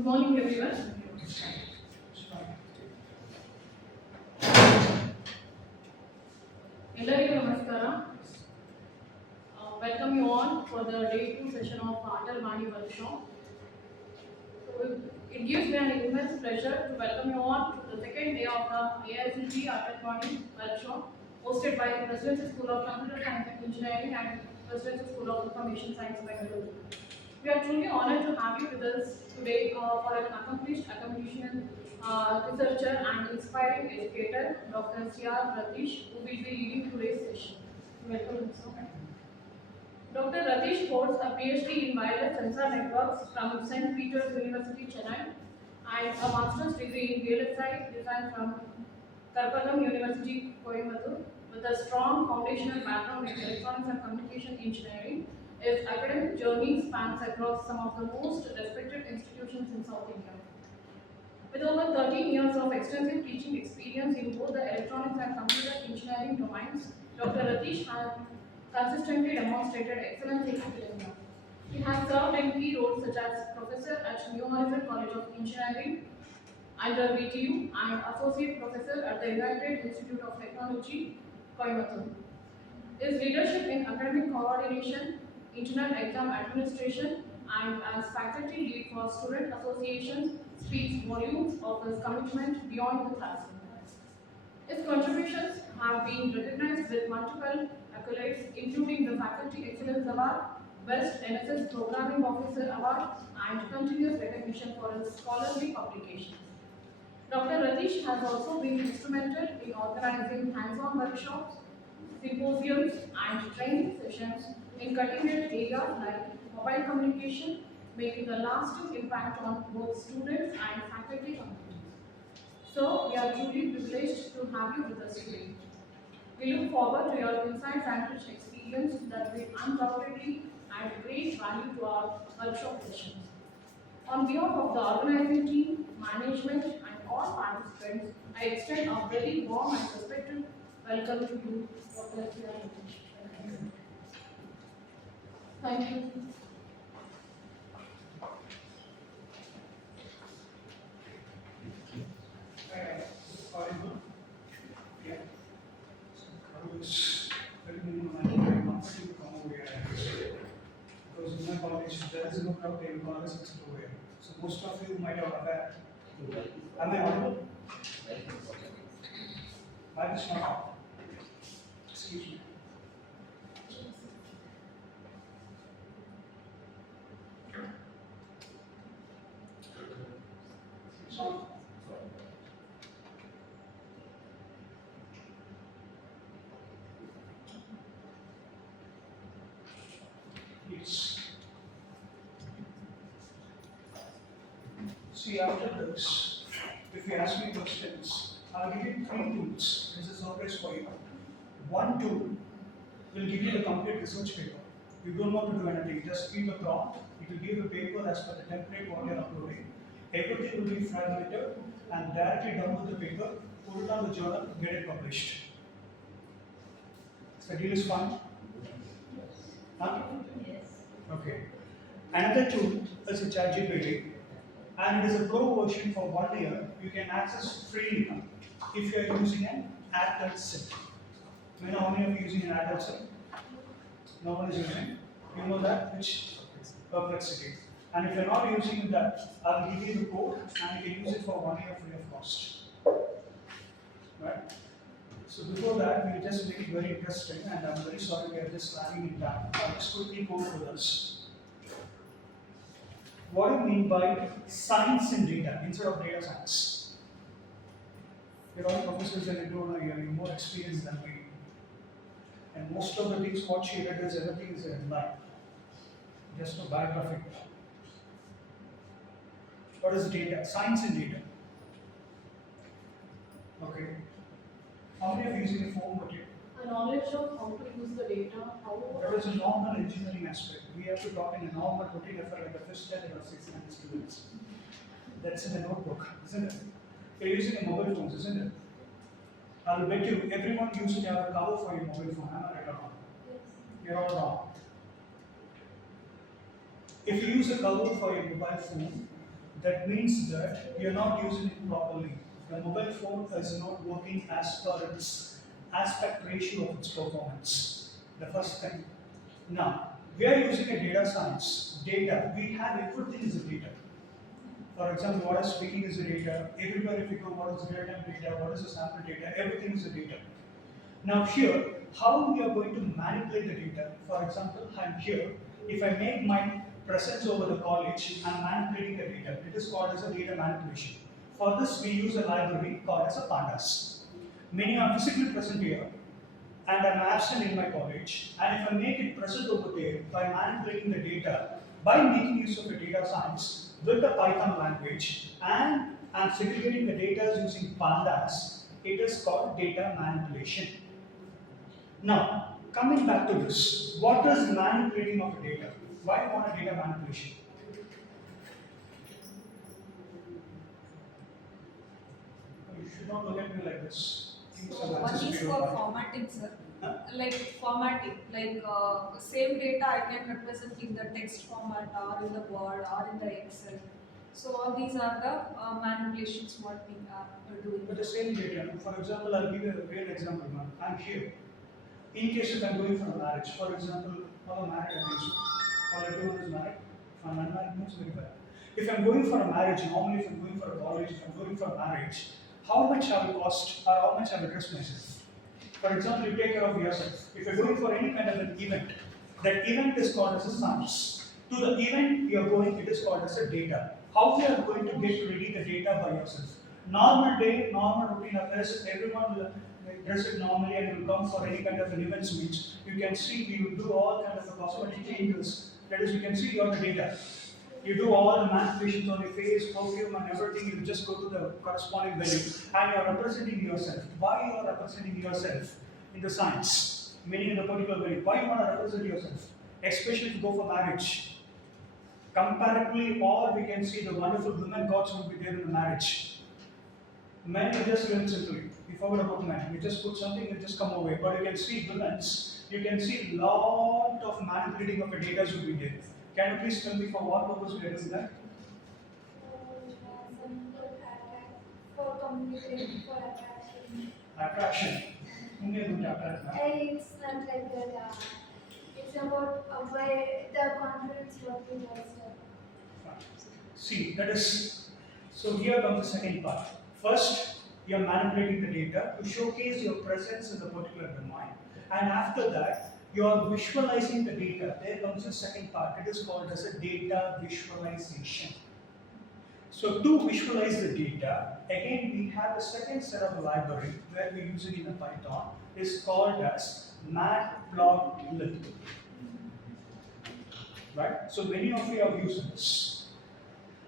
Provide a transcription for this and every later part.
Good morning, everyone. ಎಲ್ಲರಿಗೂ ನಮಸ್ಕಾರ. Welcome you all for the day 2 session of ATAL VAANI workshop. So it gives me an immense pleasure to welcome you all to the second day of the AICTE ATAL VAANI workshop hosted by the Practised School of Computer Science and Engineering and Practised School of Information Science, Bangalore. We are truly honored to have you with us today for an accomplished academician, researcher and inspiring educator, Dr. C.R. Ratish, who will be leading today's session. Welcome, sir. Dr. Ratish holds a PhD in wireless sensor networks from St. Peter's University, Chennai, and a master's degree in VLSI design from Karpalam University, Coimbatore, with a strong foundational background in electronics and communication engineering. His academic journey spans across some of the most respected institutions in South India. With over 13 years of extensive teaching experience in both the electronics and computer engineering domains, Dr. Ratish has consistently demonstrated excellence in academia. He has served in key roles such as professor at New Horizon College of Engineering under VTU and associate professor at the United Institute of Technology, Coimbatore. His leadership in academic coordination, internal exam administration, and as faculty lead for student associations speaks volumes of his commitment beyond the classroom. His contributions have been recognized with multiple accolades, including the Faculty Excellence Award, Best NSS Programming Officer Award, and continuous recognition for his scholarly publications. Dr. Ratish has also been instrumental in organizing hands-on workshops, symposiums, and training sessions in cutting-edge areas like mobile communication, making a lasting impact on both students and faculty communities. So, we are truly privileged to have you with us today. We look forward to your insights and rich experience that will undoubtedly add great value to our workshop sessions. On behalf of the organizing team, management, and all participants, I extend a very warm and respectful welcome to you, Dr. C.R. Ratish. Thank you. Audible? Yeah. So, Carlos, very comfortable to come over here. Because in my college, there is no crowd, they will call us over here. So, most of you might have aware. Am I audible? I was not. Excuse me. So, yes. See, after this, if you ask me questions, I'll give you 3 tools. This is surprise for you. One tool will give you the complete research paper. You don't want to do anything, just give the prompt. It will give you paper as per the template what you are uploading. Everything will be fragmented and directly download the paper, put it on the journal, get it published. So deal is fine? Huh? Yes. Okay. Another tool is a ChatGPT, and it is a pro version for 1 year. You can access freely if you are using an ATAL set. You know how many of you are using an ATAL set? No one is using. You know that which Perplexity. And if you are not using that, I will give you the code, and you can use it for 1 year free of cost. Right? So before that, we will just make it very interesting, and I'm very sorry we are just running in time. I'll just quickly go through this. What do you mean by science in data instead of data science? You're all professors and you're more experienced than me. And most of the things what she read is everything is in line. Just a biography. What is data? Science in data. Okay. How many of you using a phone material? A knowledge of how to use the data, how. That is a normal engineering aspect. We have to talk in a normal routine effort like the first 10 or 6 students. That's in the notebook, isn't it? You're using a mobile phones, isn't it? I'll bet you everyone using a cover for your mobile phone. Am I right or wrong? Yes. You're all wrong. If you use a cover for your mobile phone, That means that you're not using it properly. The mobile phone is not working as per its aspect ratio of its performance. The first thing. Now, we are using a data science. Data, we have everything is a data. For example, what is speaking is a data. Everywhere if you go, what is real-time data, what is the sample data, everything is a data. Now here, how we are going to manipulate the data. For example, I'm here. If I make my presence over the college, I'm manipulating the data. It is called as a data manipulation. For this, we use a library called as a pandas. Meaning I'm physically present here, and I'm absent in my college. And if I make it present over there by manipulating the data, by making use of the data science with the Python language, and I'm segregating the data using pandas, it is called data manipulation. Now, coming back to this, what is manipulating of data? Why you want a data manipulation? You should not look at me like this. Things So are one just is zero for by. formatting, sir. Huh? Like formatting, like same data I can represent in the text format or in the Word or in the Excel. So all these are the manipulations what we are doing. But the same data, for example, I'll give you a real example, ma'am. I'm here. In case if I'm going for a marriage, for example, all married I think so. All everyone is married. If I'm unmarried, no, it's very bad. If I'm going for a marriage, normally if I'm going for a college, if I'm going for a marriage, how much I will cost or how much I will dress myself? For example, you take care of yourself. If you're going for any kind of an event, that event is called as a science. To the event you are going, it is called as a data. How you are going to get ready the data by yourself? Normal day, normal routine affairs, everyone will dress it normally and will come for any kind of an event which you can see we will do all kind of a cosmetic changes. That is, you can see your data. You do all the manipulations on your face, perfume and everything, you just go to the corresponding value and you are representing yourself. Why you are representing yourself in the science? Meaning in the particular value. Why you want to represent yourself? Especially if you go for marriage. Comparatively, all we can see the wonderful women gods will be there in the marriage. Men you just learn simply. You forget about men. You just put something and just come away. But you can see women's, you can see lot of manipulating of the data will be there. Can you please tell me for what purpose we are doing that? For communication, for attraction. Attraction. Whom you are going to attract now? It's not like that. It's about why the confidence what we have. See, that is, so here comes the second part. First, you are manipulating the data to showcase your presence in the particular domain. And after that, you are visualizing the data. There comes the second part. It is called as a data visualization. So to visualize the data, again we have a second set of a library where we use it in a Python. It's called as matplotlib. Right? So many of you have used this.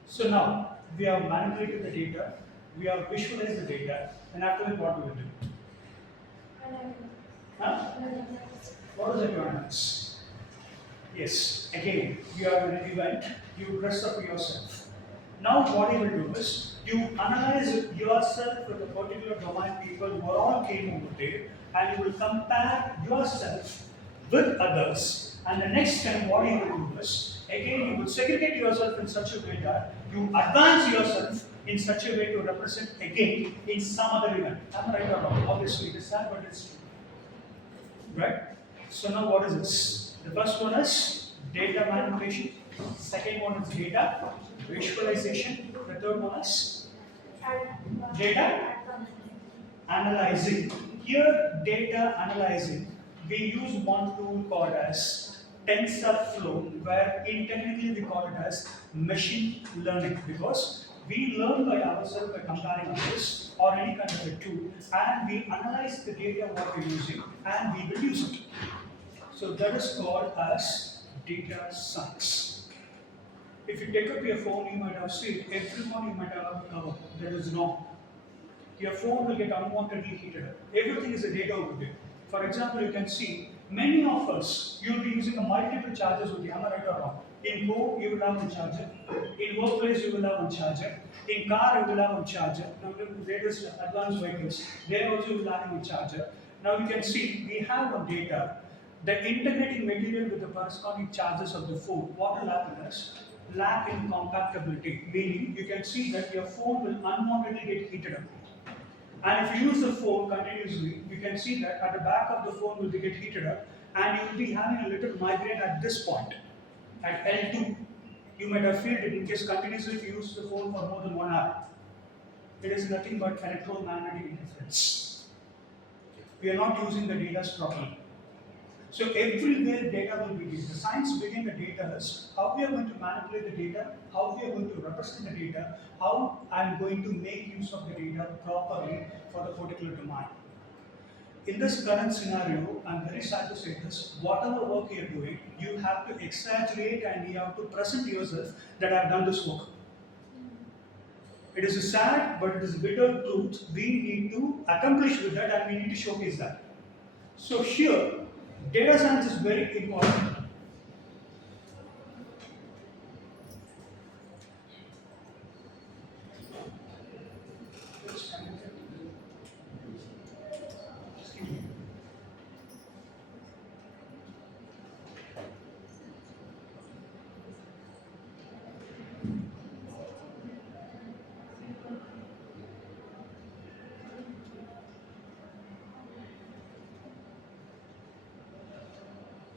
So now we have manipulated the data, we have visualized the data, and after that what we will do? Huh? What is analyze? Yes, again, you are in an event, you dress up yourself. Now what you will do is, you analyze yourself with a particular domain people who are all came over there, and you will compare yourself with others. And the next time what you will do is, again you will segregate yourself in such a way that you advance yourself in such a way to represent again in some other event. Am I right or wrong? Obviously it is sad, but it's true. Right? So now what is this? The first one is data manipulation. Second one is data visualization. The third one is data analyzing. Here, data analyzing, we use one tool called as TensorFlow, where technically we call it as machine learning, because we learn by ourselves by comparing others or any kind of a tool, and we analyze the data what we're using and we will use it. So that is called as data science. If you take up your phone, you might have seen everyone you might have covered. That is wrong. Your phone will get unwantedly heated up. Everything is a data over there. For example, you can see many of us, you will be using a multiple chargers with you. Am I right or wrong? In home, you will have one charger. In workplace, you will have one charger. In car, you will have one charger. Now, the latest advanced vehicles, there also you will have one charger. Now, you can see we have one data. The integrating material with the corresponding charges of the phone, what will happen is, lack in compatibility, meaning you can see that your phone will unwantedly get heated up. And if you use the phone continuously, you can see that at the back of the phone will be get heated up, and you will be having a little migraine at this point, at L2. You might have felt it in case continuously if you use the phone for more than 1 hour. It is nothing but electromagnetic interference. We are not using the data properly. So everywhere data will be used. The science behind the data is how we are going to manipulate the data, how we are going to represent the data, how I am going to make use of the data properly for the particular domain. In this current scenario, I'm very sad to say this, whatever work you're doing, you have to exaggerate and you have to present yourself that I've done this work. It is sad, but it is bitter truth. We need to accomplish with that and we need to showcase that. So here, data science is very important.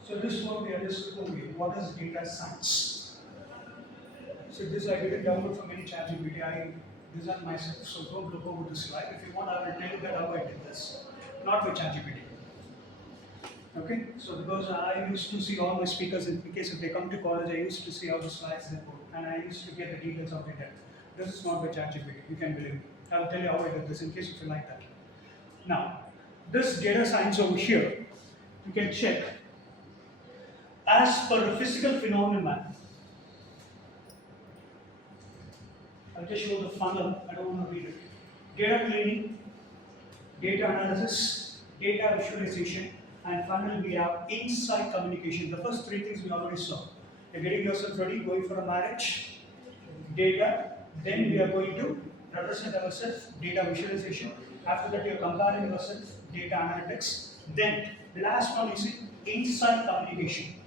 So this one we are just looking what is data science. So this I didn't download from any ChatGPT. I designed myself. So don't look over this slide. If you want, I will tell you that how I did this, not with ChatGPT. Okay. So because I used to see all my speakers in case if they come to college, I used to see all the slides they put, and I used to get the details of it. This is not with ChatGPT. You can believe me. I will tell you how I did this in case if you like that. Now, this data science over here, you can check. As per the physical phenomenon, I'll just show the funnel, I don't want to read it. Data cleaning, data analysis, data visualization, and finally we have insight communication. The first three things we already saw. You're getting yourself ready, going for a marriage, data, then we are going to represent ourselves, data visualization. After that, you're comparing yourself, data analytics. Then the last one is insight communication.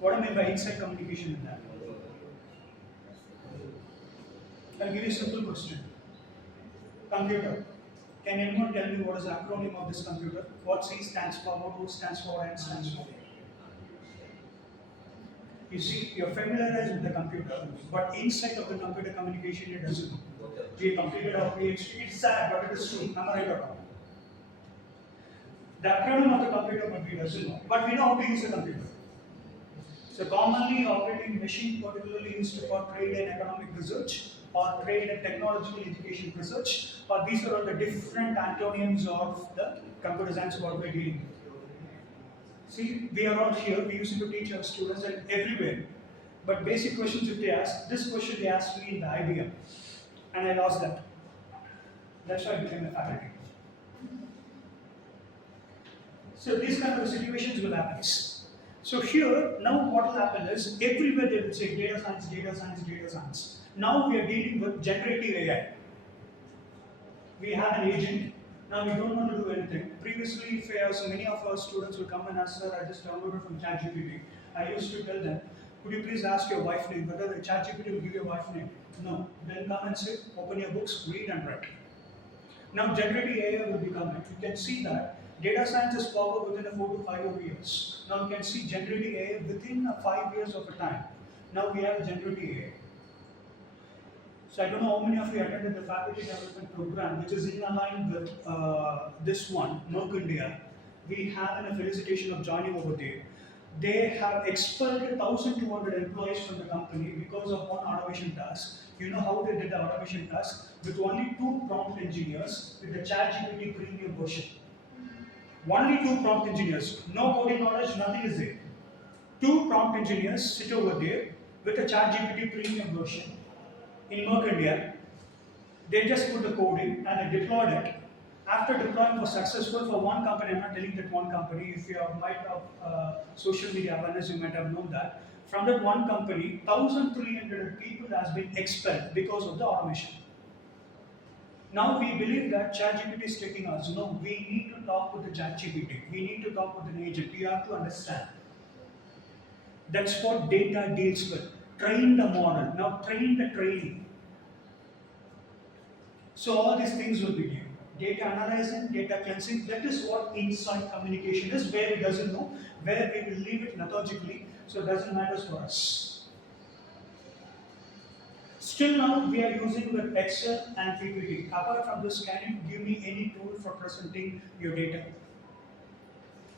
What I mean by insight communication in that? I'll give you a simple question. Computer. Can anyone tell me what is the acronym of this computer? What C stands for, what O stands for, N stands for? You see, you're familiarized with the computer, but inside of the computer communication, it doesn't know. We completed our PhD. It's sad, but it is true. Am I right or wrong? The acronym of the computer might be doesn't know, but we know how to use a computer. So commonly operating machine, particularly used for trade and economic research, or trade and technological education research, or these are all the different antonyms of the computer science what we're dealing with. See, we are all here, we used to teach our students and everywhere. But basic questions if they ask, this question they asked me in the IBM, and I lost that. That's why I became a faculty. So these kind of situations will happen. So here, now what will happen is, everywhere they will say data science, data science, data science. Now we are dealing with generative AI. We have an agent. Now we don't want to do anything. Previously, so many of our students will come and ask, sir, I just downloaded from ChatGPT. I used to tell them, could you please ask your wife name? Whether the ChatGPT will give your wife name. No. Then come and say, open your books, read and write. Now generative AI will be coming. You can see that data science is powered within 4 to 5 years. Now you can see generative AI within 5 years of a time. Now we have generative AI. So I don't know how many of you attended the faculty development program, which is in line with this one, Merck India. We have a felicitation of joining over there. They have expelled 1,200 employees from the company because of one automation task. You know how they did the automation task? With only 2 prompt engineers with the ChatGPT premium version. Only 2 prompt engineers, no coding knowledge, nothing is there. 2 prompt engineers sit over there with a ChatGPT premium version in Merck India. They just put the code in and they deployed it. After deploying was successful for one company, I'm not telling that one company, if you might have social media awareness, you might have known that. From that one company, 1,300 people has been expelled because of the automation. Now we believe that ChatGPT is taking us. No, we need to talk with the ChatGPT. We need to talk with an agent. You have to understand. That's what data deals with. train the model. Now train the training. So all these things will be new. Data analyzing, data cleansing, that is what inside communication is, where it doesn't know, where we will leave it lethargically, so it doesn't matter for us. Still now we are using the Excel and PPT. Apart from this, can you give me any tool for presenting your data?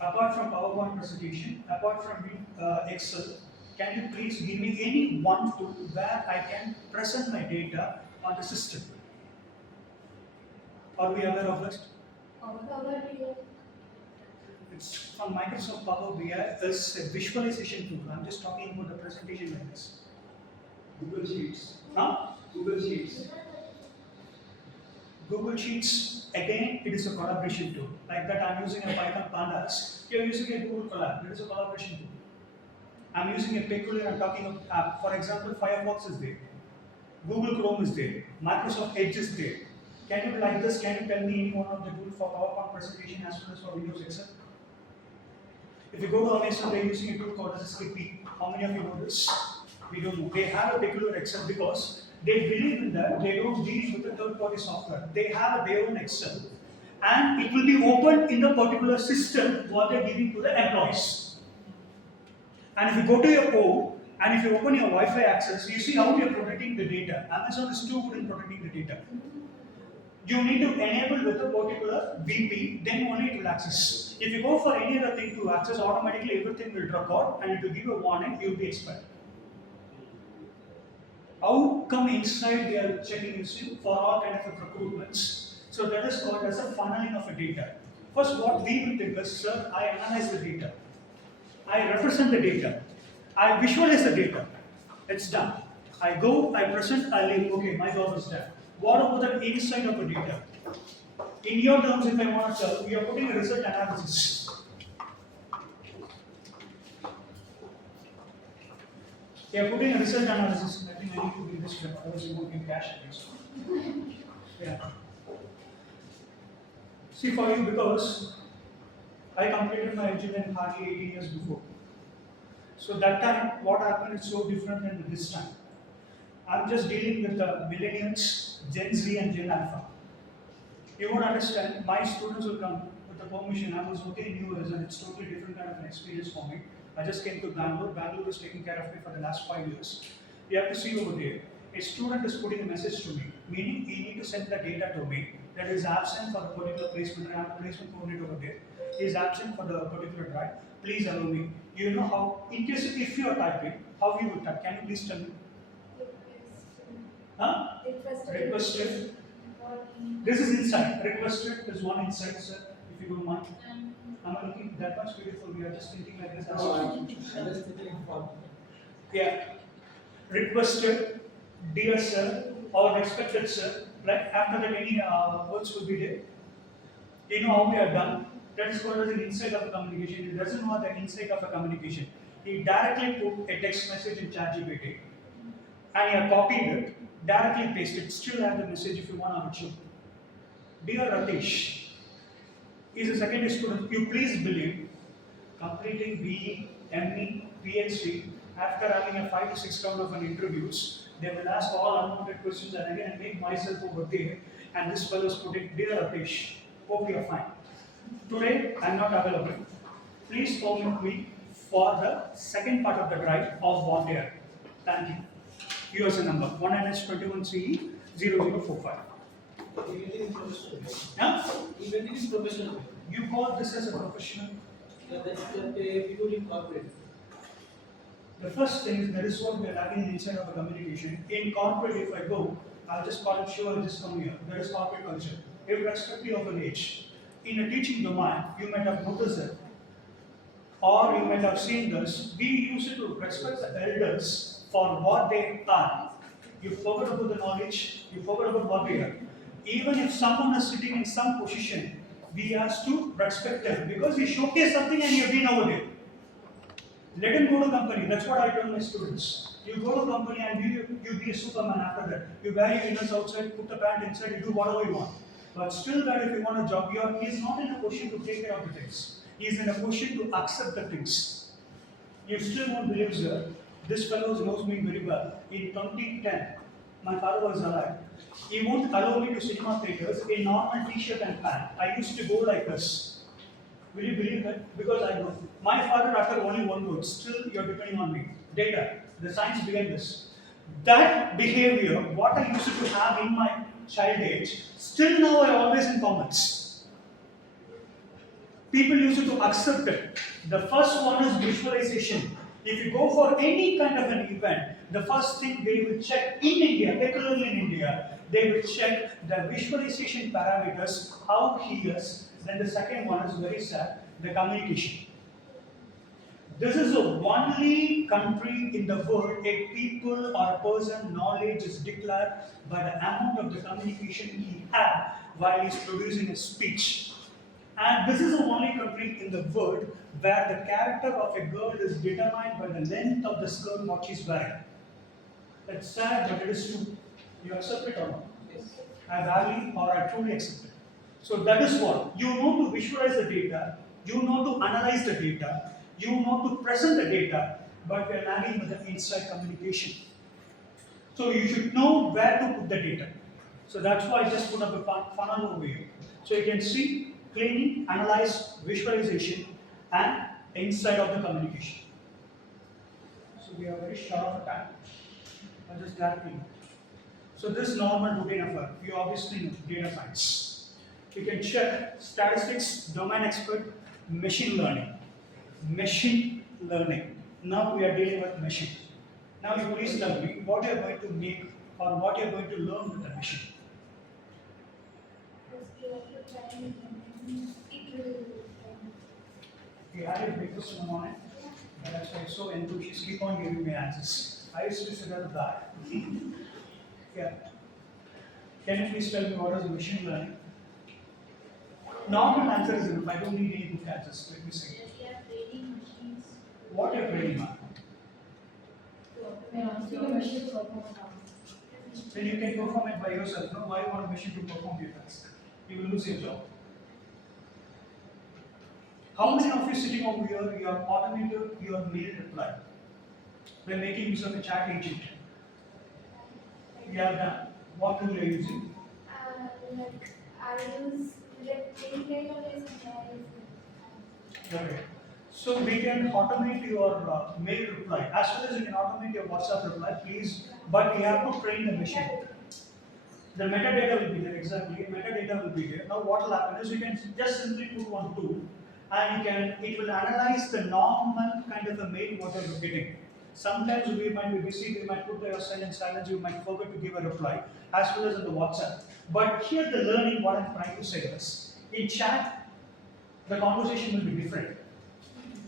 Apart from PowerPoint presentation, apart from Excel, can you please give me any one tool where I can present my data on the system? Are we aware of it? It's from Microsoft Power BI. It's a visualization tool. I'm just talking about the presentation like this. Google Sheets. Huh? Google Sheets. Google Sheets, again, it is a collaboration tool. Like that, I'm using a Python Pandas. You're using a Google Colab. It is a collaboration tool. I'm using a peculiar, I'm talking of app. For example, Firefox is there. Google Chrome is there. Microsoft Edge is there. Can you like this? Can you tell me any one of the tools for PowerPoint presentation as well as for Windows Excel? If you go to Amazon, they're using a tool called as Skippy. How many of you know this? We don't know. They have a peculiar Excel because they believe in that. They don't deal with the third-party software. They have their own Excel, and it will be open in the particular system what they're giving to the employees. And if you go to your home and if you open your Wi-Fi access, you see how you're protecting the data. Amazon is too good in protecting the data. You need to enable with a particular VP, then only it will access. If you go for any other thing to access, automatically everything will record and it will give you a warning, you will be expired. How come inside they are checking you for all kind of recruitments? So that is called as a funneling of a data. First, what we will think is, sir, I analyze the data. I represent the data. I visualize the data. It's done. I go, I present, I leave. Okay, my job is done. What about the inside of the data? In your terms, if I want to tell, we are putting a result analysis. We are putting a result analysis. I think I need to be this one, otherwise you won't give cash at least. Yeah. See, for you, because I completed my engineering hardly 18 years before. So that time, what happened is so different than this time. I'm just dealing with the millennials, Gen Z and Gen Alpha. You won't understand, my students will come with the permission. I was working in US and it's totally different kind of an experience for me. I just came to Bangalore. Bangalore is taking care of me for the last 5 years. You have to see over there, a student is putting a message to me, meaning he need to send the data to me that is absent for the particular placement, and I have a placement coordinator over there. He is absent for the particular drive. Please allow me. You know how, in case if you are typing, how you would type? Can you please tell me? Huh? Requested. This is inside. Requested is one inside, sir, if you don't mind. Am I looking that much beautiful? We are just thinking like this. Yeah. Requested, dear sir, or respected sir. Like after that, any words will be there. You know how we are done. That is called as an inside of a communication. He doesn't know the inside of a communication. He directly put a text message in ChatGPT, and he have copied it, directly pasted. Still have the message if you want to. Dear Ratish, he is a secondary student. You please believe, completing BE, ME, PhD, after having a 5 to 6 round of an interviews, they will ask all unwanted questions, and again I make myself over there, and this fellow is putting, Dear Ratish, hope you are fine. Today I am not available. Please permit me for the second part of the drive of one year. Thank you. Here's the number 1NH21CE 0045. Huh? Even it is professional. You call this as a professional? That's purely corporate. The first thing is that is what we are lacking inside of a communication. In corporate, if I go, I'll just call it sure, just come here. That is corporate culture. Irrespective of an age. In a teaching domain, you might have noticed it, or you might have seen this. We used to respect the elders for what they are. You forgot about the knowledge, you forgot about what they are. Even if someone is sitting in some position, we have to respect them because he showcased something and you've been over there. Let him go to company. That's what I tell my students. You go to company and you be a superman after that. You wear your inners outside, put the pant inside, you do whatever you want. But still that if you want a job, he is not in a position to take care of the things. He is in a position to accept the things. You still won't believe, sir. This fellow knows me very well. In 2010, my father was alive. He won't allow me to cinema theaters in normal t-shirt and pant. I used to go like this. Will you believe that? Because I know. My father uttered only one word. Still, you're depending on me. Data. The science behind this. That behavior, what I used to have in my child age, still now I always in comments. People used to accept it. The first one is visualization. If you go for any kind of an event, the first thing they will check in India, particularly in India, they will check the visualization parameters, how he is. Then the second one is very sad, the communication. This is the only country in the world a people or a person knowledge is declared by the amount of the communication he had while he's producing a speech. And this is the only country in the world where the character of a girl is determined by the length of the skirt what she's wearing. It's sad, but it is true. You accept it or not? Yes. I value or I truly accept it. So that is what you know to visualize the data, you know to analyze the data, you know to present the data, but we are lagging with the inside communication. So you should know where to put the data. So that's why I just put up a funnel over here. So you can see cleaning, analyze, visualization, and inside of the communication. So we are very short of time. I'll just grab you. So this normal routine of work, you obviously know data science. You can check statistics, domain expert, machine learning. Machine learning. Now we are dealing with machine. Now you please tell me what you are going to make or what you are going to learn with the machine. You had your breakfast in the morning, and that's why I'm so enthusiastic. Keep on giving me answers. I used to sit at the back. Yeah. Can you please tell me what is machine learning? Normal answer is enough. I don't need any book answers. Let me see. What are you training on? Then you can perform it by yourself. No, why you want a machine to perform your task? You will lose your job. How many of you sitting over here, you have automated your mail reply by making use of a chat agent? You have done. What tool are you using? I use database. Okay. So we can automate your mail reply as well as you can automate your WhatsApp reply, please. But you have to train the machine. The metadata will be there, exactly. Metadata will be there. Now what will happen is you can just simply put one tool and it will analyze the normal kind of a mail what you're getting. Sometimes we might be busy, we might put your cell in silence, you might forget to give a reply, as well as in the WhatsApp. But here the learning, what I'm trying to say is, in chat, the conversation will be different.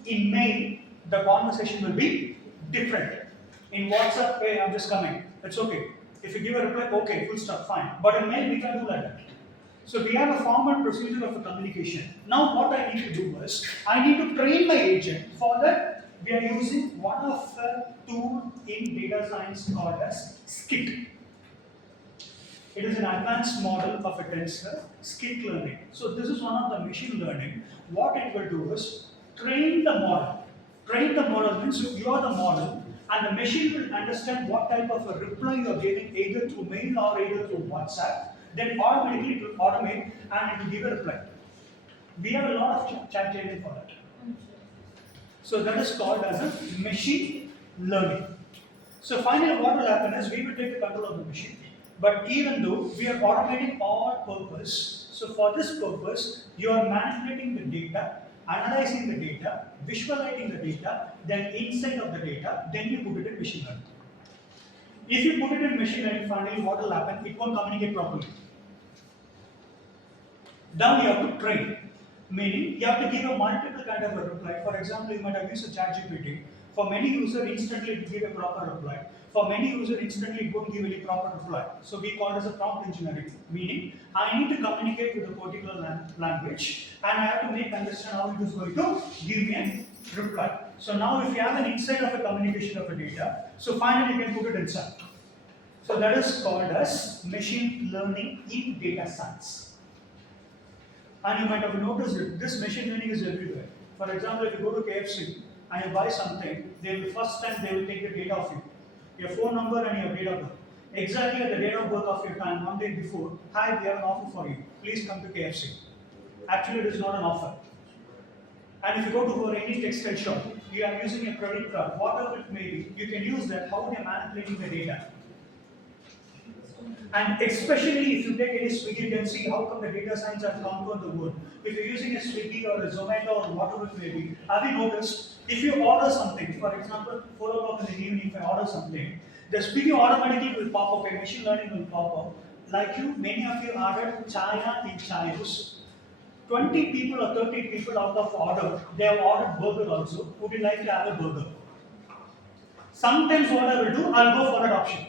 In mail, the conversation will be different. In WhatsApp, hey, I'm just coming. It's okay. If you give a reply, okay, full stop, fine. But in mail, we can't do like that. So we have a formal procedure of the communication. Now what I need to do is, I need to train my agent. For that, we are using one of the tool in data science called as SKIT. It is an advanced model of a tensor, skit learning. So this is one of the machine learning. What it will do is train the model. Train the model means you are the model and the machine will understand what type of a reply you are giving either through mail or either through WhatsApp. Then automatically it will automate and it will give a reply. We have a lot of chat training for that. So that is called as a machine learning. So finally what will happen is we will take the control of the machine. But even though we are automating all purpose, so for this purpose, you are manipulating the data, analyzing the data, visualizing the data, then inside of the data, then you put it in machine learning. If you put it in machine learning, finally what will happen? It won't communicate properly. Now you have to train, meaning you have to give a multiple kind of a reply. For example, you might have used a ChatGPT. For many users, instantly it will give a proper reply. For many users, instantly it won't give any proper reply. So we call it as a prompt engineering, meaning I need to communicate with a particular language and I have to make understand how it is going to give me a reply. So now if you have an insight of a communication of a data, so finally you can put it inside. So that is called as machine learning in data science. And you might have noticed that this machine learning is everywhere. For example, if you go to KFC and you buy something, they will first time they will take the data of you, your phone number and your date of birth. Exactly at the date of birth of your time, 1 day before, hi, we have an offer for you. Please come to KFC. Actually, it is not an offer. And if you go to any textile shop, you are using a credit card, whatever it may be, you can use that, how they are manipulating the data. And especially if you take any Swiggy, you can see how come the data science have conquered the world. If you're using a Swiggy or a Zomato or whatever it may be, have you noticed, if you order something, for example, 4 o'clock in the evening, if I order something, the Swiggy automatically will pop up, a machine learning will pop up. Like you, many of you ordered China in Chinese. 20 people or 30 people out of order, they have ordered burger also. Would you like to have a burger? Sometimes what I will do, I'll go for that option.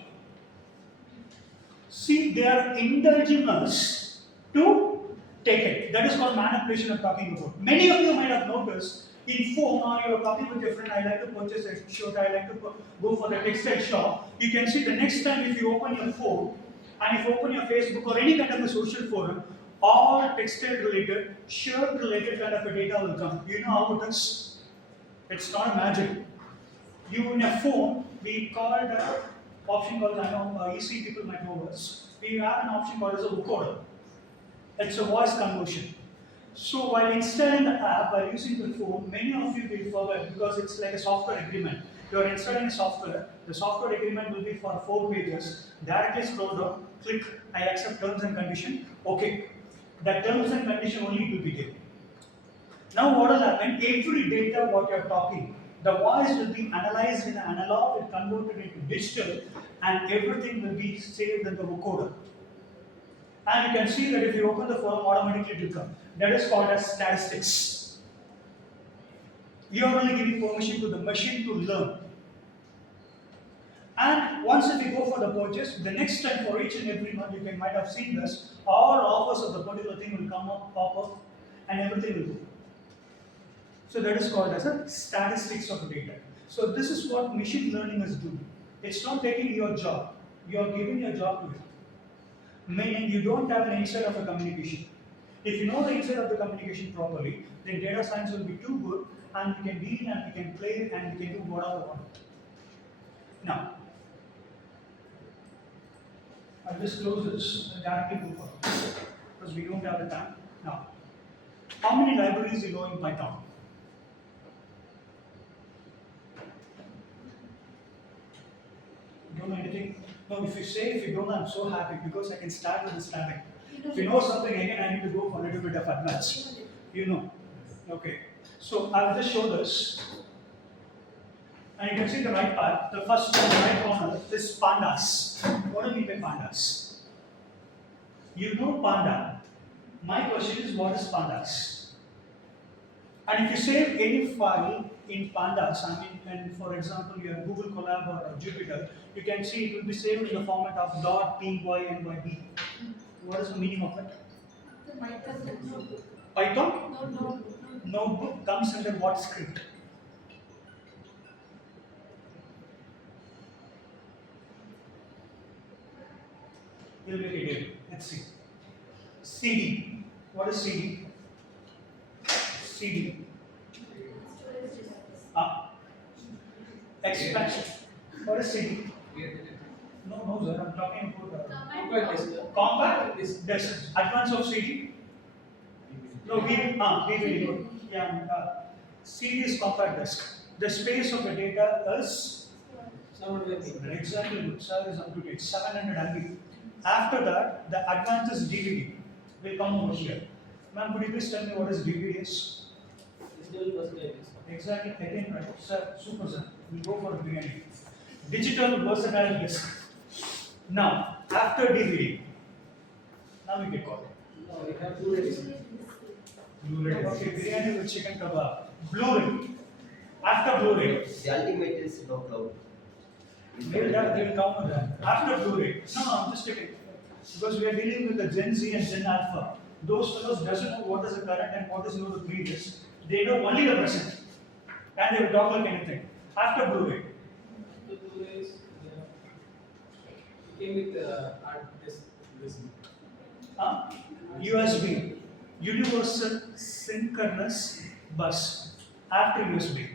See, they are indulging us to take it. That is called manipulation I'm talking about. Many of you might have noticed in phone or you're talking with your friend, I like to purchase a shirt, I like to go for the textile shop. You can see the next time if you open your phone and if you open your Facebook or any kind of a social forum, all textile related, shirt related kind of a data will come. You know how it is? It's not magic. You in a phone, we called a option called, I know EC people might know this. We have an option called as a vocoder. It's a voice conversion. So while installing the app, while using the phone, many of you will forget because it's like a software agreement. You are installing a software, the software agreement will be for 4 pages. Directly scroll down, click I accept terms and condition, okay. That terms and condition only will be there. Now what will happen? Every data what you are talking, the voice will be analyzed in analog and converted into digital, and everything will be saved in the vocoder. And you can see that if you open the forum, automatically it will come. That is called as statistics. You are only giving permission to the machine to learn. And once if you go for the purchase, the next time for each and every month, you might have seen this, all offers of the particular thing will come up, pop up, and everything will go. So that is called as a statistics of data. So this is what machine learning is doing. It's not taking your job, you are giving your job to it. Meaning you don't have an insight of a communication. If you know the insight of the communication properly, then data science will be too good, and we can deal and we can play and we can do whatever we want. Now, I'll just close this and directly move on because we don't have the time. Now, how many libraries you know in Python? Don't know anything? No, if you say if you don't know, I'm so happy because I can start with the starting. If you know something again, I need to go for a little bit of advance. You know. Okay. So I'll just show this. And you can see the right part. The first one, the right corner, is pandas. What do you mean by pandas? You know panda. My question is, what is pandas? And if you save any file in pandas, I mean, and for example, you have Google Colab or Jupyter, you can see it will be saved in the format of .py. What is the meaning of it? Python? Notebook comes under what script? We'll make it here. Let's see. CD. What is CD? CD. Expansion. What is CD? No, sir. I'm talking about compact disk. Advance of CD. No, DVD. Good. Yeah. CD is compact disk. The space of the data is exactly good. Sir is up to date. 700 MB. After that, the advanced is DVD. Will come over here. Ma'am, could you please tell me what is DVD is? Exactly, again, right. Sir, super sir. We'll go for VAANI. Digital versatile disk. Now, after DVD, now we get called. No, we have Blu-ray. Blu-ray. Okay, biryani with chicken kebab. Blu-ray. After Blu-ray. The ultimate is no cloud. Maybe that they will count on that. After Blu-ray. No, I'm just checking. Because we are dealing with the Gen Z and Gen Alpha. Those fellows doesn't know what is the current and what is the previous. They know only the present. And they will talk like anything. After Blu-ray. The Blu-rays, came with hard disk. USB. Universal Synchronous Bus. After USB.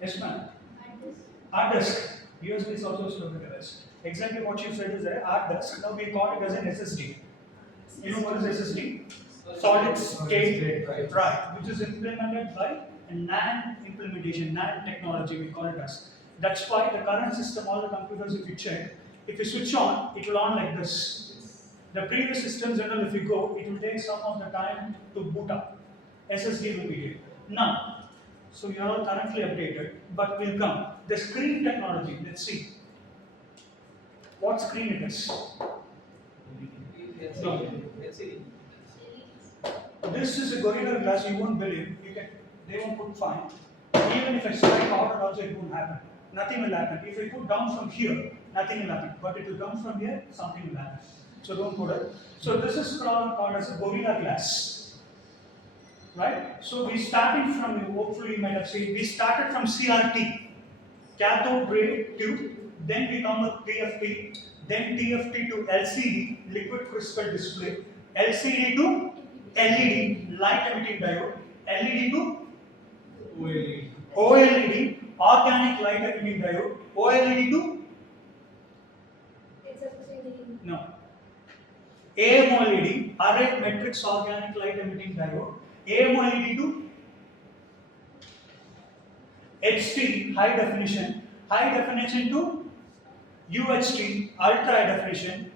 Yes, ma'am. At this. Hard disk. USB is also stored in device. Exactly what you said is a hard disk. Now we call it as an SSD. You know what is SSD? Solid state Right. drive, which is implemented by a NAND implementation, NAND technology, we call it as. That's why the current system, all the computers, if you check, if you switch on, it will on like this. The previous systems, if you go, it will take some of the time to boot up. SSD will be here. Now, so you are all currently updated, but will come. The screen technology, let's see. What screen it is? No. This is a Gorilla Glass, you won't believe. They won't put fine. Even if I strike out, also it won't happen. Nothing will happen. If I put down from here, nothing will happen. But it will come from here, something will happen. So don't put it. So this is called as a Gorilla Glass. Right? So we starting from, hopefully you might have seen, we started from CRT, cathode ray tube, then we come with TFT, then TFT to LCD, liquid crystal display, LCD to LED, light emitting diode, LED to OLED, organic light emitting diode, OLED to It's a procedure. no. AMOLED, array matrix organic light emitting diode, AMOLED to HT, high definition to UHT, ultra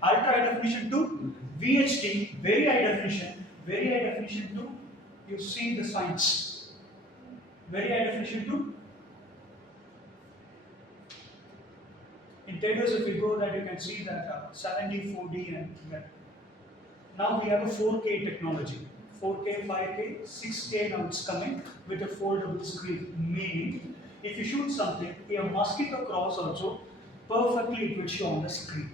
high definition to VHT, very high definition to, you see the signs, very high definition to, in Tejas if you go that you can see that 70, 4D and that. Now we have a 4K technology, 4K, 5K, 6K now it's coming with a foldable screen, meaning if you shoot something, a mosquito cross also, perfectly it will show on the screen.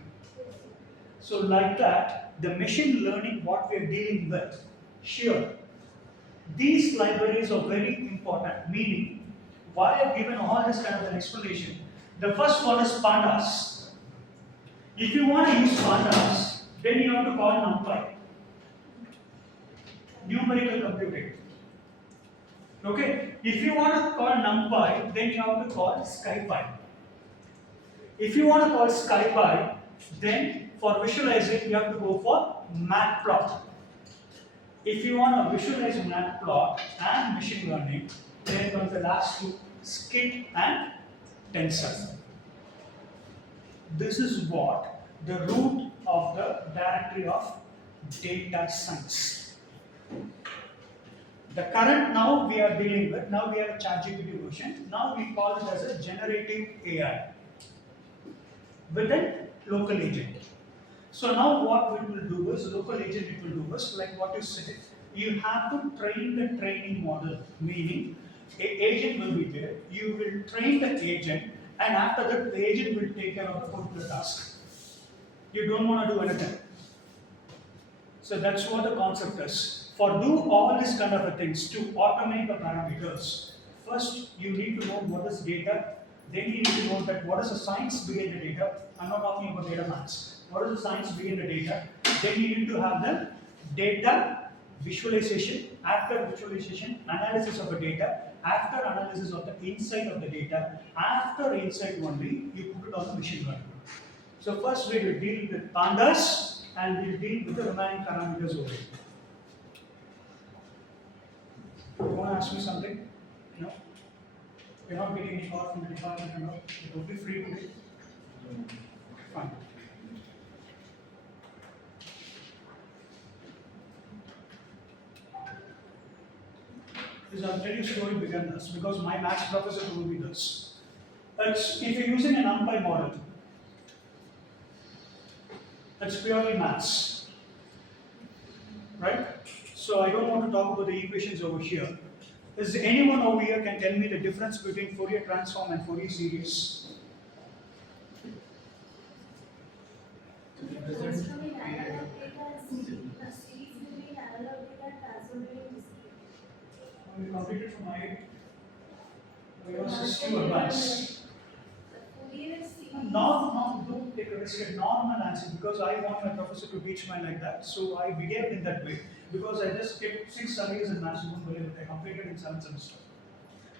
So like that, the machine learning what we are dealing with, sure, these libraries are very important, meaning why I've given all this kind of an explanation. The first one is pandas. If you want to use pandas, then you have to call NumPy, numerical computing. Okay, if you want to call NumPy, then you have to call SkyPy. If you want to call SkyPy, then for visualizing you have to go for Matplot. If you want to visualize Matplot and machine learning, then comes the last two, Skit and Tensor. This is what the root of the directory of data science. The current now we are dealing with, now we have a ChatGPT version, now we call it as a generative AI with a local agent. So now what we will do is, local agent it will do is, like what you said, you have to train the training model, meaning an agent will be there, you will train the agent, and after that the agent will take care of the particular task. You don't want to do anything. So that's what the concept is. For do all these kind of things to automate the parameters, first you need to know what is data, then you need to know that what is the science behind the data. I'm not talking about data maths. What is the science behind the data? Then you need to have the data visualization, after visualization, analysis of the data, after analysis of the insight of the data, after insight only, you put it on the machine learning. So first we will deal with pandas and we will deal with the remaining parameters over here. You want to ask me something? No? You're not getting any call from the department, you know? It will be free today. Fine. I'll tell you a story behind this because my maths professor told me this. If you're using an NumPy model, it's purely maths, right? So I don't want to talk about the equations over here. Is anyone over here can tell me the difference between Fourier transform and Fourier series? Transforming analog data and series between analog data and transforming discrete. We completed from my yours is too advanced. Fourier series. No, don't take a risk at normal answer because I want my professor to teach mine like that. So I behaved in that way because I just kept 6 surveys in maths, you won't believe it. I completed in 7th semester.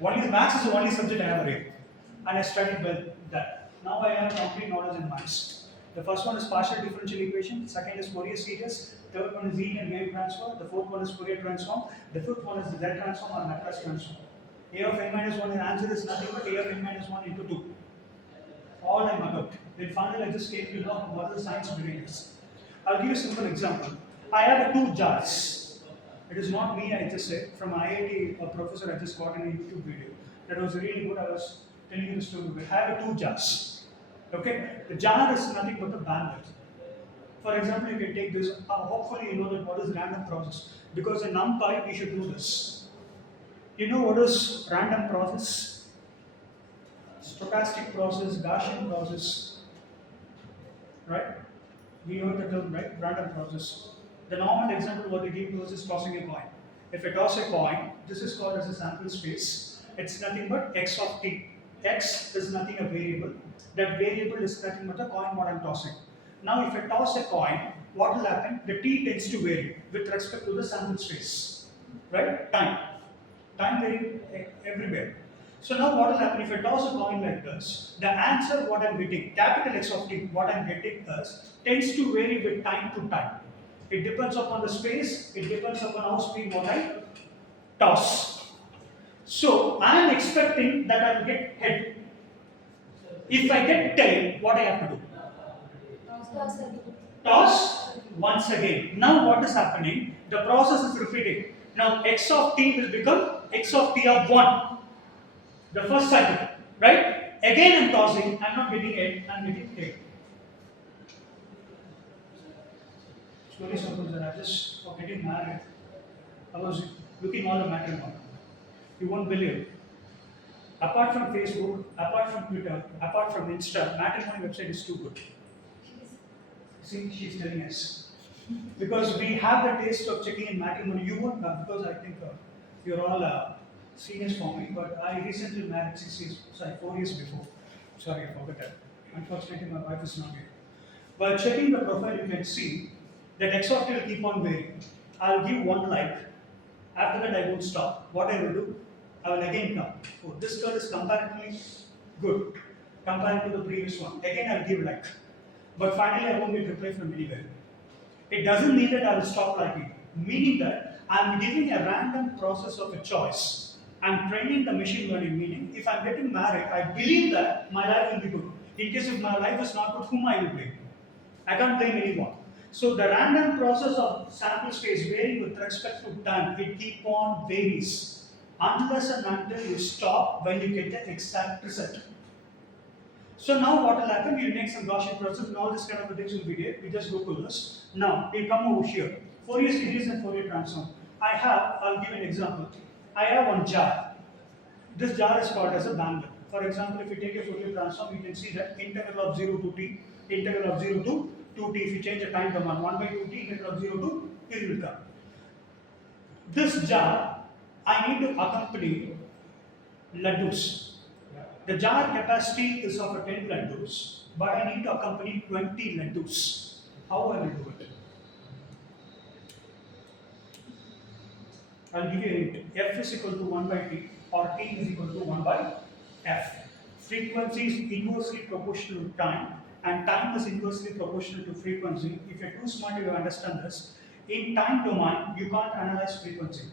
Only the maths is the only subject I have read, and I studied well that. Now I have complete knowledge in maths. The first one is partial differential equation, second is Fourier series, third one is Z and wave transfer, the fourth one is Fourier transform, the fifth one is the Z transform or Laplace transform. A of n minus 1, the answer is nothing but A of n minus 1 into 2. All I mugged up. Then finally I just came to know what is the science behind this. I'll give you a simple example. I have two jars. It is not me, I just said. From IIT, a professor I just got in a YouTube video. That was really good. I was telling you the story. I have two jars. Okay? The jar is nothing but the bandwidth. For example, you can take this. Hopefully, you know that what is random process. Because in NumPy, we should do this. You know what is random process? Stochastic process, Gaussian process. Right? We heard the term, right? Random process. The normal example what they give to us is tossing a coin. If I toss a coin, this is called as a sample space. It's nothing but x of t. X is nothing a variable. That variable is nothing but the coin what I'm tossing. Now if I toss a coin, what will happen? The t tends to vary with respect to the sample space. Right? Time. Time vary everywhere. So now what will happen if I toss a coin like this? The answer what I'm getting, capital X of t, what I'm getting is, tends to vary with time to time. It depends upon the space, it depends upon how speed what I toss. So I am expecting that I will get head. If I get tail, what I have to do? Toss again. Toss once again. Now what is happening? The process is repeating. Now x of t will become x of t of 1. The first cycle, right? Again I'm tossing, I'm not getting it, I'm getting tail. It's very simple that I just for getting married, I was looking all the matrimony. You won't believe. Apart from Facebook, apart from Twitter, apart from Insta, matrimony website is too good. See, she's telling us. Because we have the taste of checking in matrimony. You won't know because I think you're all seniors for me, but I recently married 4 years before. Sorry, I forgot that. Unfortunately, my wife is not here. While checking the profile, you can see that x of t will keep on varying. I'll give one like. After that, I won't stop. What I will do, I will again come. Oh, this girl is comparatively good compared to the previous one. Again, I'll give like. But finally, I won't get reply from anywhere. It doesn't mean that I will stop liking. Meaning that I'm giving a random process of a choice. I'm training the machine learning, meaning if I'm getting married, I believe that my life will be good. In case if my life is not good, whom I will blame? I can't blame anyone. So the random process of sample space varying with respect to time, it keep on varies. Unless and until you stop when you get the exact result. So now what will happen? We'll make some Gaussian process and all this kind of things will be there. We just go to this. Now we come over here. Fourier series and Fourier transform. I'll give an example. I have one jar. This jar is called as a bandwidth. For example, if you take a Fourier transform, you can see that integral of 0 to t, integral of 0 to 2t. If you change the time domain, 1 by 2t, integral of 0 to it will come. This jar, I need to accompany laddus. The jar capacity is of a 10 laddus, but I need to accompany 20 laddus. How I will do it? I'll give you a hint. F is equal to 1 by t or t is equal to 1 by f. Frequency is inversely proportional to time and time is inversely proportional to frequency. If you're too smart, you understand this. In time domain, you can't analyze frequency.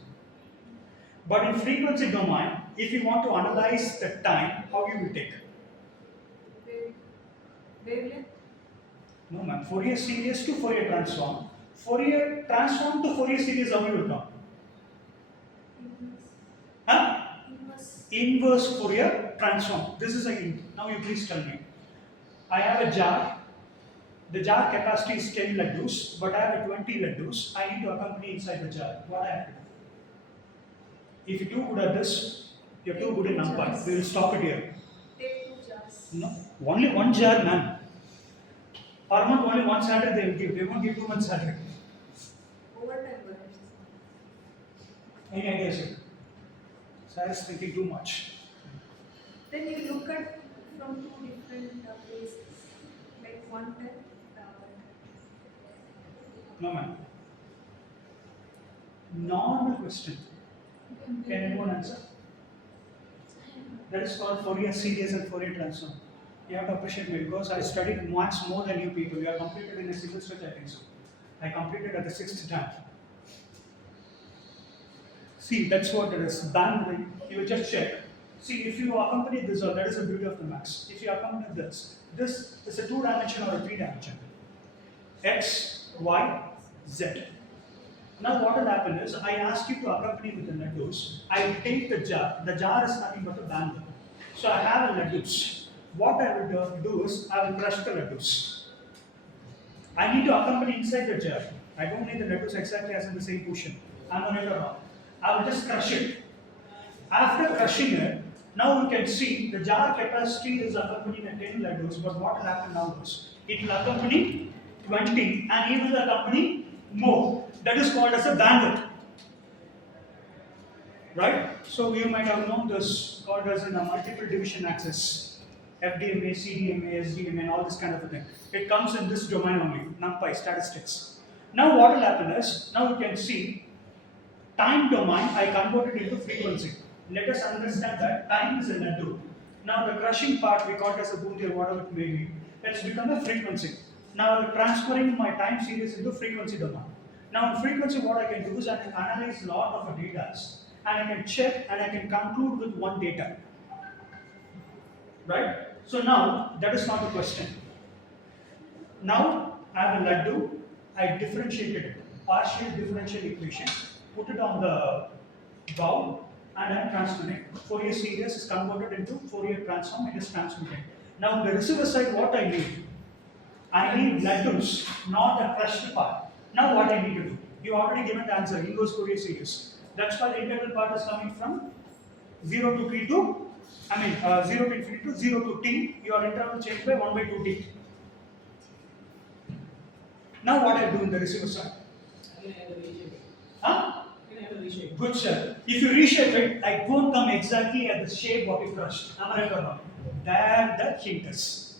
But in frequency domain, if you want to analyze the time, how you will take? Wavelength? No ma'am, Fourier series to Fourier transform. Fourier transform to Fourier series, how you will come? Huh? Inverse Fourier transform. This is a hint. Now you please tell me. I have a jar. The jar capacity is 10 laddus, but I have a 20 laddus. I need to accompany inside the jar. What I have to do? If you're too good at this, you're too good in NumPy. We will stop it here. Take 2 jars. No, only one jar, ma'am. Or not only one salary they will give. They won't give 2 months salary. Overtime workers. Any ideas, sir? Sir is thinking too much. Then you look at from 2 different places, like 110. No, ma'am. Normal question. Can anyone answer? That is called Fourier series and Fourier transform. You have to appreciate me because I studied maths more than you people. You are completed in a single stretch, I think so. I completed at the 6th time. See, that's what it is. Bandwidth, you will just check. See, if you accompany this, or that is the beauty of the maths. If you accompany this is a 2-dimension or a 3-dimension. X, Y, Z. Now what will happen is, I ask you to accompany with the laddus. I take the jar. The jar is nothing but a bandwidth. So I have a laddus. What I will do is, I will crush the laddus. I need to accompany inside the jar. I don't need the laddus exactly as in the same position. I'm on it or not. I will just crush it. After crushing it, now you can see the jar capacity is accompanying at 10 laddus, but what will happen now is, it will accompany 20 and it will accompany more. That is called as a bandwidth. Right? So you might have known this called as a multiple division access. FDMA, CDMA, SDMA, and all this kind of a thing. It comes in this domain only, NumPy, statistics. Now what will happen is, now you can see, time domain, I converted into frequency. Let us understand that time is a laddu. Now the crushing part, we call it as a booty or whatever it may be, let's become a frequency. Now I'm transferring my time series into frequency domain. Now in frequency, what I can do is I can analyze a lot of data, and I can check and I can conclude with one data. Right? So now, that is not the question. Now, I have a laddu, I differentiated it, partial differential equation, put it on the bowl, and I am transmitting. Fourier series is converted into Fourier transform, it is transmitted. Now, the receiver side, what I need? I need laddus, not the crushed part. Now, what I need to do? You already given the answer, inverse Fourier series. That's why the integral part is coming from 0 to t to 0 to infinity to 0 to t, your interval changed by 1 by 2t. Now what I do in the receiver side? Huh? Good sir. If you reshape it, I won't come exactly at the shape what you crushed. Am I right or not? There the hint is.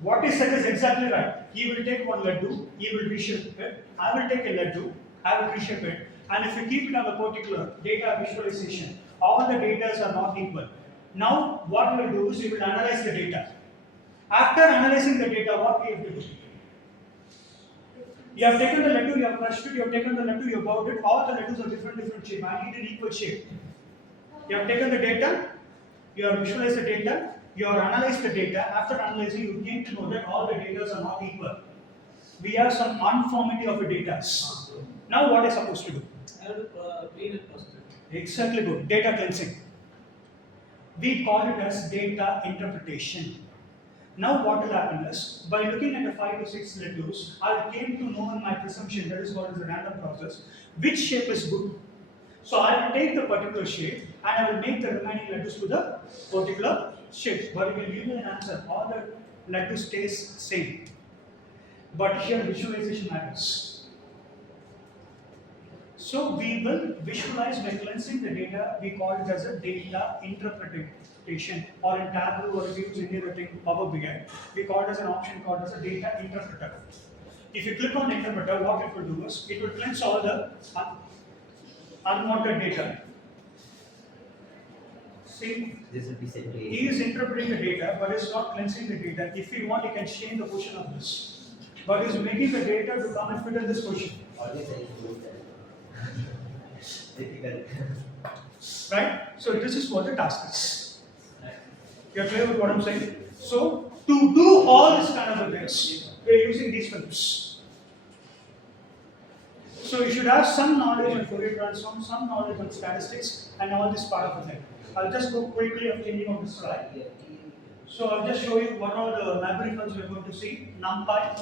What is said is exactly right. He will take one laddu, he will reshape it. I will take a laddu, I will reshape it. And if you keep it on a particular data visualization, all the data are not equal. Now, what we will do is we will analyze the data. After analyzing the data, what we have to do? You have taken the laddu, you have crushed it, you have taken the laddu, you have bowed it, all the laddus are different shape. I need an equal shape. You have taken the data, you have visualized the data, you have analyzed the data. After analyzing, you came to know that all the data are not equal. We have some uniformity of the data. Now, what is supposed to do? I have to clean it first. Exactly good. Data cleansing. We call it as data interpretation. Now what will happen is, by looking at the 5 to 6 laddus, I came to know in my presumption, that is what is a random process, which shape is good. So I will take the particular shape and I will make the remaining laddus to the particular shape. But it will give me an answer. All the laddus stays same. But here visualization matters. So we will visualize by cleansing the data. We call it as a data interpretation, or in Tableau, or if you use any other thing, Power BI, we call it as an option called as a data interpreter. If you click on interpreter, what it will do is it will cleanse all the unwanted data. See, This will be set to he is interpreting the data, but it's not cleansing the data. If you want, you can change the position of this. But it's making the data to come and fit in this position. always I use that. Difficult. Right? So this is what the task is. You are clear with what I'm saying? So to do all this kind of things, we are using these films. So you should have some knowledge on Fourier transform, some knowledge on statistics, and all this part of the thing. I'll just go quickly of changing of the slide. So I'll just show you what are the library files we are going to see: NumPy,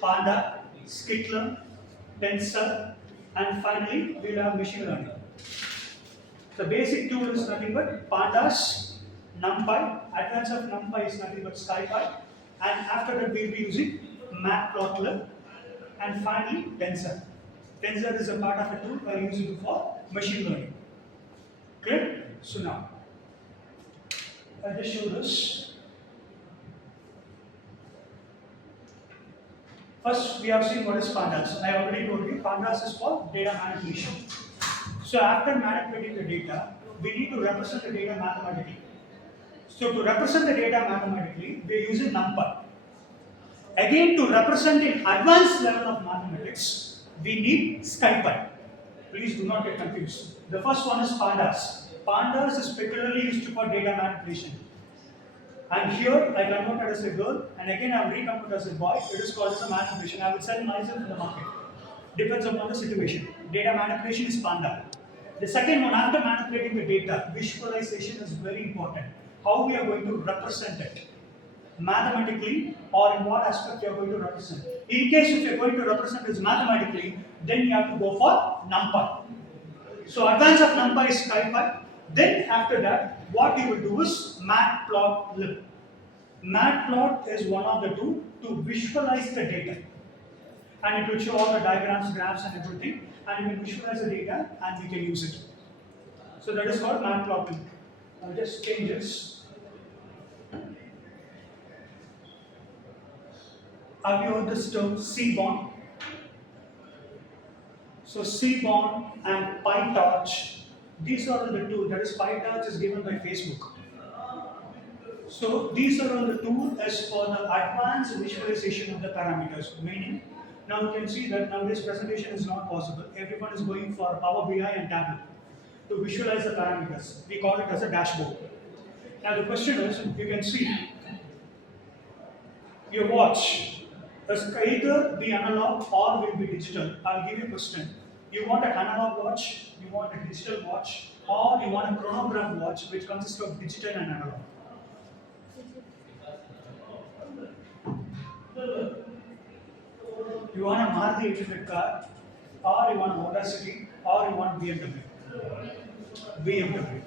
Panda, Skitler, Tensor, and finally we'll have machine learning. The basic tool is nothing but Pandas, NumPy. Advance of NumPy is nothing but SkyPy, and after that we'll be using Matplotlib, and finally Tensor. Tensor is a part of a tool I use it for machine learning. Clear? So now I'll just show this. First, we have seen what is Pandas. I already told you, Pandas is for data manipulation. So after manipulating the data, we need to represent the data mathematically. So to represent the data mathematically, we are using NumPy. Again, to represent in advanced level of mathematics, we need SkyPy. Please do not get confused. The first one is Pandas. Pandas is particularly used for data manipulation. And here I converted as a girl, and again I am reconverted as a boy. It is called as a manipulation. I will sell myself in the market. Depends upon the situation. Data manipulation is Panda. The second one, after manipulating the data, visualization is very important. How we are going to represent it, mathematically, or in what aspect you are going to represent. In case if you are going to represent this mathematically, then you have to go for NumPy. So advance of NumPy is SkyPy. Then after that, what you will do is matplotlib. Matplot is one of the two to visualize the data. And it will show all the diagrams, graphs and everything. And you can visualize the data and we can use it. So that is called matplotlib. I'll just change this. Have you heard this term Seaborn? So Seaborn and PyTorch, these are the two. That is PyTorch is given by Facebook. So these are all the two as for the advanced visualization of the parameters. Meaning, now you can see that nowadays presentation is not possible. Everyone is going for Power BI and Tableau to visualize the parameters. We call it as a dashboard. Now the question is, you can see your watch is either be analog or will be digital. I'll give you a question. You want an analog watch, you want a digital watch, or you want a chronograph watch which consists of digital and analog. You want a Maruti 800 car, or you want Honda City, or you want BMW. BMW.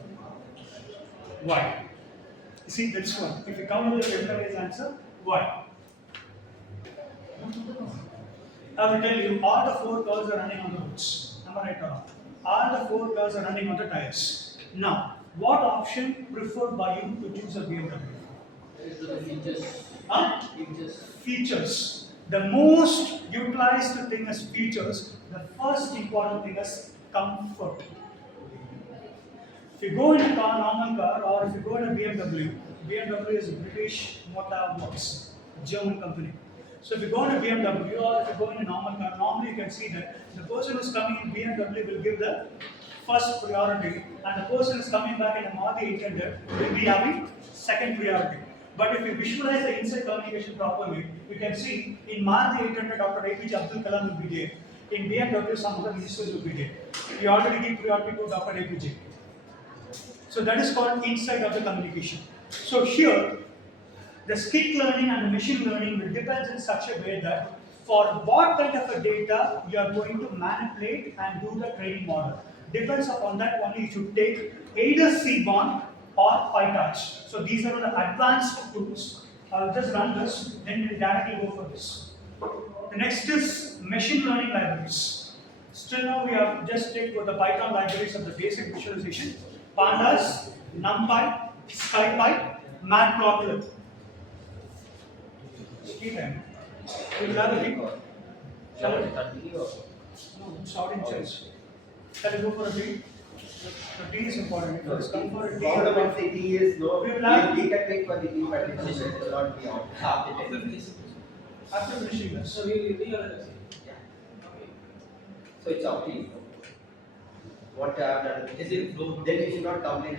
Why? You see, that's one. If you come with a Vietnamese answer, why? I will tell you, all the 4 cars are running on the roads. Am I right or not? All the 4 cars are running on the tires. Now, what option preferred by you to choose a BMW? Huh? Features. The most utilized thing is features. The first important thing is comfort. If you go in a car, normal car, or if you go in a BMW, BMW is a British Motor Works, German company. So if you go in a BMW or if you go in a normal car, normally you can see that the person who's coming in BMW will give the first priority, and the person who's coming back in a Maruti 800 will be having second priority. But if you visualize the inside communication properly, you can see in Maruti 800 Dr. APJ Abdul Kalam will be there. In BMW some other ministers will be there. You already give priority to Dr. APJ. So that is called inside of the communication. So here, the skit learning and the machine learning will depend in such a way that for what kind of a data you are going to manipulate and do the training model. Depends upon that only you should take either Seaborn or PyTorch. So these are the advanced tools. I'll just run this, then we'll directly go for this. The next is machine learning libraries. Still now we have just take with the Python libraries of the basic visualization. Pandas, NumPy, SkyPy, Matplotlib. Keep them. We will have a link. Shall we? No, it's out in choice. Shall we go for a D? The D is important. If it's come for a D. Problem of the T is no. We will have- We can take for the T, but it will not be on. After finishing this. So we are So it's up to you. What I have done Is it flow? Then you should not complain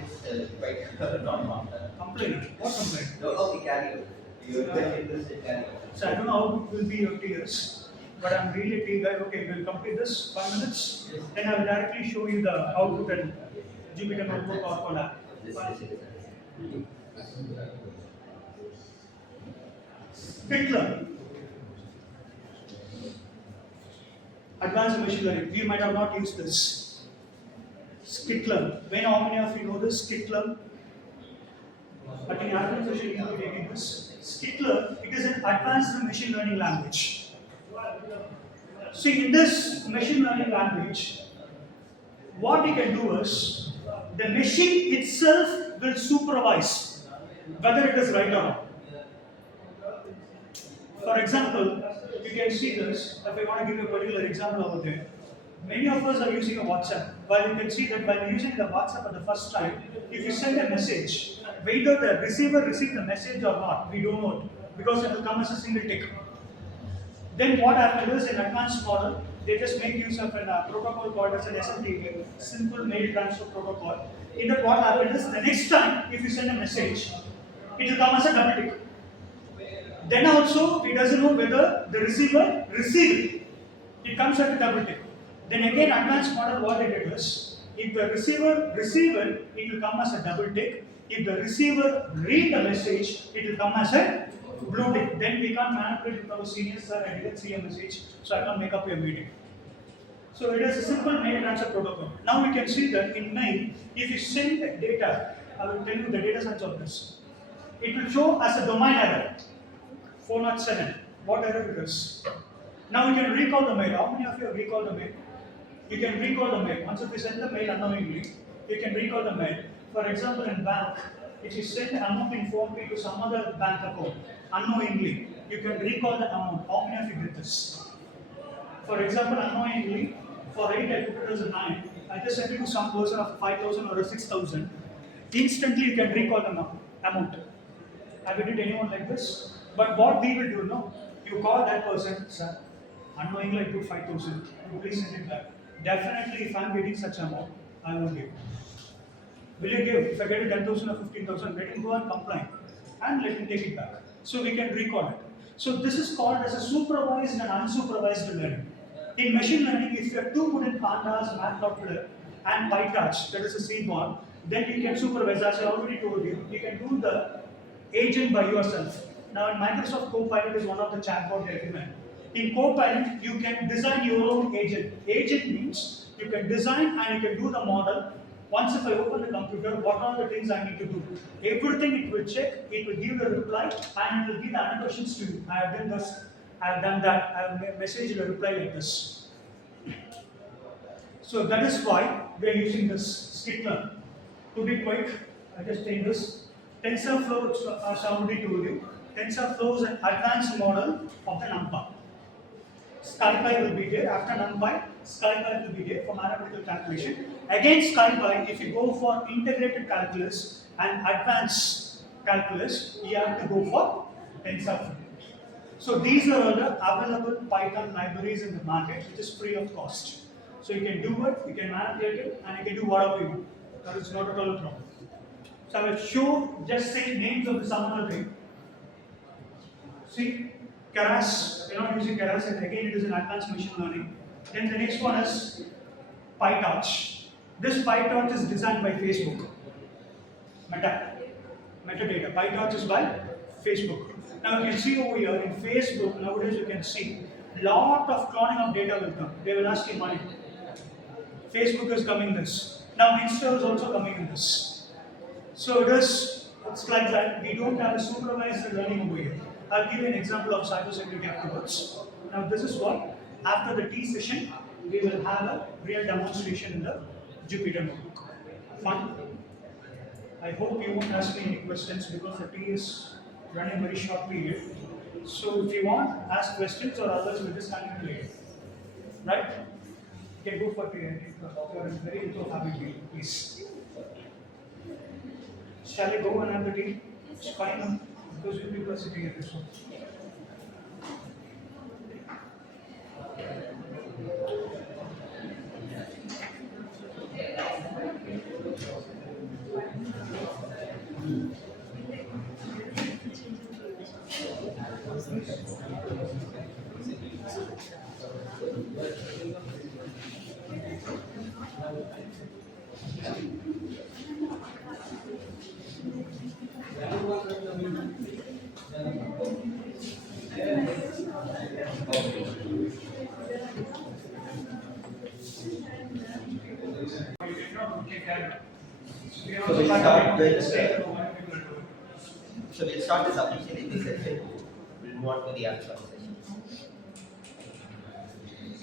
quite not. Complaint. What complaint? No, okay, carry on. You are very interested, carry on. So I don't know how it will be your tears, but I'm really a tea guy. Okay, we'll complete this 5 minutes. Then I will directly show you the output and Jupyter Notebook or Colab. Hitler. Advanced machine learning. We might have not used this. Skitler. When how many of you know this? Skitler. But in after session you will be taking this. Skitler, it is an advanced machine learning language. See, in this machine learning language, what you can do is, the machine itself will supervise whether it is right or not. For example, you can see this, if I want to give you a particular example over there. Many of us are using a WhatsApp. While you can see that while using the WhatsApp at the first time, if you send a message, whether the receiver received the message or not, we don't know it, because it will come as a single tick. Then what happens is in advanced model, they just make use of a protocol called as an SMTP, simple mail transfer protocol. In that what happens is the next time if you send a message, it will come as a double tick. Then also it doesn't know whether the receiver received it. It comes as a double tick. Then again advanced model what they did is, if the receiver receive it, it will come as a double tick. If the receiver read the message, it will come as a blue tick. Then we can't manipulate with our seniors, sir, I didn't see a message, so I can't make up a meeting. So it is a simple mail transfer protocol. Now we can see that in mail, if you send data, I will tell you the data science of this. It will show as a domain error, 407, what error it is. Now you can recall the mail. How many of you have recalled the mail? You can recall the mail. Once if you send the mail unknowingly, you can recall the mail. For example, in bank, if you send amount in phone pay to some other bank account unknowingly, you can recall the amount. How many of you did this? For example, unknowingly, for 8 I put it as a 9, I just sent it to some person of 5,000 or 6,000. Instantly you can recall the amount. Have you did anyone like this? But what we will do, no? You call that person, sir, unknowingly I put 5,000, please send it back. Definitely if I am getting such amount, I will give. Will you give? If I get 10,000 or 15,000, let him go and complain and let him take it back. So we can record it. So this is called as a supervised and unsupervised learning. In machine learning, if you are too good in pandas, matplotlib and PyTorch, that is a seedborn, then you can supervise. As I already told you, you can do the agent by yourself. Now in Microsoft Copilot is one of the chatbot they recommend. In Copilot, you can design your own agent. Agent means you can design and you can do the model. Once if I open the computer, what are the things I need to do? Everything it will check, it will give the reply, and it will give the annotations to you. I have done this, I have done that, I have messaged a reply like this. So that is why we are using this skitlearn. To be quick, I just take this. TensorFlow, as I already told you, TensorFlow is an advanced model of the NumPy. SkyPy will be there. After NumPy, SkyPy will be there for mathematical calculation. Again, SkyPy, if you go for integrated calculus and advanced calculus, you have to go for TensorFlow. So these are all the available Python libraries in the market, which is free of cost. So you can do it, you can manipulate it, and you can do whatever you want. That is not at all a problem. So I will show, just say names of the some other thing. See, Keras, we are not using Keras, and again it is an advanced machine learning. Then the next one is PyTorch. This PyTorch is designed by Facebook. Metadata. PyTorch is by Facebook. Now you can see over here in Facebook, nowadays you can see lot of cloning of data will come. They will ask you money. Facebook is coming this. Now Insta is also coming in this. So it's like that. We don't have a supervised learning over here. I'll give you an example of cybersecurity afterwards. Now this is what, after the T session, we will have a real demonstration in the Jupyter notebook. Fun? I hope you won't ask me any questions because the T is running a very short period. So if you want, ask questions or others will just continue later. Right? You can go for T. You are very into having T, please. Shall we go and have the tea? It's fine now, because you people are sitting at this one. So we'll start the submission in this session. We'll move on to the hands-on session.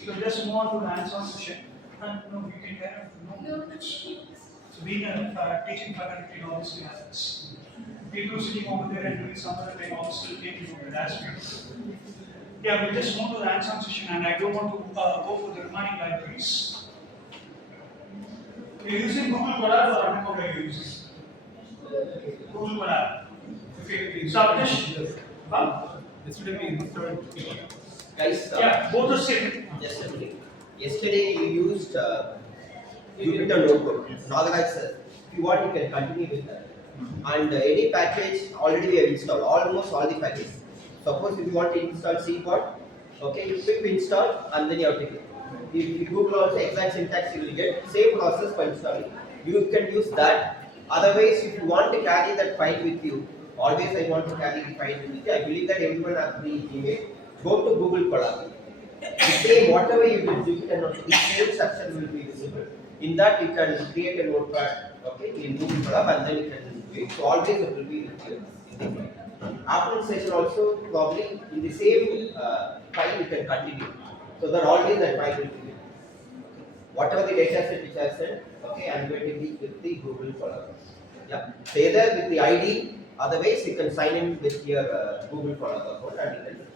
So just move on to the hands-on session. And you can kind of know this. So being a teaching faculty obviously happens. People sitting over there and doing some other thing obviously take you from the dashboard. Yeah, we'll just move to the hands-on session, and I don't want to go for the remaining libraries. You're using Google Colab or what are you using? Google Colab. Okay. So I'll just. Yesterday we installed Guys, Yeah, both are same. just a minute. Yesterday you used Jupyter Notebook. Now that if you want, you can continue with that. And any package already we have installed, almost all the packages. Suppose if you want to install Cpod, okay, you click install and then you have to click. If you Google also exact syntax, you will get same process for installing. You can use that. Otherwise, if you want to carry that file with you, always I want to carry the file with you. I believe that everyone has the email. Go to Google Colab. The same whatever you do, Jupyter Notebook, the same section will be visible. In that you can create a notepad, okay, in Google Colab, and then you can do it. So always it will be with you in the file. After session also probably in the same file you can continue. So that always that file will be with you. Whatever the data set which I sent, okay, I'm going to be with the Google Colab. Yeah. So either with the ID, otherwise you can sign in with your Google Colab account and you can.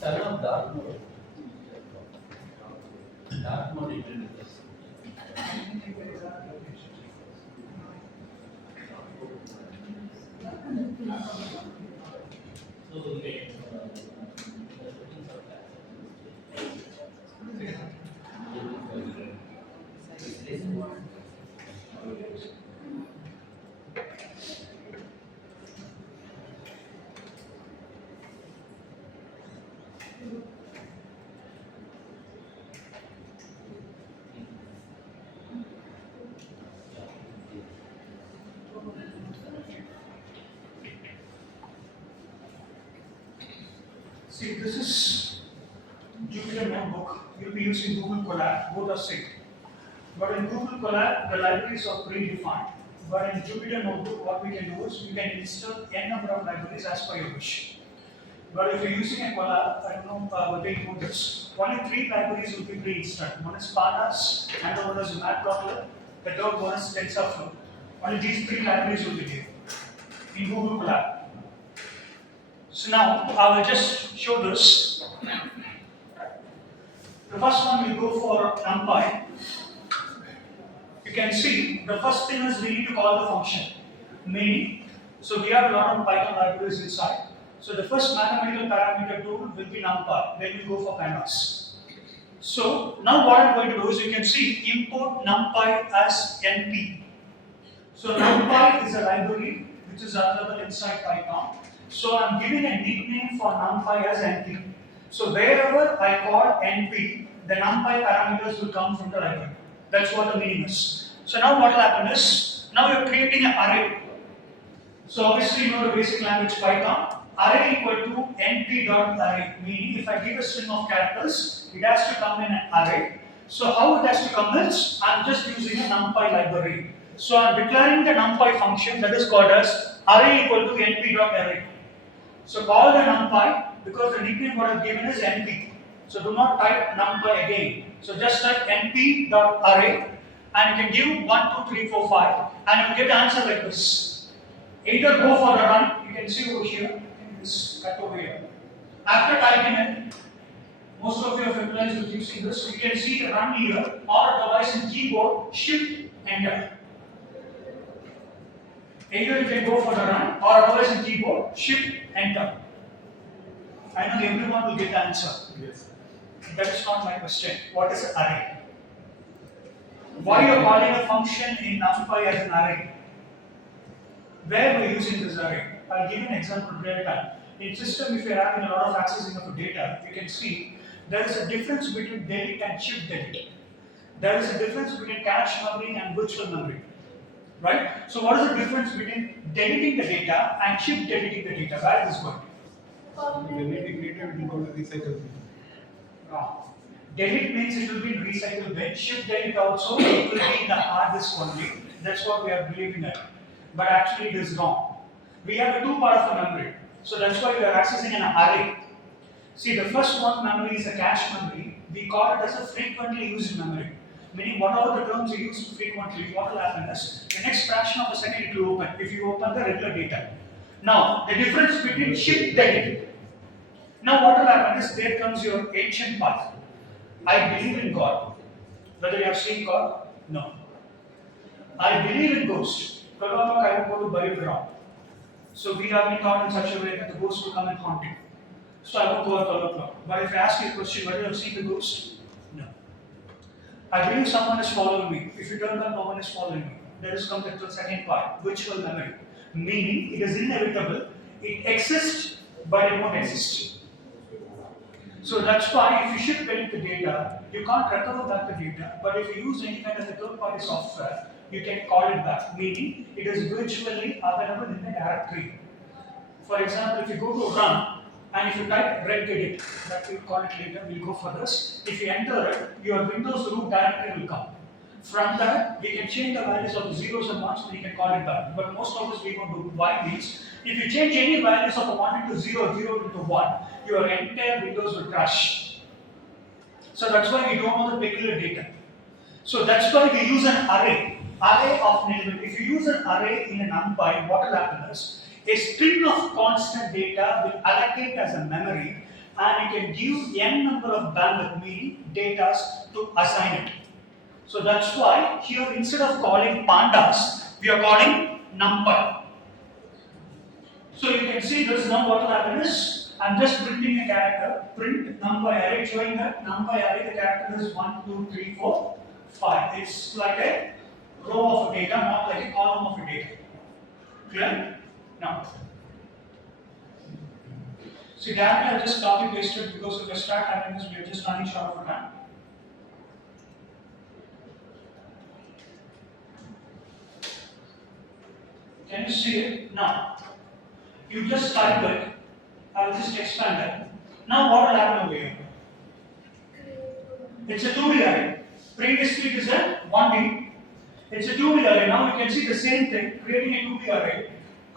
turn off dark mode. Dark mode it will be. So okay. See, this is Jupyter Notebook. You'll be using Google Colab, both are same. But in Google Colab, the libraries are predefined. But in Jupyter Notebook, what we can do is we can install n number of libraries as per your wish. But if you're using a Colab, I don't know what they do this. Only 3 libraries will be pre-installed. One is Pandas, another one is Matplotlib, the third one is TensorFlow. Only these 3 libraries will be there in Google Colab. So now I will just show this. The first one will go for NumPy. You can see the first thing is we need to call the function main. So we have a lot of Python libraries inside. So the first mathematical parameter tool will be NumPy. Then we go for pandas. So now what I'm going to do is you can see import NumPy as NP. So NumPy is a library which is available inside Python. So I'm giving a nickname for NumPy as NP. So wherever I call NP, the NumPy parameters will come from the library. That's what the meaning is. So now what will happen is, now you're creating an array. So obviously you know the basic language Python. Array equal to np.array, meaning if I give a string of characters, it has to come in an array. So how it has to come is, I'm just using a NumPy library. So I'm declaring the NumPy function that is called as array equal to np.array. So call the NumPy because the nickname what I've given is np. So do not type NumPy again. So just type np.array and you can give 1, 2, 3, 4, 5 and you'll get the answer like this. Either go for the run, you can see over here, this cut over here. After typing it, most of your employees will using this, you can see the run here or otherwise in keyboard, shift, enter. Either you can go for the run or otherwise in keyboard, shift, enter. I know everyone will get the answer. Yes. That is not my question. What is an array? Why you are calling a function in NumPy as an array? Where we are using this array? I'll give you an example real time. In system, if you are having a lot of accessing of data, you can see there is a difference between delete and shift delete. There is a difference between cache memory and virtual memory. Right? So what is the difference between deleting the data and shift deleting the data? Where is this going? When it is created, it will go to recycle bin. Wrong. Delete means it will be in recycle bin. Shift delete also it will be in the hard disk only. That's what we are believing in. But actually it is wrong. We have a 2 part of the memory. So that's why we are accessing an array. See, the first one memory is a cache memory. We call it as a frequently used memory. Meaning, whatever the terms you use frequently, what will happen is the next fraction of a second it will open if you open the regular data. Now, the difference between shift date. Now, what will happen is there comes your ancient part. I believe in God. Whether you have seen God? No. I believe in ghosts. 12 o'clock I will go to bury ground. So we have been taught in such a way that the ghost will come and haunt you. So I won't go at 12 o'clock. But if I ask you a question, whether you have seen the ghost? No. I believe someone is following me. If you turn back, no one is following me. There is come to the second part, virtual memory. Meaning, it is inevitable. It exists, but it won't exist. So that's why if you should edit the data, you can't recover back the data. But if you use any kind of a third-party software, you can call it back. Meaning, it is virtually available in the directory. For example, if you go to run, and if you type regedit, that we'll call it later, we'll go for this. If you enter it, your Windows root directory will come. From that, we can change the values of the zeros and ones and you can call it back. But most of us we won't do. Why means, if you change any values of a 1 into 0, 0 into 1, your entire Windows will crash. So that's why we don't know the peculiar data. So that's why we use an array of neighborhood. If you use an array in a NumPy, what will happen is, a string of constant data will allocate as a memory and it can give n number of bandwidth, meaning data to assign it. So that's why here instead of calling pandas, we are calling NumPy. So you can see this now what will happen is, I'm just printing a character, print NumPy array, showing that NumPy array, the character is 1, 2, 3, 4, 5. It's like a row of data, not like a column of data. Clear? Now, see directly I just copy pasted because if I start having this, we are just running short of time. Can you see it? Now, you just type it, I will just expand it. Now what will happen over here? It's a 2D array. Previously it is a 1D. It's a 2D array. Now you can see the same thing, creating a 2D array.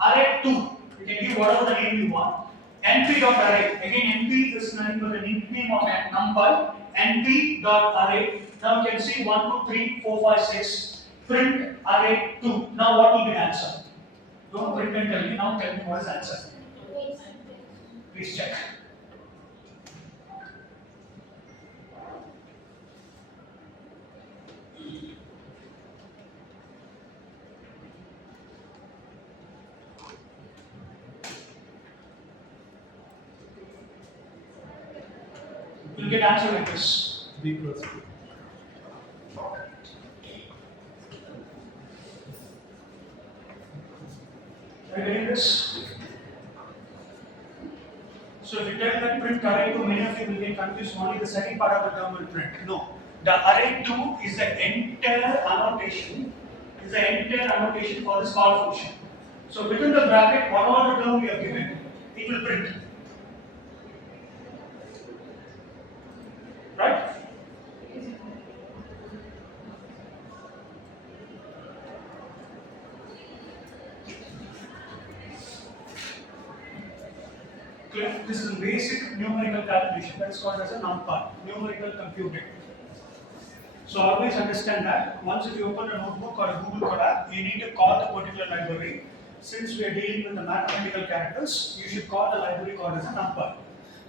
Array 2, you can give whatever the name you want. np.array, again np is nothing but the nickname of a NumPy. np.array, now you can see 1, 2, 3, 4, 5, 6. Print array 2. Now what will be the answer? Don't print and tell me, now tell me what is the answer. Please check. You'll get answer like this. B plus B. Are you getting this? So if you tell that print array 2, many of you will get confused, only the second part of the term will print. No. The array 2 is the entire annotation, for this call function. So within the bracket, whatever the term we have given, it will print. Right? Clear? This is a basic numerical calculation that is called as a NumPy, numerical computing. So always understand that once if you open a notebook or a Google Colab, you need to call the particular library. Since we are dealing with the mathematical characters, you should call the library called as a NumPy.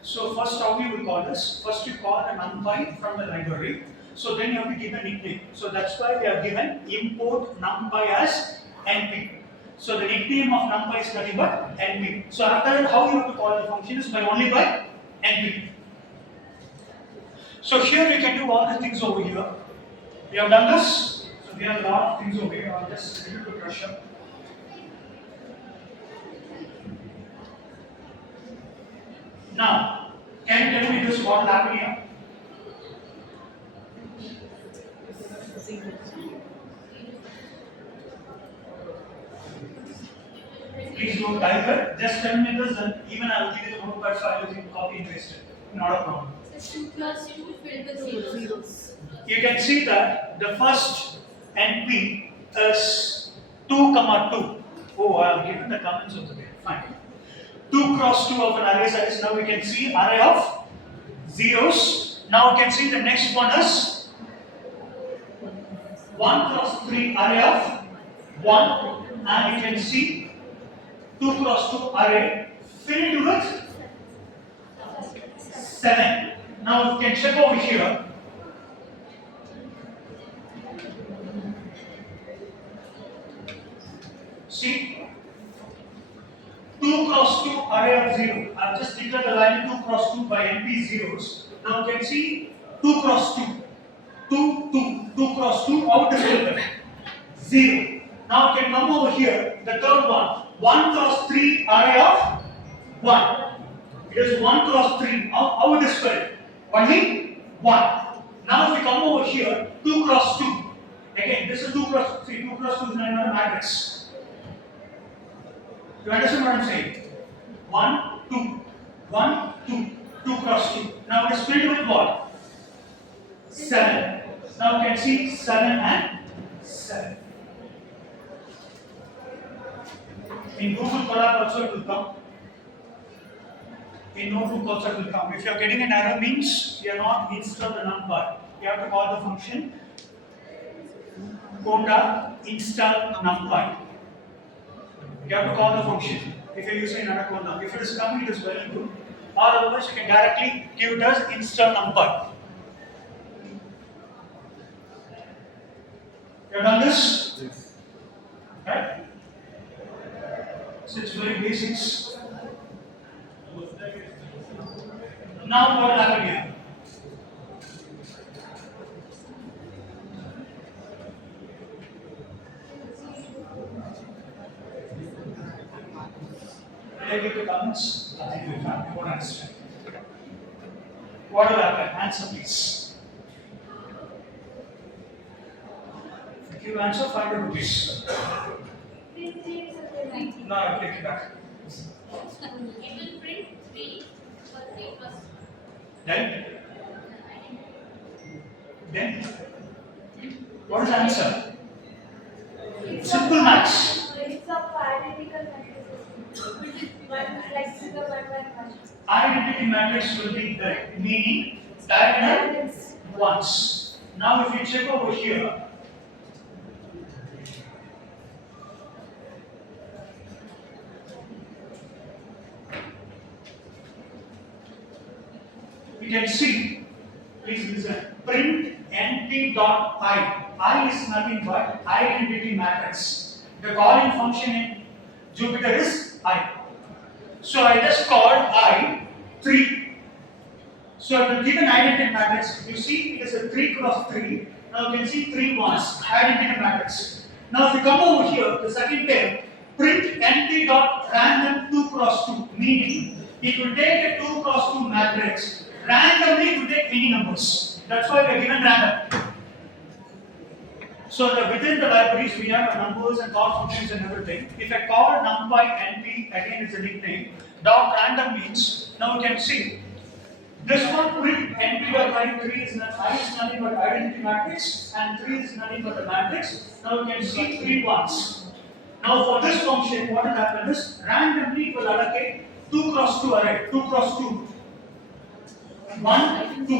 So first how you will call this? First you call the NumPy from the library. So then you have to give a nickname. So that's why we have given import NumPy as NP. So the nickname of NumPy is nothing but NP. So after that, how you have to call the function is only by NP. So here we can do all the things over here. We have done this. So we have a lot of things over here. I'll just able to brush up. Now, can you tell me this what will happen here? Please don't type it. Just tell me this, and even I will give you the notepad file. You can copy and paste it. Not a problem. 2 plus 2 filled with zeros. You can see that the first NP is 2, 2. Oh, I have given the comments over there. Fine. 2 cross 2 of an array size. Now we can see array of zeros. Now you can see the next one is 1 cross 3 array of 1, and you can see 2 cross 2 array filled with 7. Now you can check over here. See, 2 cross 2 array of 0. I've just declared the value 2 cross 2 by NP zeros. Now you can see 2 cross 2. 2 cross 2 out is equal 0. Now you can come over here, the third one. 1 cross 3 array of 1. It is 1 cross 3. How it is spelled? Only 1. Now if we come over here, 2 cross 2. Again, this is 2 cross 3. 2 cross 2 is another matrix. You understand what I'm saying? 1, 2. 1, 2. 2 cross 2. Now it is filled with what? 7. Now you can see 7 and 7. In Google Colab also it will come. In Notebook also it will come. If you are getting an error, means you are not installed the numpy. You have to call the function quota install numpy. You have to call the function if you are using another quota. If it is coming, it is very good. Or otherwise, you can directly give it as install numpy. You have done this? Yes. Right? So it's very basics. Now what will happen here? Will I get the comments? I think we can't. You won't understand. What will happen? Answer please. If you answer, 500 rupees. No, I'll take it back. It will print 3 for 3 plus. Then? What is the answer? Simple maths. It's of identical matrices. Like figure 1 by 1. Identity matrix will be there, meaning diagonal ones. Now if you check over here, you can see, please listen, print np.I. I is nothing but identity matrix. The calling function in Jupyter is I. So I just called I 3. So I will give an identity matrix. You see, it is a 3 cross 3. Now you can see 3 ones, identity matrix. Now if you come over here, the second term, print np.random 2 cross 2, meaning it will take a 2 cross 2 matrix. Randomly it will take any numbers. That's why we are given random. So within the libraries we have numbers and call functions and everything. If I call numpy np, again it's a nickname, dot random means, now you can see, this one print np.I 3 is nothing but identity matrix and 3 is nothing but the matrix. Now you can see 3 ones. Now for this function, what will happen is, randomly it will allocate 2 cross 2 array, 2 cross 2. 1, 2,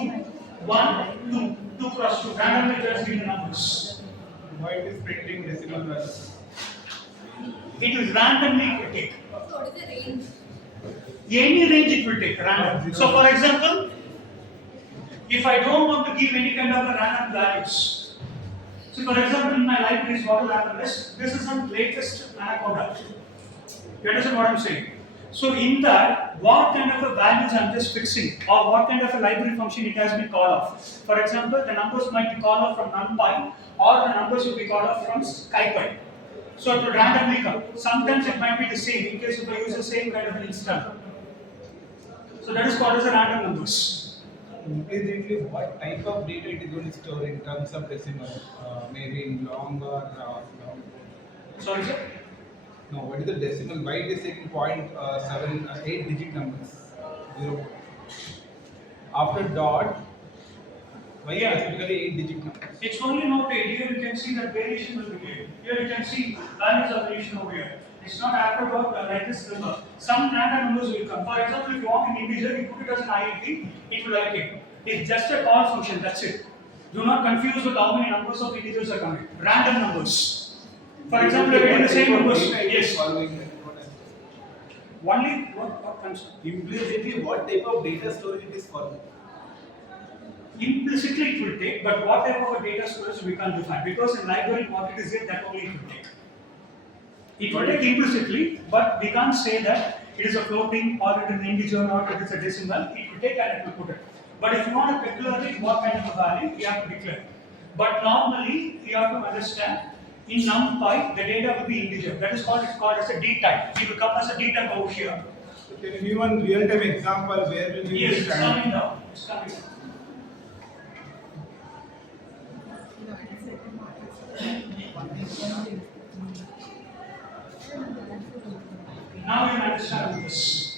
1, 2, 2 cross 2. Randomly just give the numbers. Why it is printing decimal values? It will randomly take. So what is the range? Any range it will take, random. So for example, if I don't want to give any kind of a random values. So for example, in my libraries, what will happen is, this is the latest Anaconda. You understand what I'm saying? So in that, what kind of a values I'm just fixing, or what kind of a library function it has been called off. For example, the numbers might be called off from numpy, or the numbers will be called off from scipy. So it will randomly come. Sometimes it might be the same, in case if I use the same kind of an instant. So that is called as a random numbers. Implicitly, what type of data it is going to store in terms of decimal? Maybe in long or long? Sorry, sir? No, what is the decimal? Why it is taking 8 digit numbers? 0. After dot, why specifically 8 digit numbers? It's only not 8. Here you can see that variation will be here. Here you can see values of variation over here. It's not after God like this number. Some random numbers will come. For example, if you want an integer, you put it as an INT, it will allocate. It's just a call function, that's it. Do not confuse with how many numbers of integers are coming. Random numbers. For example, if you the same numbers, yes. Only what comes? Implicitly, what type of data storage it is for? Implicitly it will take, but what type of a data storage we can't define, because in library what it is there, that only it will take. It will take implicitly, but we can't say that it is a floating or it is an integer or it is a decimal. It will take and it will put it. But if you want to declare what kind of a value, you have to declare. But normally you have to understand in NumPy the data will be integer. That is called as a D type. It will come as a D type over here. So can you give one real time example where will you Yes, it's coming down. It's coming down. Now you understand this.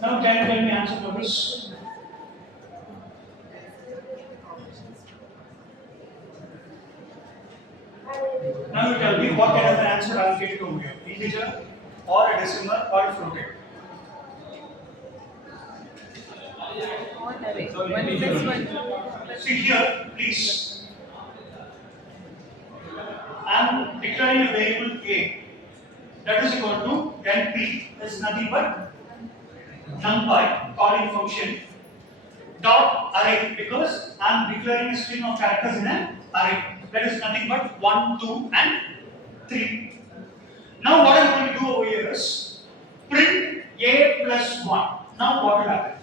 Now can you tell me answer for this? Now you tell me what kind of an answer I will get it over here. Integer or a decimal or a floating. See here, please. I am declaring a variable A. That is equal to NP is nothing but NumPy calling function dot array, because I am declaring a string of characters in an array. That is nothing but 1, 2 and 3. Now what I am going to do over here is print A plus 1. Now what will happen?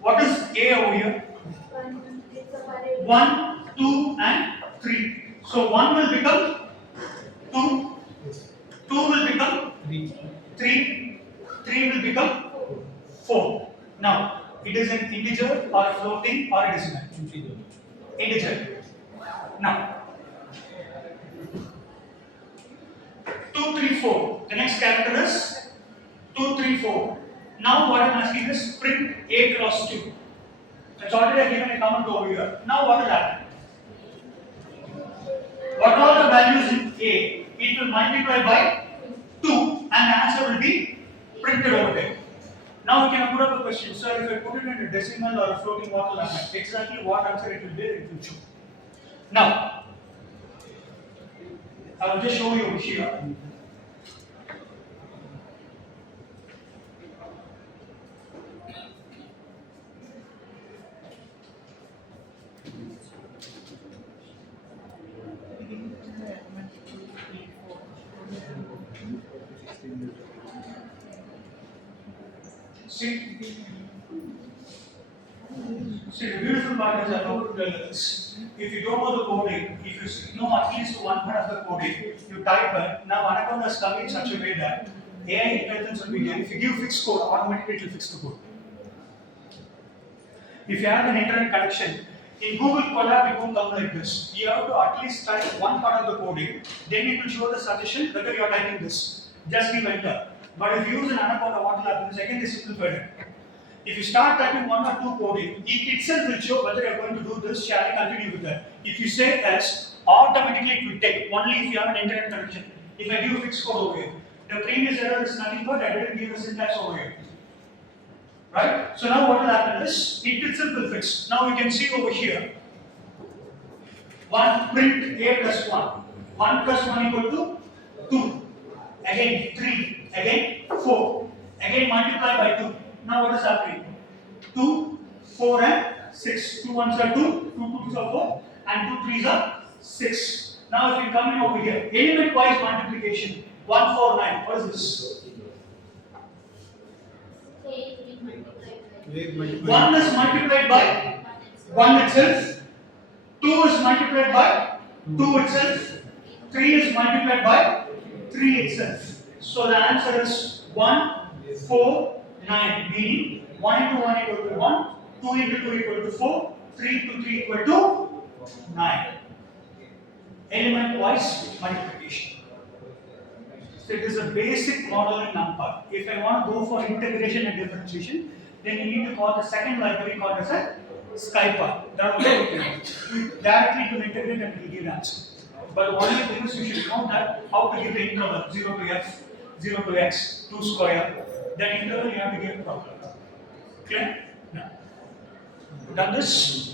What is A over here? 1, 2 and 3. So 1 will become 2, 2 will become 3, 3 will become 4. Now it is an integer or a floating or a decimal. Integer. Now 2, 3, 4. The next character is 2, 3, 4. Now what I am asking is print A cross 2. That's already I given a comment over here. Now what will happen? What are the values in A? It will multiply by 2 and the answer will be printed over there. Now we can put up a question. So if I put it in a decimal or a floating, what will happen? Exactly what answer it will be, it will show. Now, I will just show you here. See, the beautiful part is I know to tell this. If you don't know the coding, if you know at least one part of the coding, you type it. Now Anaconda is coming in such a way that AI intelligence will be there. If you give fixed code, automatically it will fix the code. If you have an internet connection, in Google Colab it won't come like this. You have to at least type one part of the coding, then it will show the suggestion whether you are typing this. Just give enter. But if you use an Anaconda, what will happen is again this simple better. If you start typing one or two coding, it itself will show whether you are going to do this, shall I continue with that. If you say yes, automatically it will take, only if you have an internet connection. If I give fixed code over here, the previous error is nothing but I didn't give a syntax over here. Right? So now what will happen is, it itself will fix. Now we can see over here, 1 print A plus 1. 1 plus 1 equal to 2. Again 3. Again 4. Again multiply by 2. Now what is happening? 2, 4 and 6. 2 ones are 2, 2 twos are 4 and 2 threes are 6. Now if you come in over here, element wise multiplication, 1, 4, 9. What is this? 1 is multiplied by 1 itself, 2 is multiplied by 2 itself, 3 is multiplied by 3 itself. So the answer is 1, 4, 9, meaning 1 into 1 equal to 1, 2 into 2 equal to 4, 3 into 3 equal to 9. Element wise multiplication. So it is a basic model in NumPy. If I want to go for integration and differentiation, then you need to call the second library called as a Skype, that also you can do. Directly to integrate and it will give an answer. But the only thing is you should know that how to give the interval 0 to f, 0 to x, 2 square. That interval you have to give properly. Clear? Now, done this.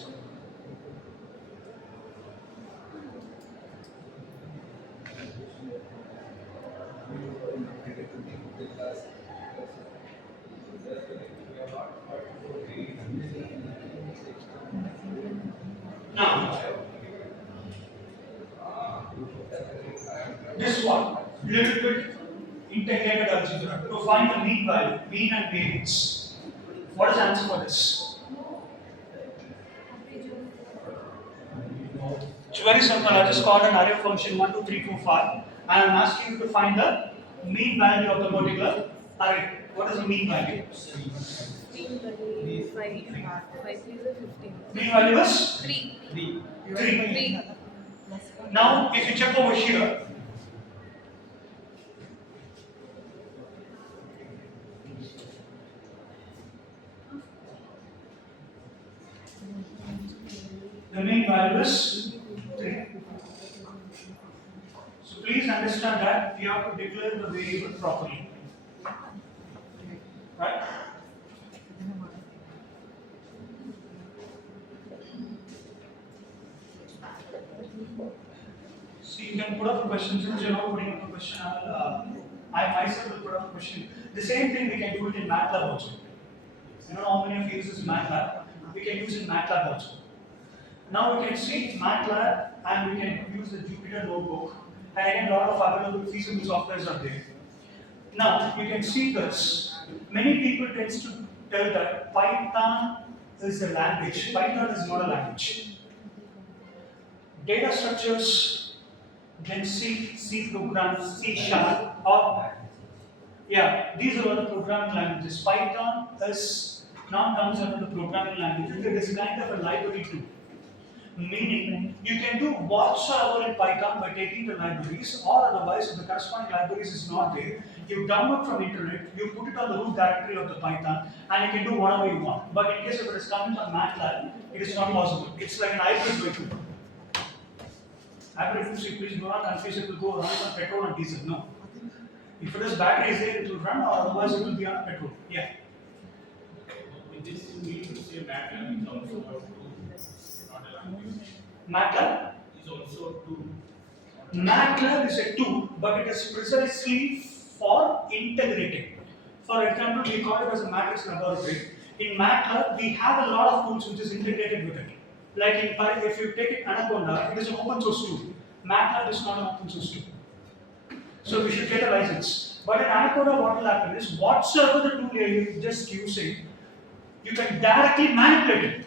Now, this one, little bit integrated algebra to find the mean value, mean and variance. What is the answer for this? It's very simple. I just called an array function 1, 2, 3, 4, 5, and I'm asking you to find the mean value of the particular array. What is the mean value? Mean value is 5, 5 is 15. Mean value is 3. 3. Now, if you check over here, the mean value is 3. So please understand that you have to declare the variable properly. Right? See, you can put up a question. Since you're not putting up a question, I myself will put up a question. The same thing we can do it in MATLAB also. You know how many of you use MATLAB? We can use it in MATLAB also. Now we can see MATLAB and we can use the Jupyter notebook, and again a lot of available feasible softwares are there. Now you can see this. Many people tend to tell that Python is a language. Python is not a language. Data structures, then C programs, C sharp, or yeah, these are all the programming languages. Python is now comes under the programming language. It is kind of a library too. Meaning, you can do whatsoever in Python by taking the libraries, or otherwise, if the corresponding libraries is not there, you download from internet, you put it on the root directory of the Python, and you can do whatever you want. But in case if it is coming from MATLAB, it is not possible. It's like an hybrid vehicle. Hybrid vehicle, please do not confuse it will go run on petrol and diesel. No. If it is battery is there, it will run, or otherwise it will be on petrol. Yeah. With this, you need to say MATLAB is also a tool, not a language. MATLAB Is also a tool. MATLAB is a tool, but it is precisely for integrating. For example, we call it as a matrix laboratory. In MATLAB, we have a lot of tools which is integrated with it. Like if you take it Anaconda, it is an open source tool. MATLAB is not an open source tool. So we should get a license. But in Anaconda, what will happen is, whatsoever the tool you're just using, you can directly manipulate it.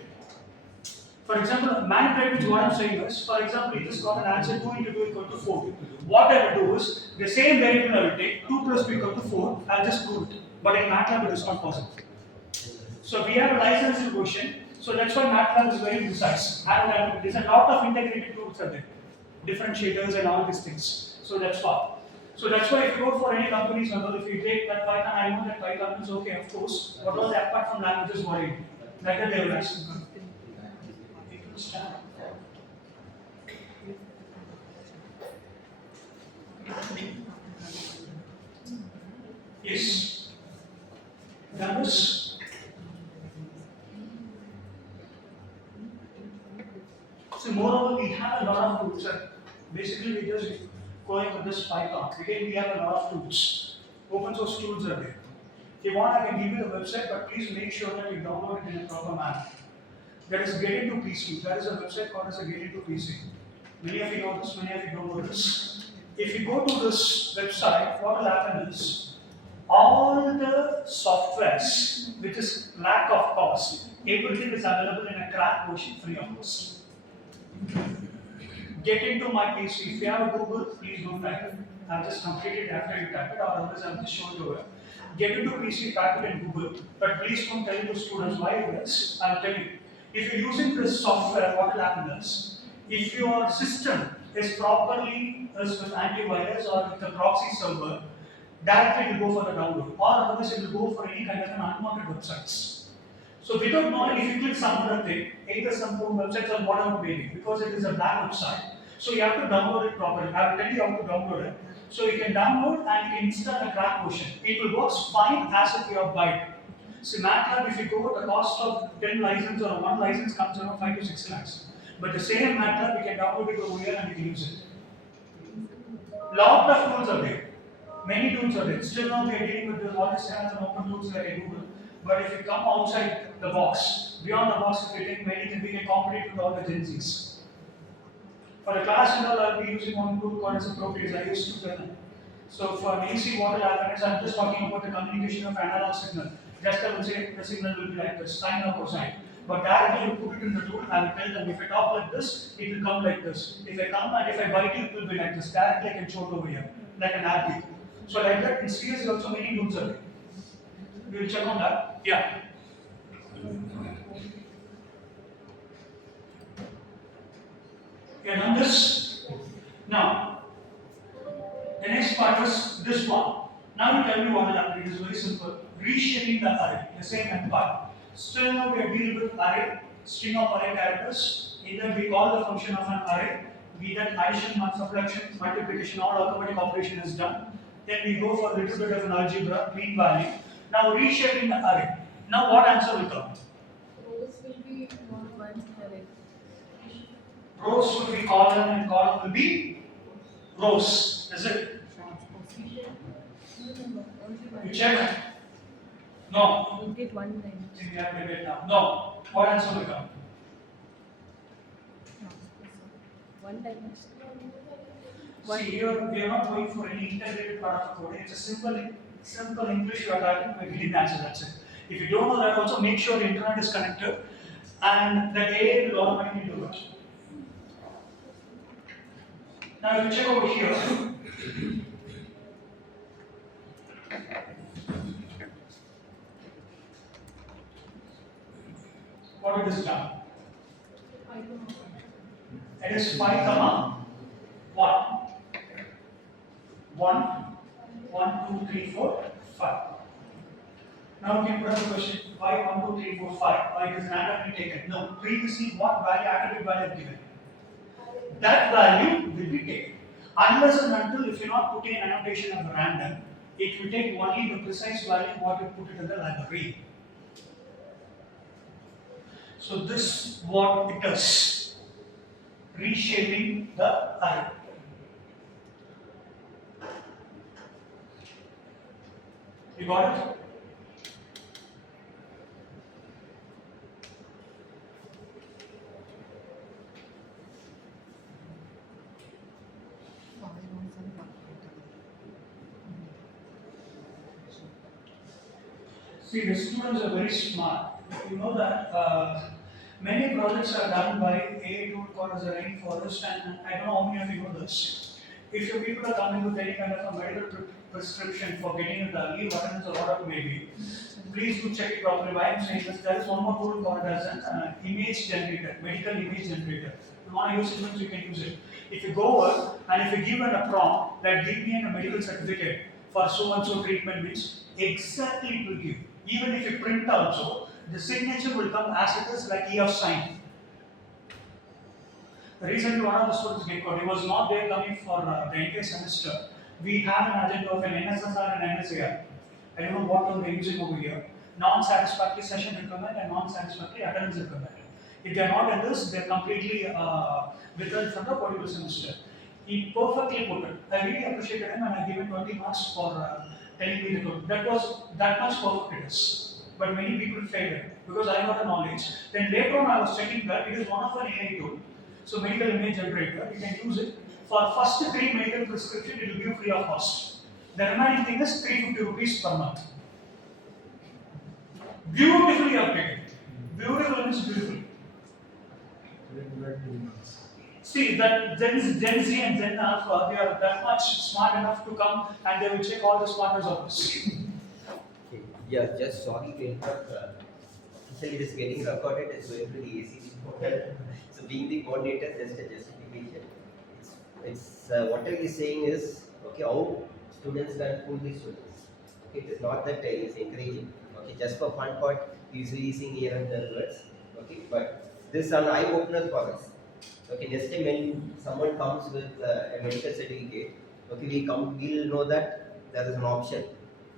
For example, manipulate is what I'm saying is, for example, you just got an answer 2 into 2 equal to 4. What I will do is, the same variable I will take, 2 plus 2 equal to 4, I'll just prove it. But in MATLAB, it is not possible. So we have a licensed version, so that's why MATLAB is very precise. And there's a lot of integrated tools are there, differentiators and all these things. So that's why. So that's why if you go for any companies, if you take that Python, I know that Python is okay, of course. What was apart from languages worried? Like that they will ask. Yes. Done this. So moreover, we have a lot of tools. Basically, we just going with this Python. Again, we have a lot of tools. Open source tools are there. If you want, I can give you the website, but please make sure that you download it in a proper manner. That is Get Into PC. That is a website called as a Get Into PC. Many of you know this, many of you don't know this. If you go to this website, what will happen is, all the softwares, which is lack of cost, everything is available in a crack version free of cost. Get Into my PC. If you have a Google, please don't type it. I'll just complete it after you type it, or otherwise I'll just show it over. Get Into PC, type it in Google, but please don't tell the students why it is. I'll tell you. If you're using this software, what will happen is, if your system is properly with antivirus or with a proxy server, directly it will go for the download, or otherwise it will go for any kind of an unwanted websites. So without knowing, if you click some other thing, either some porn websites or whatever maybe, because it is a black website, so you have to download it properly. I will tell you how to download it. So you can download and you can install a crack version. It will work fine as if you have buy it. So MATLAB, if you go, the cost of 10 license or one license comes around 5 to 6 lakhs. But the same MATLAB, you can download it over here and you can use it. Lot of tools are there. Many tools are there. Still now we are dealing with all these kinds of open tools like Google. But if you come outside the box, beyond the box, if you think many things, we can compete with all the Gen Zs. For the class and all, I'll be using one tool called as a Practised. I used to tell them. So for AC what will happen is I'm just talking about the communication of analog signal. Just I will say the signal will be like this, sine or cosine. But directly you put it in the tool, I will tell them if I talk like this, it will come like this. If I come and if I bite it will be like this. Directly I can show it over here, like an ATAL. So like that, in CS also many tools are there. We will check on that. Yeah. Yeah, done this. Now, the next part is this one. Now you tell me what will happen. It is very simple. Reshaping the array, the same end part. Still now we are dealing with array, string of array characters. Either we call the function of an array, be that addition, subtraction, multiplication, all arithmetic operation is done. Then we go for a little bit of an algebra, mean value. Now reshaping the array. Now what answer will come? Rows will be one array. Rows will be column and column will be rows. Is it? Only one. You check? No. You get one line. Think we have to get now. No. What answer will come? One dimension. See, here we are not going for any integrated part of the code. It's a simple English you are typing, we didn't answer, that's it. If you don't know that, also make sure the internet is connected and the AI will automatically do it. Now, if you check over here, what it is done? It is 5 comma 1. 1, 1, 2, 3, 4, 5. Now we can put up the question, why 1, 2, 3, 4, 5? Why it is randomly taken? No, previously what value, attribute value is given? That value will be taken. Unless and until if you not put in annotation of random, it will take only the precise value what you put it in the library. So this what it is. Reshaping the array. You got it? See, the students are very smart. You know that many projects are done by a tool called as a rainforest, and I don't know how many of you know this. If your people are coming with any kind of a medical prescription for getting the leave attendance or whatever may be, please do check it properly. Why I'm saying this, there is one more tool called as an image generator, medical image generator. If you want to use it, means you can use it. If you go over and if you give it a prompt that give me a medical certificate for so and so treatment means exactly it will give. Even if you print also, the signature will come as it is like he has signed. Recently, one of the students get caught. He was not there coming for the entire semester. We have an agenda of an NSSR and NSAR. I don't know what term they're using over here. Non-satisfactory session requirement and non-satisfactory attendance requirement. If they are not in this, they are completely withheld from the particular semester. He perfectly put it. I really appreciated him and I gave him 20 marks for telling me the truth. That was that much perfect it is. But many people failed it because I got the knowledge. Then later on I was checking that it is one of an AI tool. So medical image generator, you can use it. For first 3 medical prescription, it will give free of cost. The remaining thing is 350 rupees per month. Beautifully updated. Beautiful means beautiful. See that Gen Z and Gen Alpha, they are that much smart enough to come and they will check all the smartness of this. Okay. Yeah, just sorry to interrupt. Actually, it is getting recorded. It's going to the ACC portal. So, being the coordinator, just a justification. It's whatever he's saying is okay. How students can fool the students. Okay, it is not that he is encouraging. Okay, just for fun part, using here and there words. Okay, but this is an eye opener for us. Okay, next time when someone comes with a medical certificate, okay, we'll know that there is an option.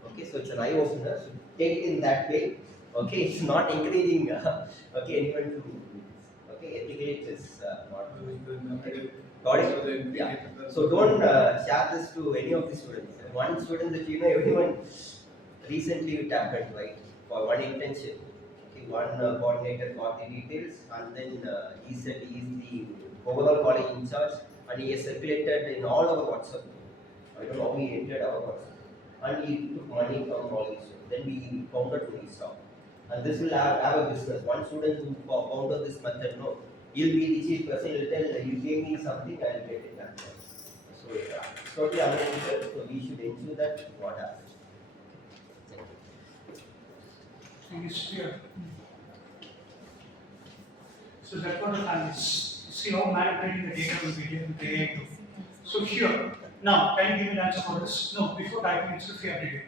Okay, so it's an eye opener. So take it in that way. Okay, it's not encouraging okay anyone to okay educate is not. Got it? Yeah. So don't share this to any of the students. One student that you know, everyone recently it happened, right? For one internship, okay, one coordinator got the details, and then he said he is the overall college in charge, and he has circulated in all our WhatsApp. I don't know how he entered our WhatsApp, and he took money from all these. Then we counted when he stopped. And this will have a business. One student who founded this method, no, he'll be the chief person, he'll tell you gave me something, I'll get it back. So it's totally unethical, so we should ensure that what happens. And it's here. So that's what the plan is. See how manipulating the data will be here with the AI tool. So here, now can you give me an answer for this? No, before typing it's free update.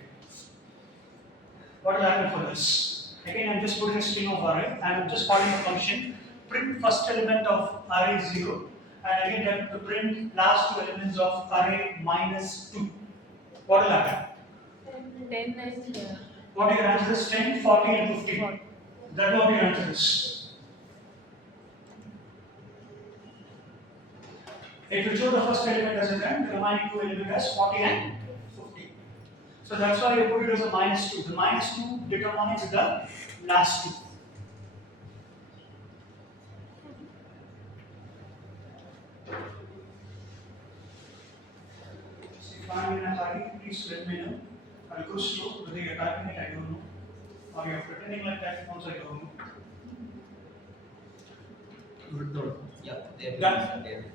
What will happen for this? Again, I'm just putting a string of array and I'm just calling a function print first element of array 0 and again I have to print last two elements of array minus 2. What will happen? 10 and What your answer is 10, 40 and 15. That's what your answer is. It will show the first element as a 10, the remaining two elements as 40 and 50. So that's why you put it as a minus 2. The minus 2 determines the last two. So if I'm in a hurry, please let me know. I'll go slow, whether you're typing it, I don't know. Or you're pretending like that, also I don't know. Yeah, they're Done. there.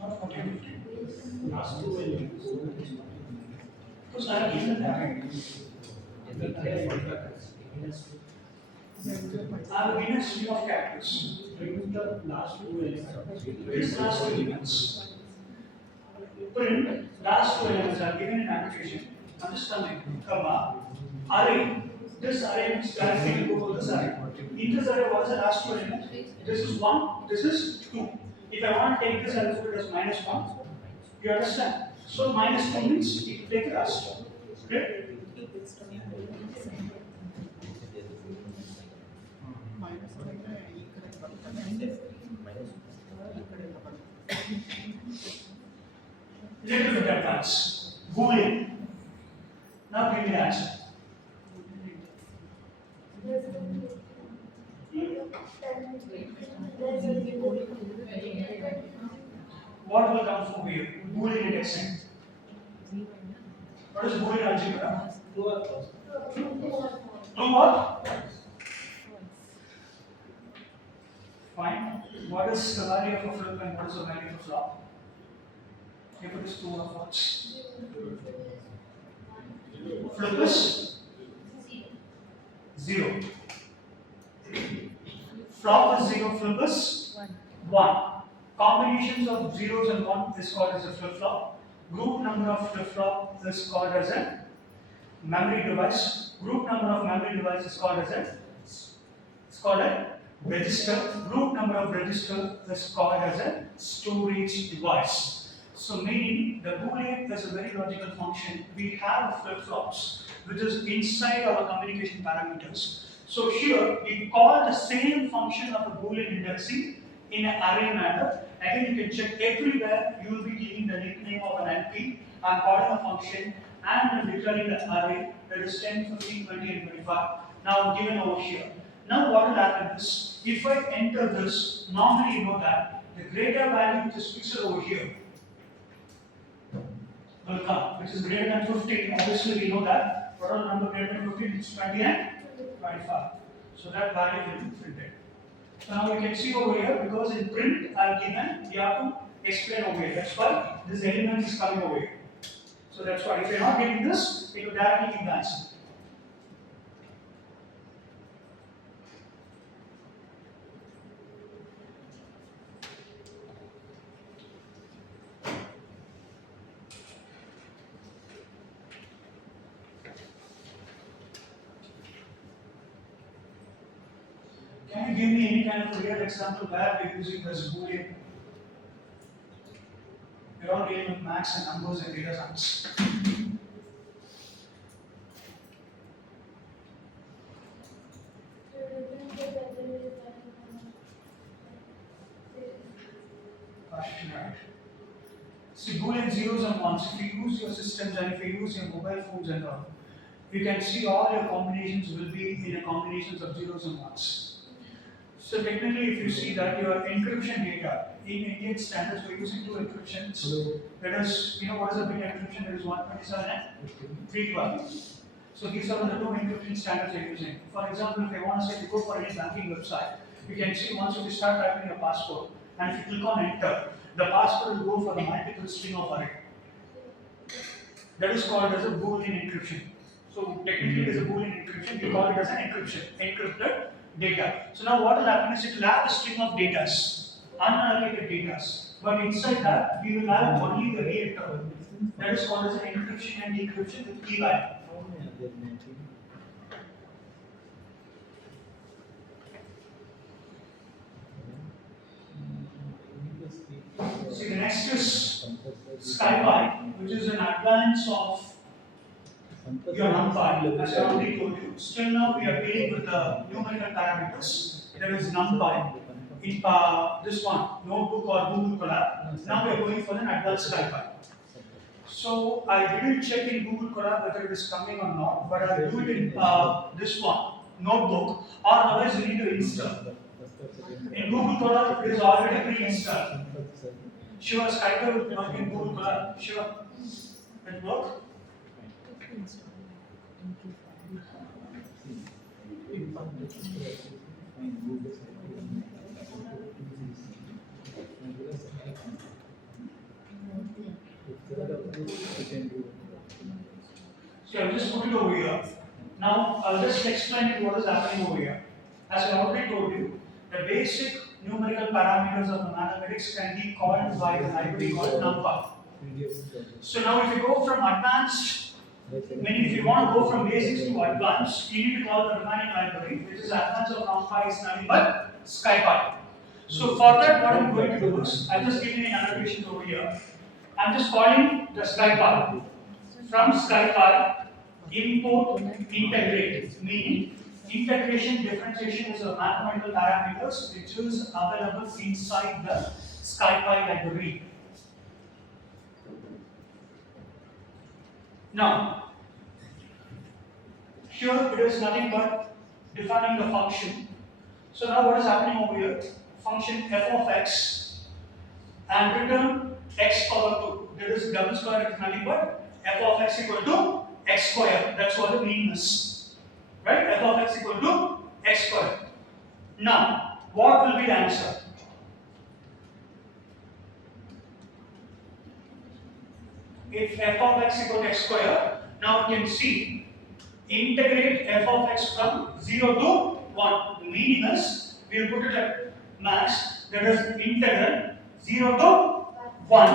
Not 40 and 50. Last two elements. Because I have given that. I have given a string of characters. Print the last two elements. These last two elements. Print last two elements are given in application. Understanding, comma, array. This array is directly go for this array. In this array, what is the last two elements? This is 1, this is 2. If I want to take this, I will put it as minus 1. You understand? So minus 2 means it will take the last one. Okay? Little bit advanced. Boolean. Now give me the answer. What will come from here? Boolean indexing. What is Boolean algebra? True what? Fine. What is the value of a flip and what is the value of a flop? If it is true or false. Flip is 0. Flop is 0, flip is 1. Combinations of zeros and 1 is called as a flip flop. Group number of flip flop is called as a memory device. Group number of memory device is called as a register. Group number of register is called as a storage device. So meaning the Boolean is a very logical function. We have flip flops which is inside our communication parameters. So here we call the same function of a Boolean indexing in an array manner. Again, you can check everywhere you will be giving the nickname of an NP. I'm calling a function and I'm declaring the array that is 10, 15, 20, and 25. Now given over here. Now what will happen is if I enter this, normally you know that the greater value which is fixed over here will come, which is greater than 15. Obviously we know that. What are the number greater than 15? It's 20 and 25. So that value will be printed. So now you can see over here, because in print I have given, you have to explain over here. That's why this element is coming over here. So that's why if you are not getting this, it will directly give the answer. Can you give me any kind of a real example where we're using this Boolean? We're all dealing with maths and numbers and data science. Right. See, Boolean zeros and ones. If you use your systems and if you use your mobile phones and all, you can see all your combinations will be in a combinations of zeros and ones. So technically, if you see that your encryption data in Indian standards, we're using two encryptions. That is, what is a big encryption? That is 127 and 312. So these are the two encryption standards we're using. For example, if I want to say to go for any banking website, you can see once you start typing your password, and if you click on enter, the password will go for the multiple string of array. That is called as a Boolean encryption. So technically, it is a Boolean encryption. We call it as an encryption, encrypted data. So now what will happen is it will have a string of data, unallocated data, but inside that we will have only the real term. That is called as an encryption and decryption with key value. See, the next is SkyPy, which is an advance of your NumPy. As I already told you, still now we are dealing with the numerical parameters. That is NumPy. In this one, Notebook or Google Colab. Now we are going for an advanced SkyPy. So I didn't check in Google Colab whether it is coming or not, but I'll do it in this one, Notebook, or otherwise you need to install. In Google Colab, it is already pre-installed. Sure, SkyPy will work in Google Colab. Sure. It will work. So I'll just put it over here. Now I'll just explain what is happening over here. As I already told you, the basic numerical parameters of the mathematics can be called by the library called NumPy. So now if you go from advanced, meaning if you want to go from basics to advanced, you need to call the remaining library, which is advanced of NumPy is nothing but SkyPy. So for that, what I'm going to do is, I'll just give you an annotation over here. I'm just calling the SkyPy. From SkyPy, import integrate, meaning integration differentiation is a mathematical parameters which is available inside the SkyPy library. Now, here it is nothing but defining the function. So now what is happening over here? Function f of x and return x power 2. That is double square is nothing but f of x equal to x square. That's what the meaning is. Right? F of x equal to x square. Now, what will be the answer? If f of x equal to x square, now you can see integrate f of x from 0 to 1. The meaning is we will put it at max, that is integral 0 to 1.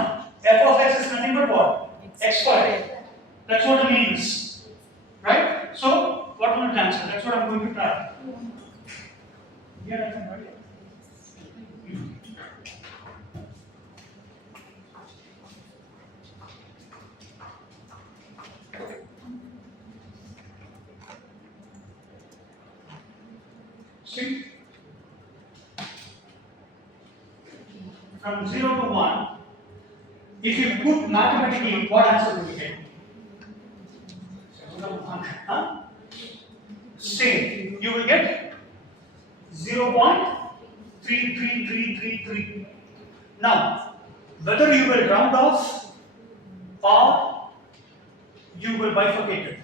F of x is nothing but what? X square. That's what the meaning is. Right? So, what will it answer? That's what I'm going to try. Yeah, I can write it. See? From 0 to 1, if you put mathematically, what answer will you get? Huh? Same. You will get 0.33333. Now, whether you will round off or you will bifurcate it.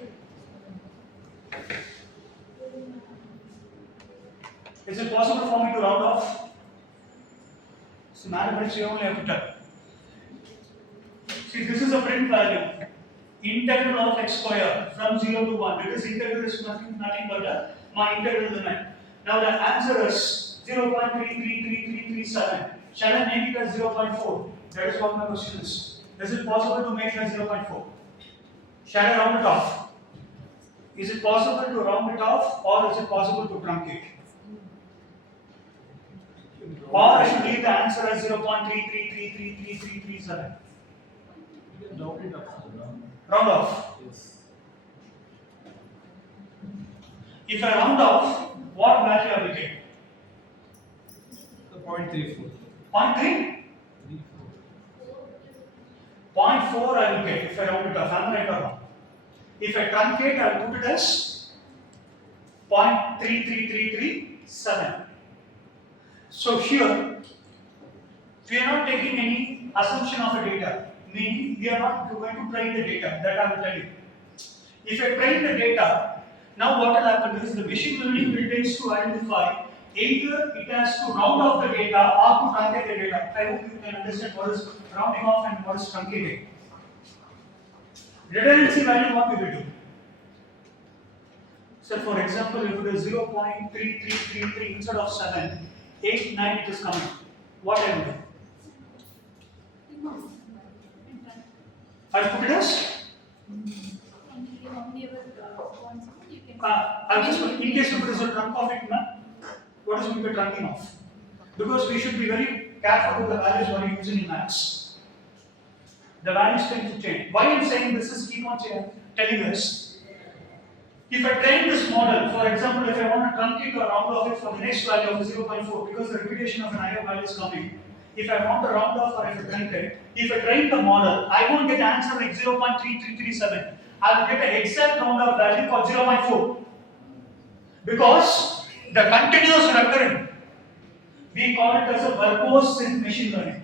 Is it possible for me to round off? So mathematics you only have to tell. See, this is a print value. Integral of x square from 0 to 1. This integral is nothing but my integral limit. Now the answer is 0.33337. Shall I make it as 0.4? That is what my question is. Is it possible to make it as 0.4? Shall I round it off? Is it possible to round it off or is it possible to truncate? Or I should leave the answer as 0.33333337. You can round it up. Round off. Yes. If I round off, what value I will get? The 0.34. 0.3? 0.4 I will get if I round it off. Am I right or wrong? If I truncate, I will put it as 0.33337. So here, we are not taking any assumption of a data, meaning we are not going to train the data, that I will tell you. If I train the data, now what will happen is the machine learning will tend to identify either it has to round off the data or to truncate the data. I hope you can understand what is rounding off and what is truncating. Redundancy value, what we will do? So for example, if it is 0.3333 instead of 7, 8, 9 it is coming. What I will do? I put it as I'll just in case if it is a trunk of it, what is going to be trunking off? Because we should be very careful with the values what we are using in maths. The values tend to change. Why I'm saying this is keep on telling us. If I train this model, for example, if I want to truncate or round off it for the next value of 0.4, because the repetition of an higher value is coming. If I want to round off or if I truncate, if I train the model, I won't get the answer like 0.3337. I will get an exact round off value called 0.4. Because the continuous recurrent, we call it as a verbose in machine learning.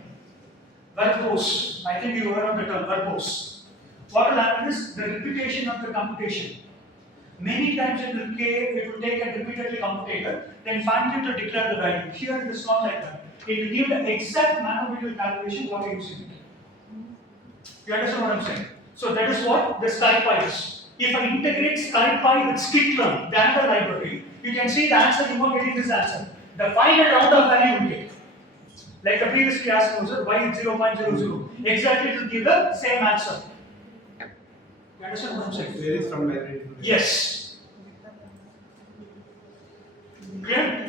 Verbose. I think you heard of the term verbose. What will happen is the repetition of the computation. Many times it will take and repeatedly computed, then finally to declare the value. Here it is not like that. It will give the exact mathematical calculation what you are using. You understand what I am saying? So that is what the SciPy is. If I integrate SciPy with skitlearn, the another library, you can see the answer, you are getting this answer. The final round of value you will get. Like the previously asked question, why is 0.00? Exactly it will give the same answer. You understand what I am saying? Varies from library to library. Yes. Clear?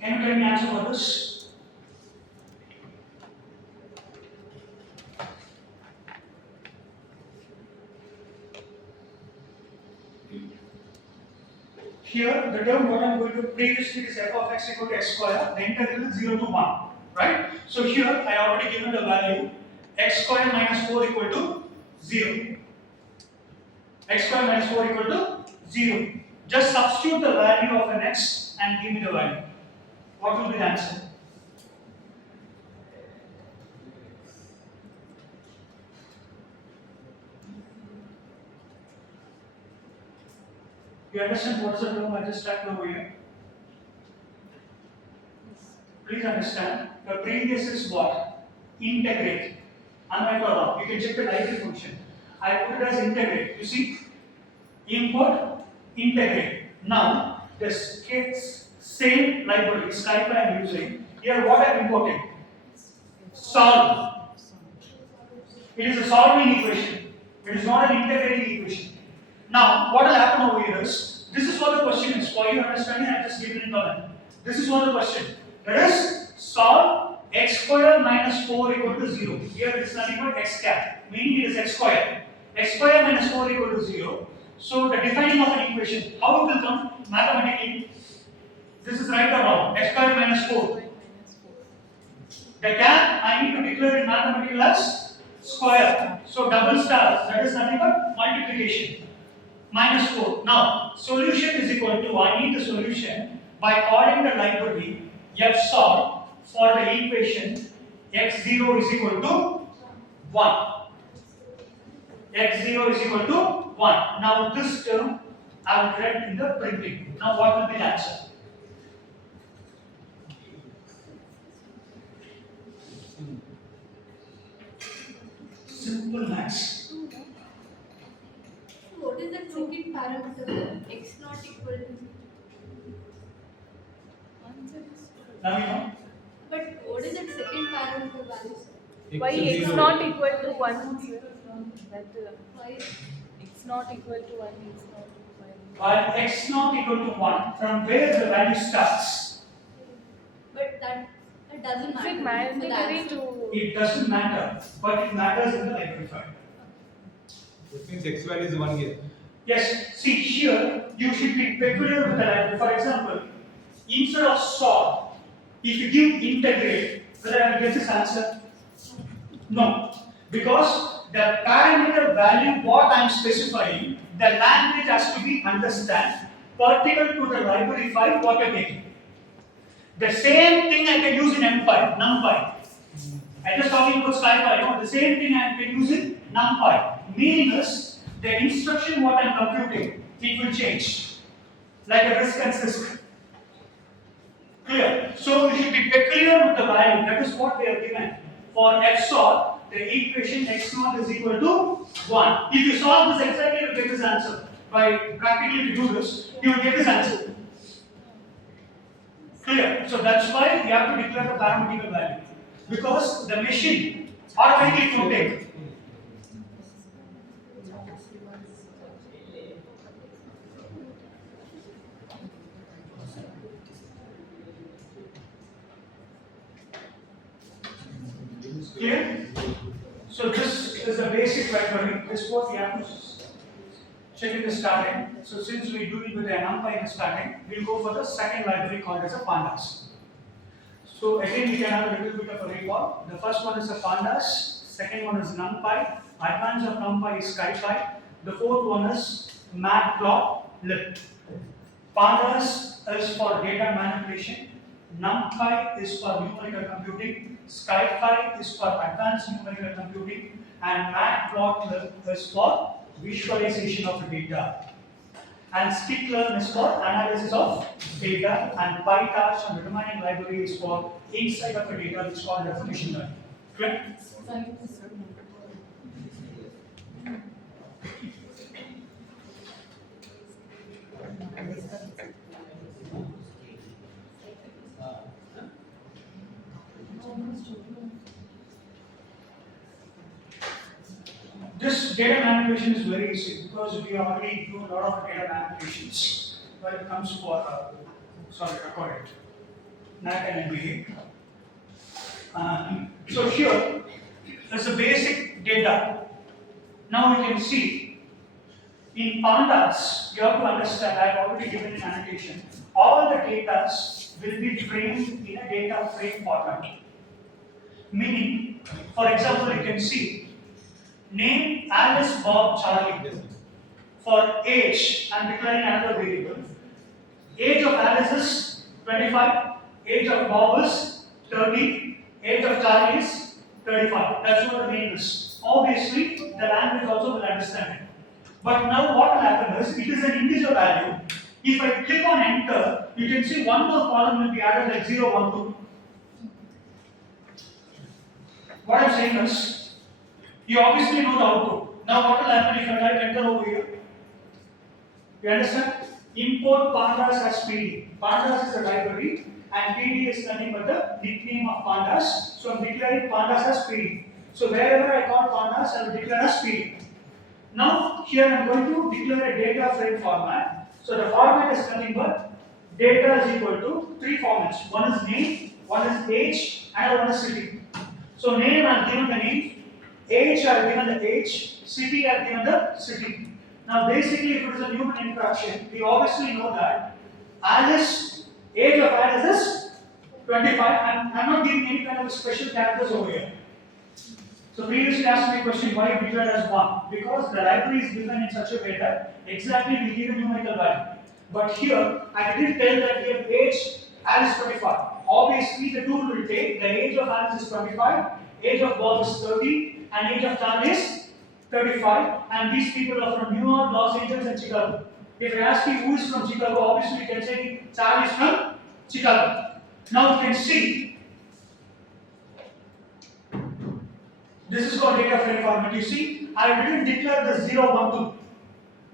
Can you tell me answer for this? Here, the term what I am going to previously is f of x equal to x square, the integral is 0 to 1, right? So here, I already given the value x square minus 4 equal to 0. X square minus 4 equal to 0. Just substitute the value of an x and give me the value. What will be the answer? You understand what is the term I just typed over here? Please understand, the previous is what? Integrate. Am I right or wrong? You can check the library function. I put it as integrate. You see? Import, integrate. Now, the same library, SciPy I am using. Here, what I am importing? Solve. It is a solving equation. It is not an integrating equation. Now, what will happen over here is, this is what the question is. For your understanding, I just given it in comment. This is what the question. That is, solve x square minus 4 equal to 0. Here it is nothing but x cap, meaning it is x square. X square minus 4 equal to 0. So, the defining of an equation, how it will come mathematically? This is right or wrong? X square minus 4. The cap I need to declare in mathematical as square. So, double star, that is nothing but multiplication. Minus 4. Now, solution is equal to, I need the solution by calling the library fsolve for the equation x0 is equal to 1. x0 is equal to 1. Now, this term I will write in the printing. Now, what will be the answer? Simple maths. What is the second parameter? X not equal to Now you know. But what is that second parameter value? Why x zero. not equal to 1? That Why? x not equal to 1 is not required. While x not equal to 1, from where the value starts? But that doesn't Is matter. it for the mandatory answer. to? It doesn't matter, but it matters in the library file. That means x value is 1 here. Yes, see here, you should be peculiar with the library. For example, instead of solve, if you give integrate, whether I will get this answer? No, because the parameter value what I am specifying, the language has to be understand, particular to the library file what you are taking. The same thing I can use in NumPy. I just talking about SciPy, no? The same thing I can use in NumPy. Meaning is, the instruction what I am computing, it will change. Like a risk and risk. Clear? So you should be peculiar with the value. That is what they have given. For f solve, the equation x naught is equal to 1. If you solve this exactly, you will get this answer. By practically do this, you will get this answer. Clear? So that's why you have to declare the parameter value. Because the machine automatically will take. Clear? So this is the basic library. This is what we have to check in the starting. So since we do it with the NumPy in the starting, we'll go for the second library called as a pandas. So again, we can have a little bit of a recall. The first one is the pandas. Second one is NumPy. Advance of NumPy is SciPy. The fourth one is matplotlib. Pandas is for data manipulation. NumPy is for numerical computing. SciPy is for advanced numerical computing. And matplotlib is for visualization of the data. And skitlearn is for analysis of data. And PyTorch and the remaining library is for insight of the data, which is called as machine learning. Clear? This data manipulation is very easy because we already do a lot of data manipulations when it comes for, recorded, NAT and NBA. So here, there's the basic data. Now you can see, in pandas, you have to understand, I have already given an annotation, all the data will be framed in a data frame format. Meaning, for example, you can see, name Alice, Bob, Charlie. For age, I am declaring another variable. Age of Alice is 25, age of Bob is 30, age of Charlie is 35. That's what the name is. Obviously, the language also will understand it. But now what will happen is, it is an integer value. If I click on enter, you can see one more column will be added like 0, 1, 2. What I am saying is, you obviously know the output. Now what will happen if I type enter over here? You understand? Import pandas as PD. Pandas is a library and PD is nothing but the nickname of pandas. So I am declaring pandas as PD. So wherever I call pandas, I will declare as PD. Now here I am going to declare a data frame format. So the format is nothing but data is equal to three formats. One is name, one is age, and one is city. So name I have given the name, age I have given the age, city I have given the city. Now basically if it is a human interaction, we obviously know that Alice, age of Alice is 25. I am not giving any kind of special characters over here. So previously asked me a question, why declared as 1? Because the library is given in such a way that exactly we give a numerical value. But here I didn't tell that we have age Alice 25. Obviously the tool will take the age of Alice is 25, age of Bob is 30, and age of Charlie is 35, and these people are from New York, Los Angeles, and Chicago. If I ask you who is from Chicago, obviously you can say Charlie is from Chicago. Now you can see, this is called data frame format. You see, I didn't declare the 0, 1, 2.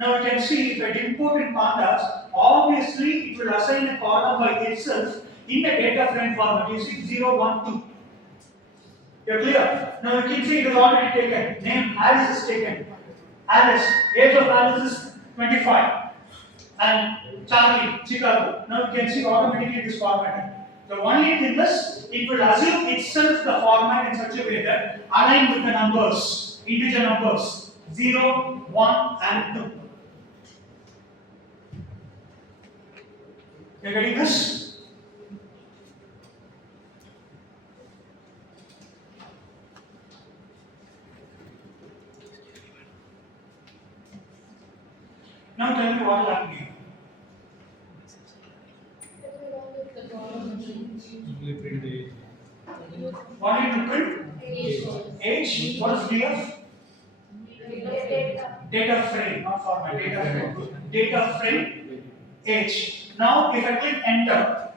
Now you can see, if I import in pandas, obviously it will assign a column by itself in the data frame format, you see 0, 1, 2. You're clear? Now you can see it is already taken. Name Alice is taken. Alice, age of Alice is 25. And Charlie, Chicago. Now you can see automatically this formatting. The only thing is, it will assume itself the format in such a way that align with the numbers, integer numbers, 0, 1, and 2. You're getting this? Now tell me what will happen here. What did you print? Age. What is DF? Data frame, not format. Data frame. Data frame. Age. Now, if I click enter,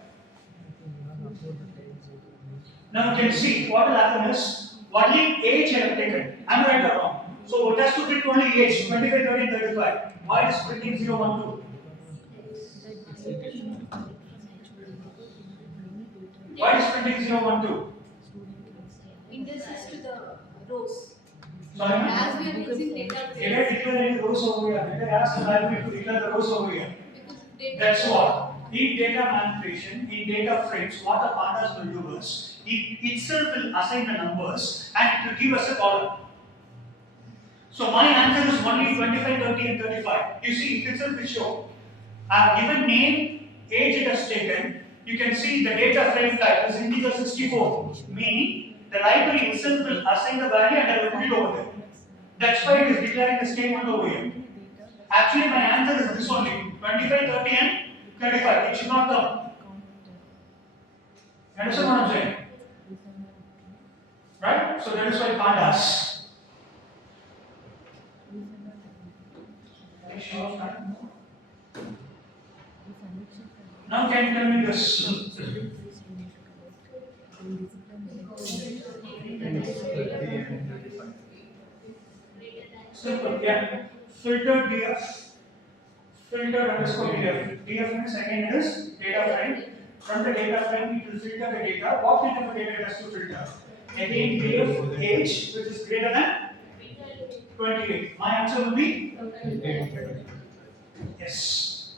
now you can see what will happen is only age I have taken. Am I right or wrong? So it has to print only age 25, 30, 35. Why is printing 0, 1, 2? Why is printing 0, 1, 2? Indices to the rows. Sorry, ma'am? As we are using data Did I declare any rows over here? Did I ask the library to declare the rows over here? That's what. In data manipulation, in data frames, what the pandas will do is, it itself will assign the numbers and it will give us a column. So my answer is only 25, 30 and 35. You see, it itself will show. I have given name, age it has taken. You can see the data frame type is integer 64, meaning the library itself will assign the value and I will put it over there. That's why it is declaring a statement over here. Actually, my answer is this only 25, 30 and 35. It should not come. You understand what I'm saying? Right? So that is why pandas. Now can you tell me this? Simple, yeah. Filter DF, filter underscore DF. DF means again is data frame. From the data frame, it will filter the data. What kind of data it has to filter? Again, DF age, which is greater than 28. My answer will be yes.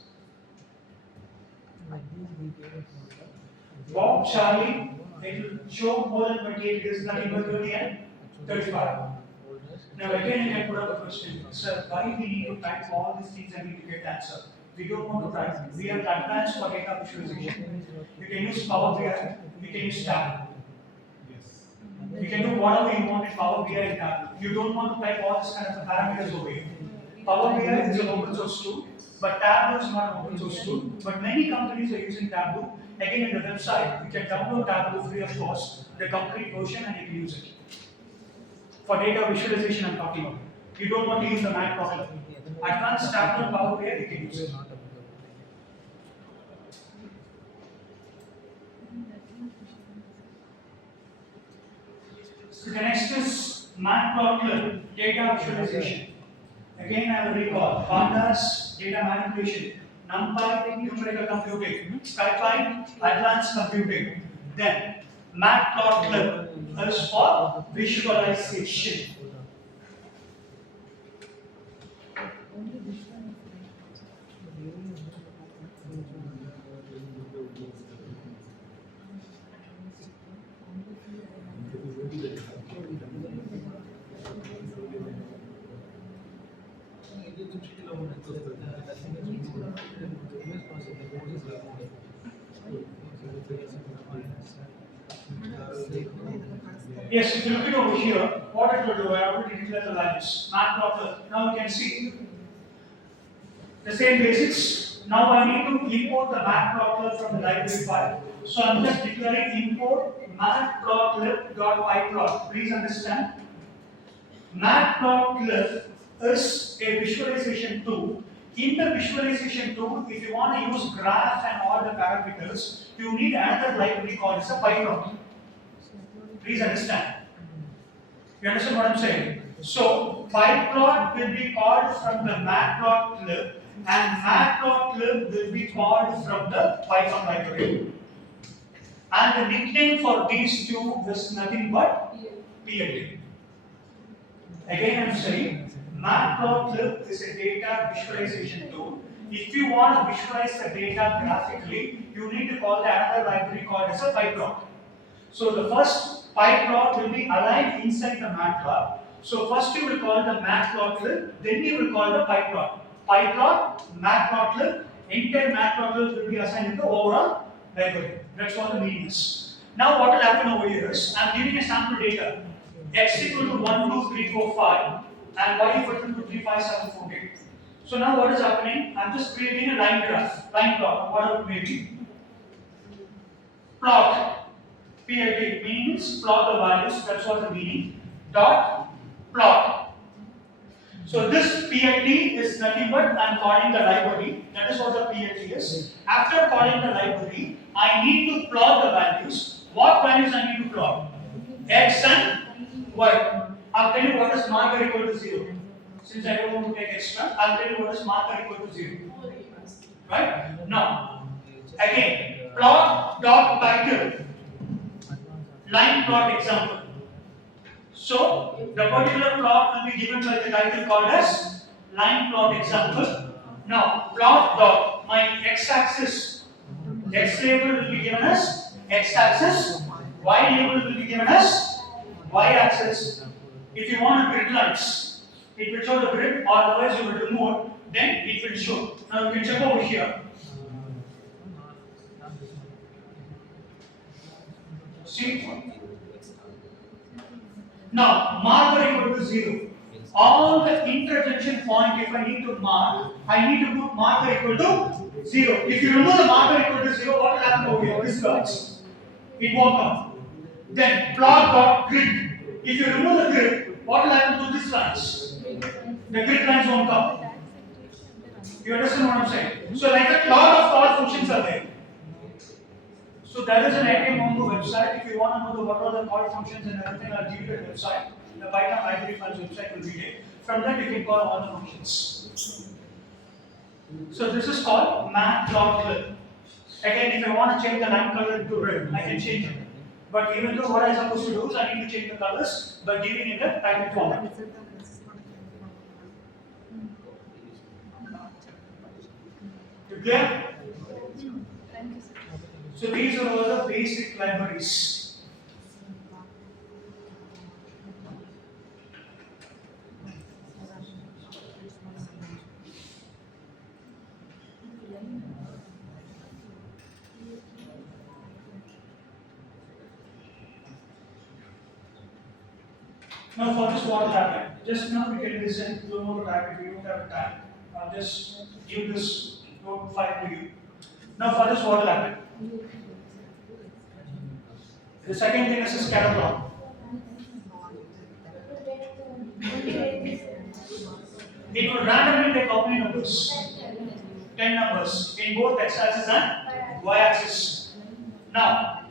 Bob, Charlie, it will show more than 28, it is nothing but 30 and 35. Now again you can put up a question, sir, why we need to type all these things and we to get answer? We don't want to type. We have advanced for data visualization. You can use Power BI, we can use Tableau. You can do whatever you want in Power BI and Tableau. You don't want to type all this kind of parameters over here. Power BI is an open source tool, but Tableau is not an open source tool. But many companies are using Tableau. Again, in the website, you can download Tableau free of cost, the complete version, and you can use it. For data visualization, I'm talking about. You don't want to use the Matplotlib. Advanced Tableau and Power BI, you can use it. So the next is Matplotlib, data visualization. Again, I will recall pandas, data manipulation, NumPy, numerical computing, SciPy, advanced computing. Then Matplotlib is for visualization. Yes, if you look it over here, what it will do, I have already declared the values. Matplotlib. Now you can see the same basics. Now I need to import the Matplotlib from the library file. So I'm just declaring import matplotlib.pyplot. Please understand. Matplotlib is a visualization tool. In the visualization tool, if you want to use graph and all the parameters, you need another library called as a pyplot. Please understand. You understand what I'm saying? So, pyplot will be called from the matplotlib and matplotlib will be called from the Python library. And the nickname for these two is nothing but PLT. Again, I'm saying Matplotlib is a data visualization tool. If you want to visualize the data graphically, you need to call the another library called as a pyplot. So the first pyplot will be aligned inside the matplot. So first you will call the matplotlib, then you will call the pyplot. Pyplot, matplotlib, entire matplotlib will be assigned in the overall library. That's what the meaning is. Now what will happen over here is, I'm giving a sample data. X equal to 1, 2, 3, 4, 5 and y equal to 2, 3, 5, 7, 4, 8. So now what is happening? I'm just creating a line graph, line plot, whatever it may be. Plot. PLT means plot the values, that's what the meaning. Dot plot. So this PLT is nothing but I'm calling the library. That is what the PLT is. After calling the library, I need to plot the values. What values I need to plot? X and Y. I'll tell you what is marker equal to 0. Since I don't want to take extra, I'll tell you what is marker equal to 0. Right? Now, again, plot dot title. Line plot example. So, the particular plot will be given by the title called as line plot example. Now, plot dot, my x-axis, x label will be given as x-axis, y label will be given as y-axis. If you want a grid lines, it will show the grid, or otherwise you will remove, then it will show. Now, you can check over here. See? Now, marker equal to 0. All the intersection point, if I need to mark, I need to put marker equal to 0. If you remove the marker equal to 0, what will happen over here? This comes. It won't come. Then plot dot grid. If you remove the grid, what will happen to this lines? The grid lines won't come. You understand what I'm saying? So, like a lot of call functions are there. So there is an ATAL Mongo website. If you want to know what are the call functions and everything, I'll give you the website. The Python library files website will be there. From that you can call all the functions. So this is called matplotlib. Again, if I want to change the line color to red, I can change it. But even though what I'm supposed to do is I need to change the colors by giving it a title format. You clear? So these are all the basic libraries. Now for this what will happen? Just now we can listen, don't want to type it, we don't have time. I'll just give this note file to you. Now for this what will happen? The second thing is a scatter plot. It will randomly take how many numbers? 10 numbers in both x-axis and y-axis. Now,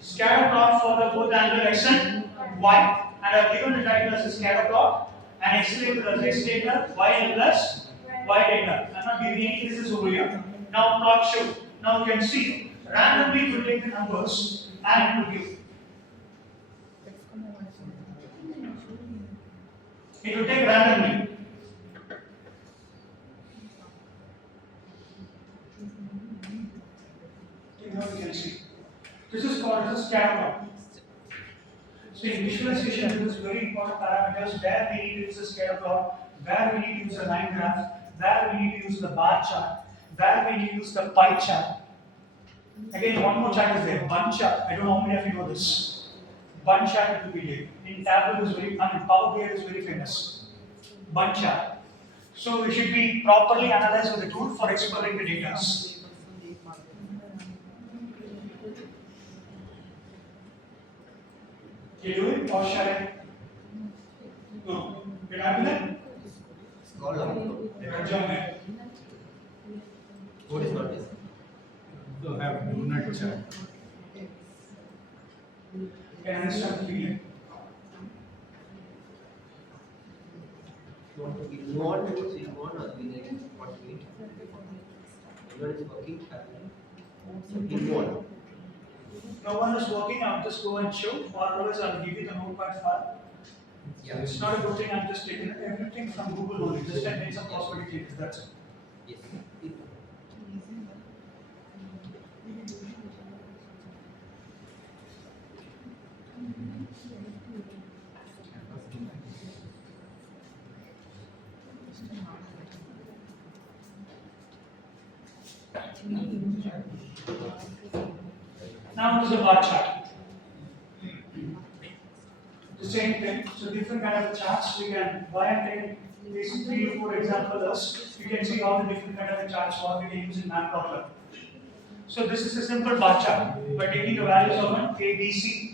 scatter plot for the both angle x and y, and I've given the title as a scatter plot, and x label as x data, y label as y data. I'm not giving any cases over here. Now plot show. Now you can see randomly it will take the numbers and it will give. It will take randomly. Now you can see. This is called as a scatter plot. So in visualization, this is very important parameters where we need to use a scatter plot, where we need to use a line graph, where we need to use the bar chart, where we need to use the pie chart. Again, one more chart is there, bun chart. I don't know how many of you know this. Bun chart will be there. In Tableau is very, Power BI is very famous. Bun chart. So it should be properly analyzed with the tool for exploring the data. You do it or shall I? No. You're not doing that? Call out. Code is not this. So have do not chat. Can I understand the feeling? You want to use in one or the next what we need. Everyone is working happily. In one. No one is working, I'll just go and show, or otherwise I'll give you the notepad file. Yeah. It's not a good thing, I'm just taking everything from Google only, just I made some cross-coding changes, that's it. Yes. Now this is a bar chart. The same thing, so different kind of charts we can, why I'm taking these 3 or 4 examples, you can see all the different kind of charts what we can use in Matplotlib. So this is a simple bar chart, by taking the values of an A, B, C.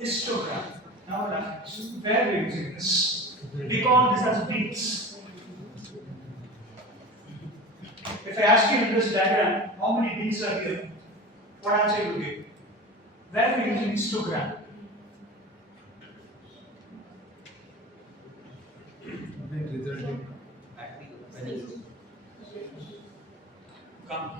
Histogram. Now where we are using this? We call this as beats. If I ask you in this diagram, how many beats are here? What answer you will give? Where we are using histogram? Come.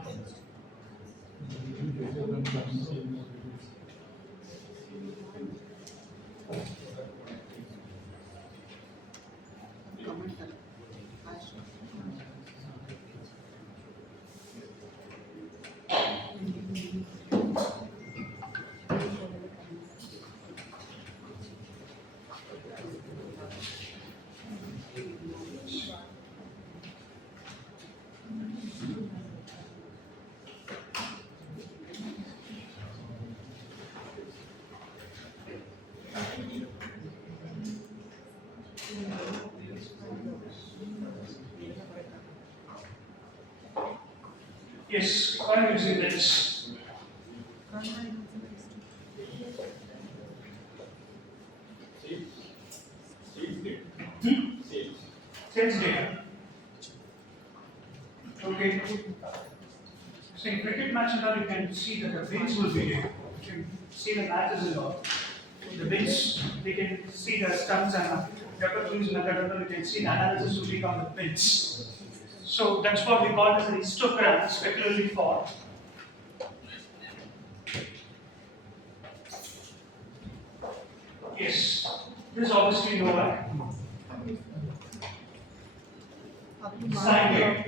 Yes, why are you using this? Sales data. Okay. So in cricket match and all, you can see that the bins will be there. You can see the matches and all. The bins, we can see the stumps and repertories method and all, you can see the analysis will be on the bins. So that's what we call as a histogram, particularly for. Yes, this is obviously lower. Sine wave.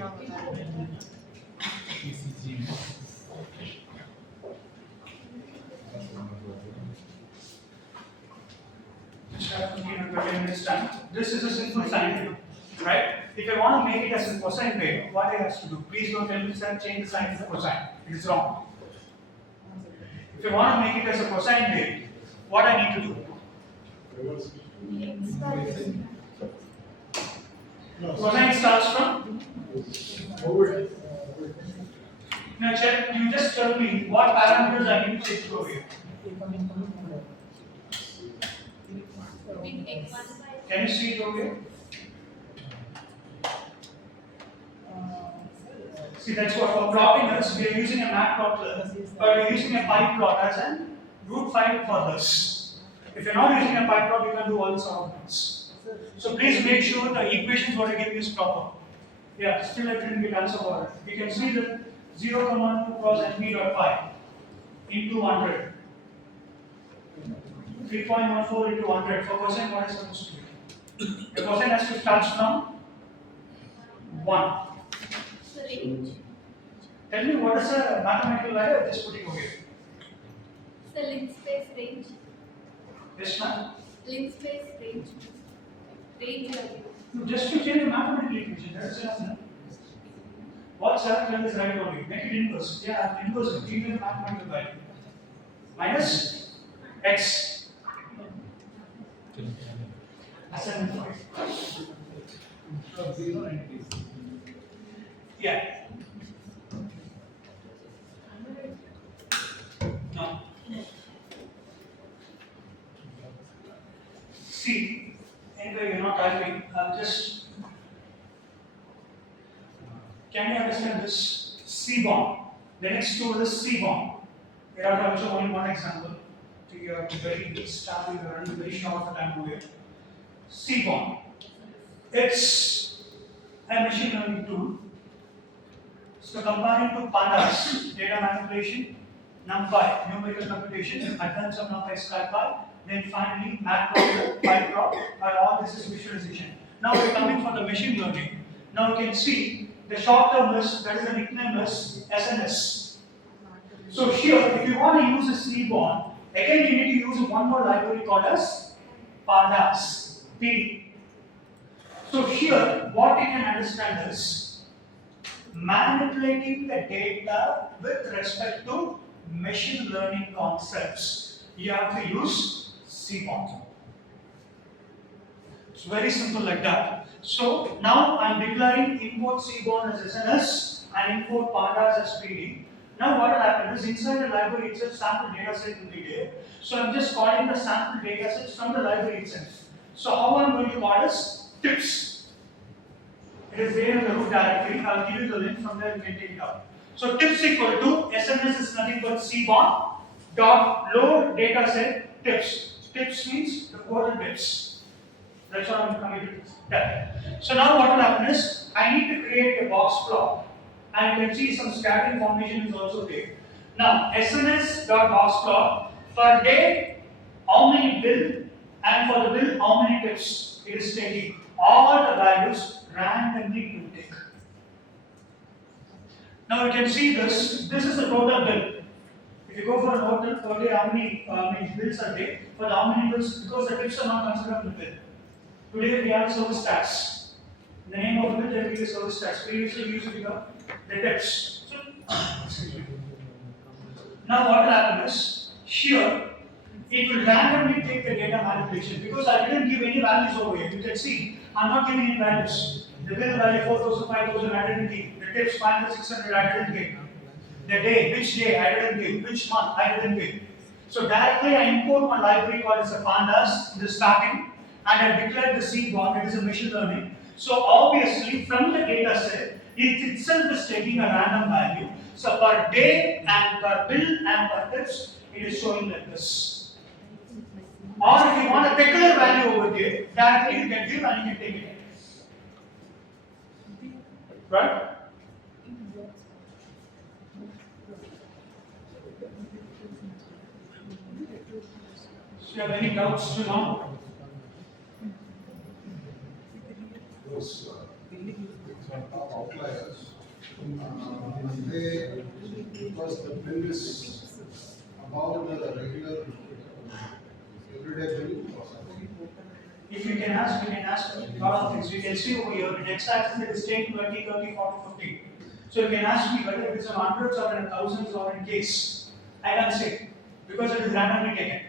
Just have to give it 20 minutes time. This is a simple sine wave, right? If I want to make it as a cosine wave, what I have to do? Please don't tell me to change the sign to cosine. It is wrong. If I want to make it as a cosine wave, what I need to do? Cosine starts from? Now, check, you just tell me what parameters I need to take over here. Can you see it over here? See, that's what for plotting us, we are using a matplotlib, but we are using a pie plot as a root file for this. If you're not using a pie plot, you can do all these sort of things. So please make sure the equations what I give you is proper. Yeah, still I didn't get answer for it. We can see that 0, 2 cross np dot pi into 100. 3.14 into 100. For cosine, what is supposed to be? The cosine has to start from 1. Tell me what is the mathematical value of this putting over here? The link space range. Yes, ma'am? Link space range. Range value. You just to change the mathematical equation, that's enough. No? What 7 is right only? Make it inverse. Yeah, inverse. Give the mathematical value. Minus x. Assignment 5. Yeah. No. See, anyway, you're not typing. I'll just Can you understand this? C-bond. The next tool is C-bond. Here I have also only one example. We are very starting, we are running very short of time over here. C-bond. It's a machine learning tool. So comparing to pandas, data manipulation, NumPy, numerical computation, advanced of NumPy SkyPy, then finally macro, PyProp, and all this is visualization. Now we're coming for the machine learning. Now you can see the short term list, that is the nickname is SNS. So here, if you want to use a C-bond, again you need to use one more library called as pandas, PD. So here, what you can understand is manipulating the data with respect to machine learning concepts. You have to use C-bond. It's very simple like that. So now I'm declaring import C-bond as SNS and import pandas as PD. Now what will happen is inside the library itself, sample data set will be there. So I'm just calling the sample data sets from the library itself. So how I'm going to call is tips. It is there in the root directory. I'll give you the link, from there you can take it out. So tips equal to SNS is nothing but C-bond dot load data set tips. Tips means the total bits. That's what I'm coming to that. So now what will happen is I need to create a box plot, and you can see some scattering formation is also there. Now SNS dot box plot per day how many bill, and for the bill how many tips it is taking. All the values randomly to take. Now you can see this. This is the total bill. If you go for an hotel per day, how many bills are there? For the how many bills, because the tips are not considered in the bill. Today we have service tax. In the name of the bill, there will be a service tax. Previously we used to become the tips. So, now what will happen is here it will randomly take the data manipulation, because I didn't give any values over here. You can see I'm not giving any values. The bill value 4,000, 5,000 I didn't give. The tips 500, 600 I didn't give. The day, which day I didn't give, which month I didn't give. So directly I import my library called as a pandas in the starting, and I declare the C-bond, it is a machine learning. So obviously from the data set, it itself is taking a random value. So per day and per bill and per tips, it is showing like this. Or if you want a peculiar value over there, directly you can give and you can take it. Right? So you have any doubts to now? Those outliers, they, because the bill is above the regular everyday bill or something. If you can ask, we can ask a lot of things. You can see over here, in x-axis it is 10, 20, 30, 40, 50. So you can ask me whether it is in hundreds or in thousands or in case. I can say, because it is randomly taken.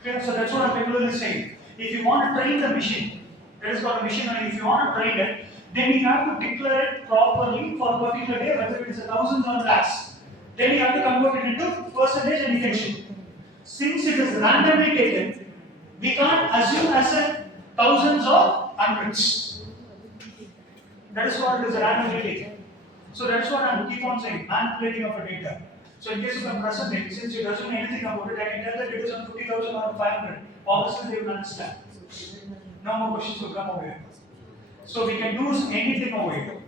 Okay, so that's what I'm particularly saying. If you want to train the machine, that is called a machine learning. If you want to train it, then you have to declare it properly for a particular day, whether it is a thousands or lakhs. Then you have to convert it into percentage and intention. Since it is randomly taken, we can't assume as a thousands or hundreds. That is what it is randomly taken. So that's what I keep on saying, manipulating of a data. So in case of a presenting, since it doesn't know anything about it, I can tell that it is on 50,000 or 500. Obviously they will understand. No more questions will come over here. So we can use anything over here.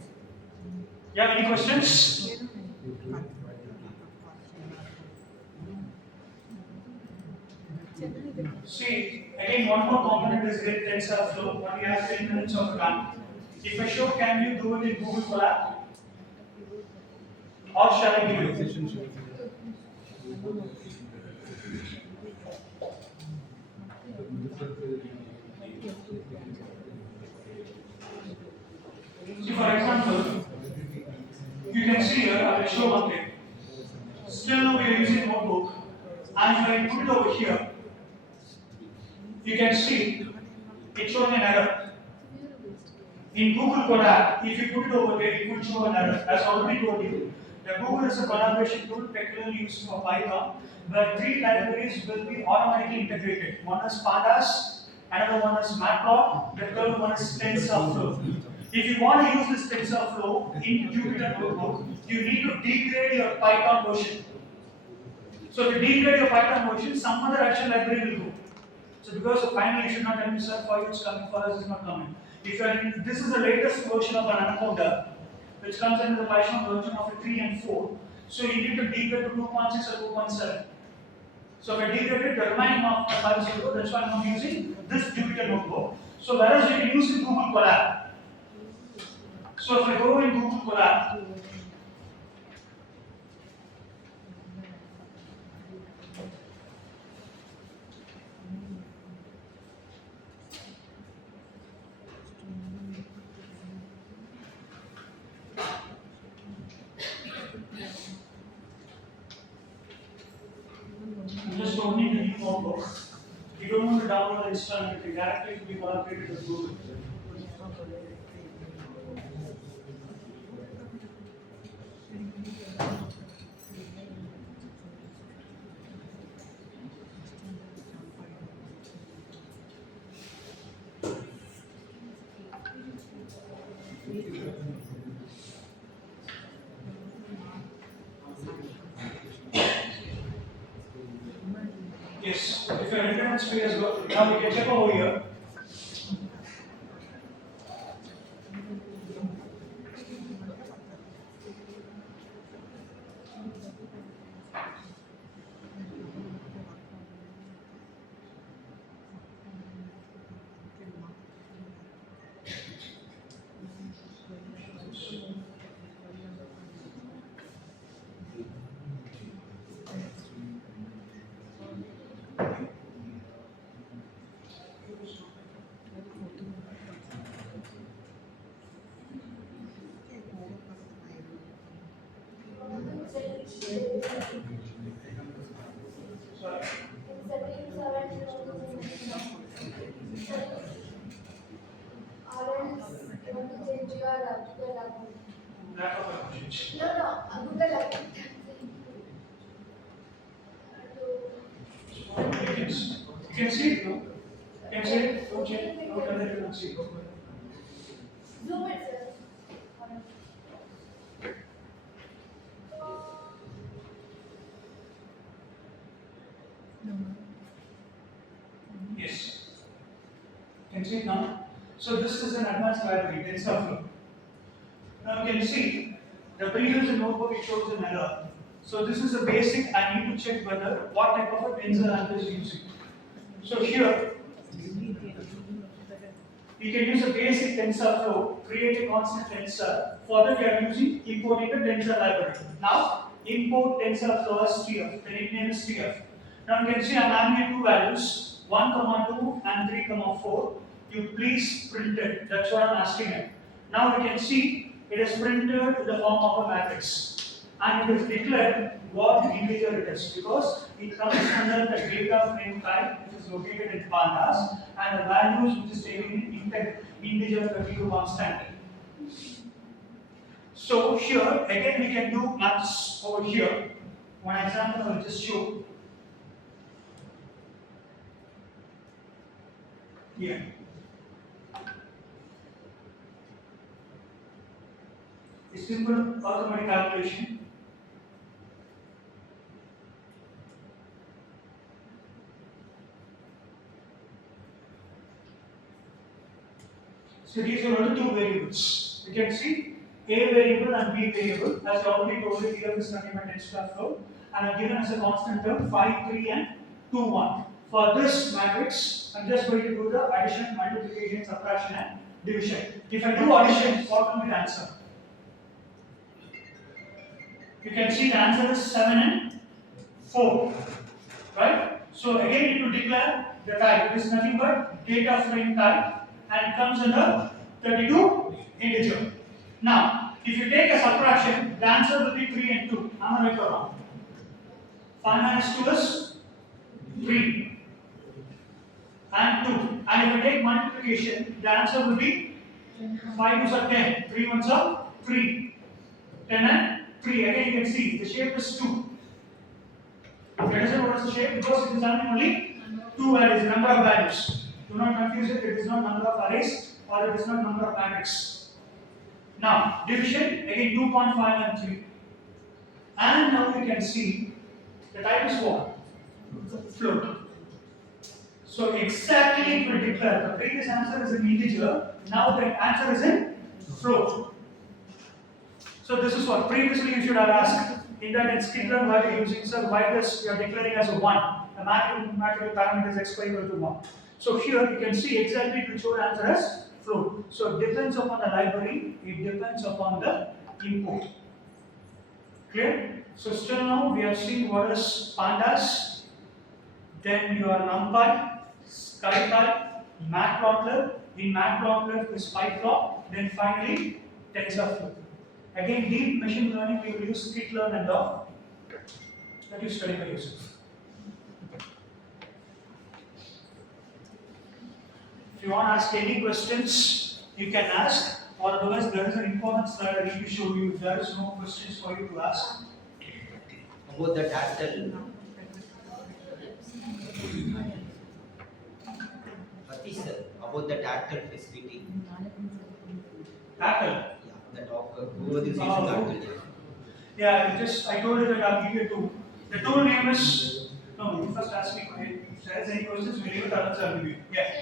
You have any questions? See, again one more component is grid TensorFlow. What we have 10 minutes of time. If I show, can you do it in Google Colab? Or shall I give you? See, for example, you can see here, I will show one thing. Still we are using notebook, and if I put it over here, you can see it's showing an error. In Google Colab, if you put it over there, it will show an error. As I already told you, the Google is a collaboration tool particularly used for Python, where 3 libraries will be automatically integrated. One is pandas, another one is matplot, the third one is TensorFlow. If you want to use this TensorFlow in Jupyter Notebook, you need to degrade your Python version. So if you degrade your Python version, some other action library will go. So because finally you should not tell me, sir, for you it's coming, for us it's not coming. If you are in, this is the latest version of an anaconda, which comes under the Python version of 3 and 4. So you need to degrade to 2.6 or 2.7. So if I degraded the remaining of the files will go, that's why I'm using this Jupyter Notebook. So whereas you can use in Google Colab. So if I go in Google Colab, I'm just opening the new notebook. You don't want to download or install anything, directly it will be collaborated with Google. Yes, if your internet speed is good, now we can check over here. Lack of application. No, Google account. Yes. You can see it, no? You can see it, don't check, don't tell that you don't see it. Zoom it, sir. Yes. You can see it now? So this is an advanced library, TensorFlow. Now you can see the previous notebook it shows an error. So this is a basic, I need to check whether what type of a tensor I'm just using. So here, you can use a basic TensorFlow, create a constant tensor. For that you are using importing the tensor library. Now import TensorFlow as TF, the nickname is TF. Now you can see I'm having two values, 1, 2 and 3, 4. You please print it, that's what I'm asking it. Now you can see it is printed in the form of a matrix. And it is declared what integer it is because it comes under the data frame type which is located in pandas and the values which is taken in integer 32 constant. So here again we can do maths over here. One example I will just show. Here. A simple arithmetic calculation. So these are only two variables. You can see A variable and B variable. As I already told you, here is nothing but TensorFlow, and I've given as a constant term 5, 3, and 2, 1. For this matrix, I'm just going to do the addition, multiplication, subtraction, and division. If I do addition, what will be the answer? You can see the answer is 7 and 4. Right? So again, you need to declare the type. It is nothing but data frame type, and it comes under 32 integer. Now, if you take a subtraction, the answer will be 3 and 2. Am I right or wrong? 5 minus 2 is 3 and 2. And if I take multiplication, the answer will be 5 2s are 10, 3 1s are 3, 10 and 3. Again, you can see the shape is 2. You understand what is the shape? Because it is having only two values, number of values. Do not confuse it, it is not number of arrays or it is not number of matrix. Now, division, again 2.5 and 3. And now you can see the type is what? Float. So exactly it will declare. The previous answer is an integer, now the answer is in float. So this is what previously you should have asked. In that it's declared why you're using, sir, why this you are declaring as a 1. The mathematical parameter is x equal to 1. So here you can see exactly which will answer as float. So it depends upon the library, it depends upon the input. Clear? So still now we have seen what is pandas, then your numpy, skypy, matplotlib, in matplotlib is pyplot, then finally tensorflow. Again, deep machine learning we will use skitlearn and all that you study by yourself. If you want to ask any questions, you can ask, or otherwise there is an important slide I need to show you. If there is no questions for you to ask. About the ATAL. Satish sir, about the ATAL facility. ATAL. Yeah, that offer. Who was using ATAL? Yeah, I told you that I'll give you a tool. The tool name is, no, you first ask me if there is any questions, we'll leave it, others I'll give you. Yeah. Sir,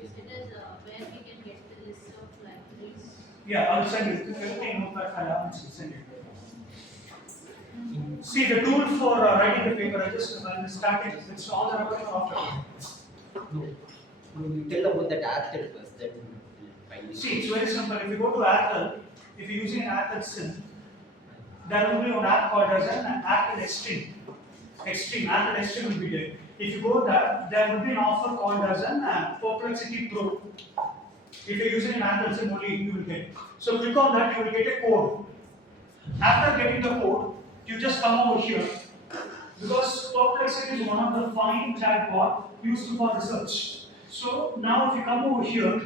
you said as where we can get the list of libraries. Yeah, I'll send you. Everything notepad file, I'll send you. See, the tool for writing the paper, I just started, it's all the recording after. You tell about that ATAL first, then finally. See, it's very simple. If you go to ATAL, if you're using an ATAL sim, there will be an app called as an ATAL Extreme. ATAL Extreme will be there. If you go there will be an offer called as an Perplexity Pro. If you're using an ATAL sim only, you will get. So click on that, you will get a code. After getting the code, you just come over here. Because Perplexity is one of the fine chatbot used for research. So now if you come over here,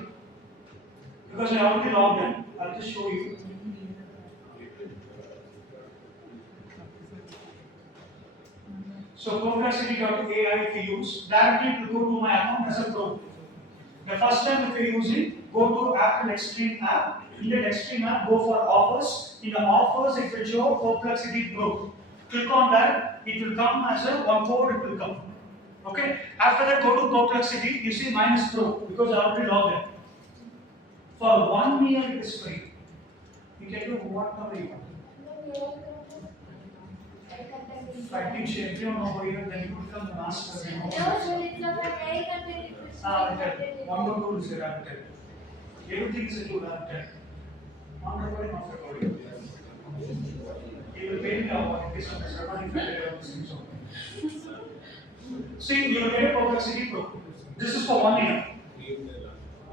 because I already logged in, I'll just show you. So Perplexity.ai if you use, directly it will go to my account as a pro. The first time if you use it, go to ATAL Extreme app. In that Extreme app, go for offers. In the offers, it will show Perplexity Pro. Click on that, it will come as a one code, it will come. Okay? After that, go to Perplexity, you see minus Pro, because I already logged in. For 1 year, it is free. You can do whatever you want. If I teach everyone over here, then you become the master. No, sir, it's not a very content. One more tool is a rabbit. Everything is a tool rabbit. One recording of recording. He will pay me about this on this recording if See, you will get a Perplexity Pro. This is for 1 year.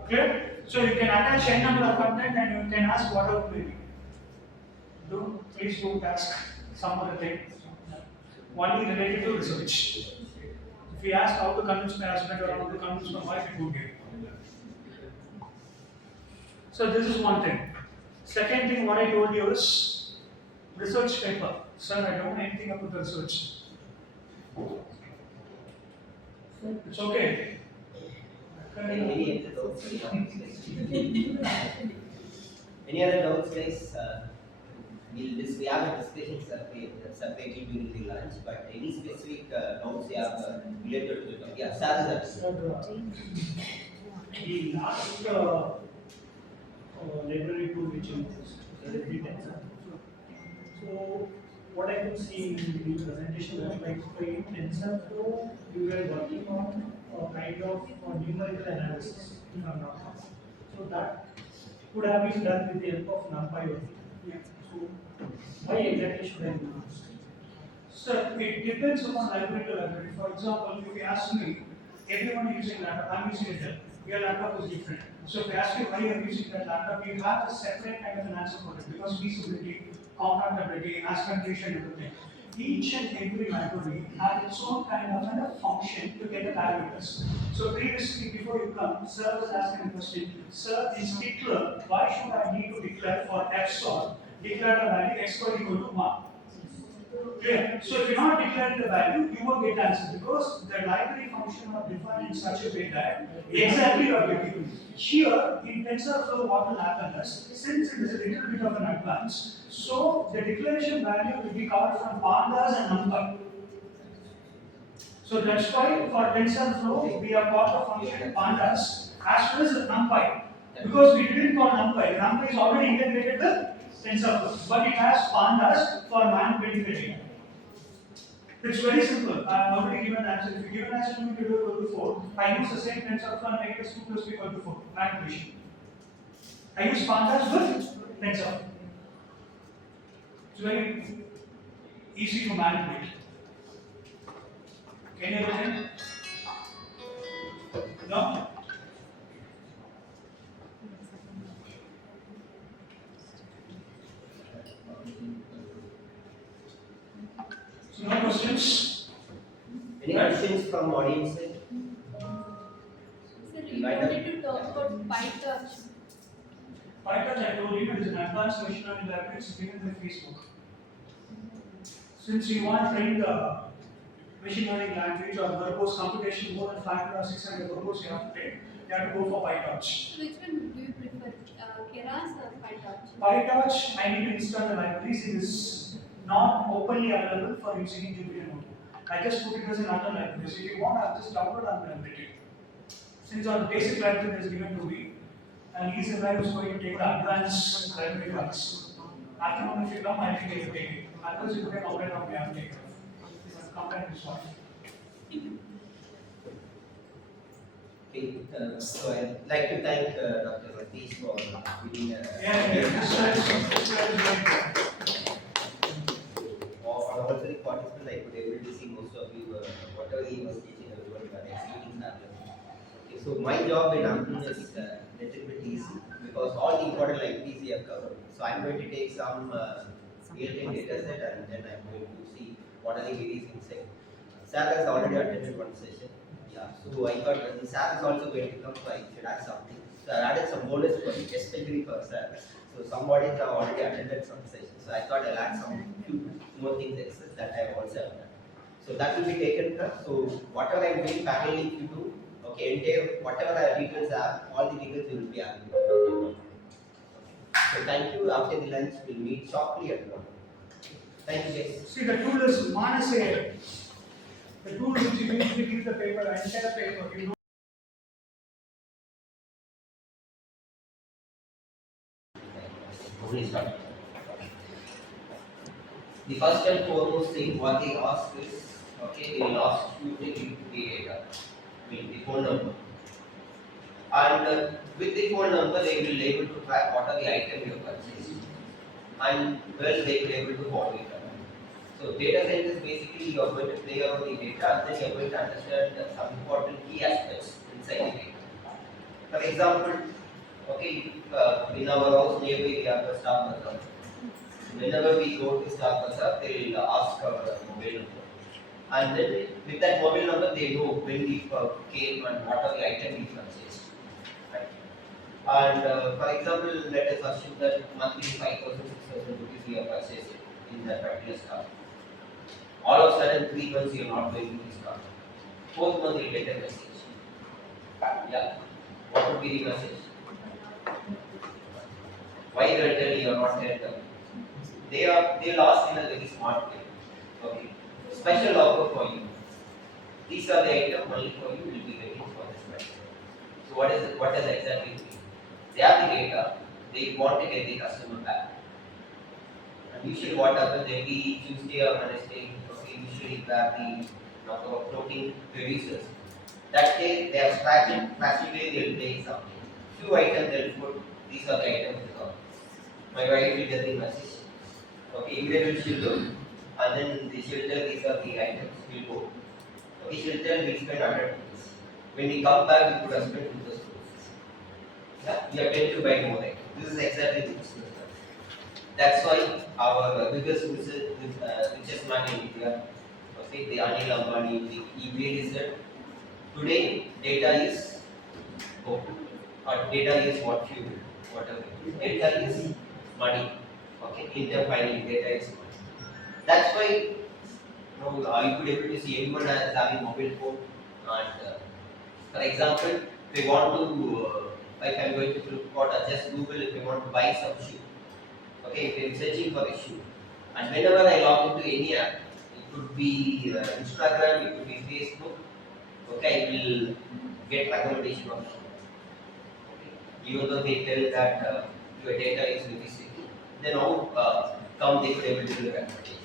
Clear? So you can attach any number of content and you can ask whatever query. Please don't ask some other thing. Only related to research. If you ask how to convince my husband or how to convince my wife, it won't give. So this is one thing. Second thing, what I told you is research paper. Sir, I don't know anything about the research. It's okay. Any other doubts? Any other doubts, guys? We have a discussion separately during the lunch, but any specific doubts you have related to it? Yeah, Sarah. The last library tool which you use, the tensor. So what I could see in the presentation was like for TensorFlow, you were working on a kind of numerical analysis, if I'm not wrong. So that could have been done with the help of NumPy only. So why exactly should I use? Sir, it depends upon library to library. For example, if you ask me, everyone using laptop, I'm using a Dell. Your laptop is different. So if I ask you why you are using that laptop, you have a separate kind of an answer for it because feasibility, compatibility, aspect-ratio, and everything. Each and every library has its own kind of a function to get the parameters. So previously, before you come, sir was asking a question. Sir, in Stickler, why should I need to declare for fsol, declare the value x squared equal to 1? Clear? So if you're not declaring the value, you won't get the answer because the library function are defined in such a way that exactly you are getting. Here, in TensorFlow, what will happen is, since it is a little bit of an advance, so the declaration value will be covered from pandas and numpy. So that's why for TensorFlow, we have called the function pandas as well as numpy. Because we didn't call numpy. Numpy is already integrated with TensorFlow, but it has pandas for manipulating the data. It's very simple. I have already given the answer. If you give an answer to me to do equal to 4, I use the same TensorFlow and make it as 2 plus 3 equal to 4. Manipulation. I use pandas with TensorFlow. It's very easy to manipulate. Can you understand? No? So no questions? Any questions from audience? Sir, you wanted to talk about PyTorch. PyTorch, I told you, it is an advanced machine learning library. It's given by Facebook. Since you want to train the machine learning language or verbose computation more than 500 or 600 verbose you have to train, you have to go for PyTorch. So which one do you prefer, Keras or PyTorch? PyTorch, I need to install the libraries. It is not openly available for using in Jupyter Notebook. I just put it as an ATAL library. So if you want, I'll just download and update it. Since our basic library is given to me, and he's the guy who's going to take the advanced library class. After all, if you come, I think he'll take it. Otherwise, you can operate on the take it. Complaint is fine. Okay, so I'd like to thank Dr. Ratish for giving also the participants, I could able to see most of you, whatever he was teaching, everyone were executing that. Okay, so my job in Amazon is a little bit easy because all the important libraries we have covered. So I'm going to take some real-time data set and then I'm going to see what are the various inside. Sarah has already attended one session. Yeah, so I thought that Sarah is also going to come, so I should add something. So I added some bonus for you, especially for Sarah. So somebody have already attended some session. So I thought I'll add some few more things extra that I have also done. So that will be taken care. So whatever I'm doing parallel if you do, okay, entire whatever details are, all the details will be added. So thank you. After the lunch, we'll meet shortly at 1. Thank you guys. See, the tool is Manase. The tool which you usually give the paper, the entire paper, you know. The first and foremost thing what they ask is, okay, they will ask you to give the data, the phone number. And with the phone number, they will be able to track what are the items you have purchased. And well, they will be able to follow it up. So data science is basically you are going to play around the data and then you are going to understand some important key aspects inside the data. For example, okay, in our house nearby we have a staff bazaar. Whenever we go to staff bazaar, they will ask our mobile number. And then with that mobile number, they know when we came and what are the items we purchased. Right? And for example, let us assume that monthly 5,000, 6,000 rupees we are purchasing in that particular staff. All of a sudden, 3 months you are not going to this car. 4th month you get a message. Yeah. What would be the message? Why they will tell you are not here? They will ask in a very smart way. Okay. Special offer for you. These are the items only for you will be waiting for this price. So what does exactly mean? They have the data, they want to get the customer back. And usually what happens every Tuesday or Wednesday, okay, usually where the number of floating producers. That day they are scratching, passively they will take something. Few items they will put, these are the items to come. My wife will get the message. Okay, immediately she will do, and then she will tell these are the items, we will go. Okay, she will tell we spend 100 rupees. When we come back, we could have spent 2,000 rupees. Yeah, we are tend to buy more items. This is exactly the business. That's why our biggest richest man in India, okay, the Anil Ambani, he made said, today data is gold, or data is what fuel, whatever. Data is money. Okay, interfinally data is money. That's why you could able to see everyone as having mobile phone. And for example, they want to like I'm going to Flipkart or just Google if I want to buy some shoe. Okay, if I'm searching for a shoe, and whenever I log into any app, it could be Instagram, it could be Facebook. Okay, I will get recommendation of shoe. Okay, even though they tell that your data is very secure, then now come they could able to do the recommendation.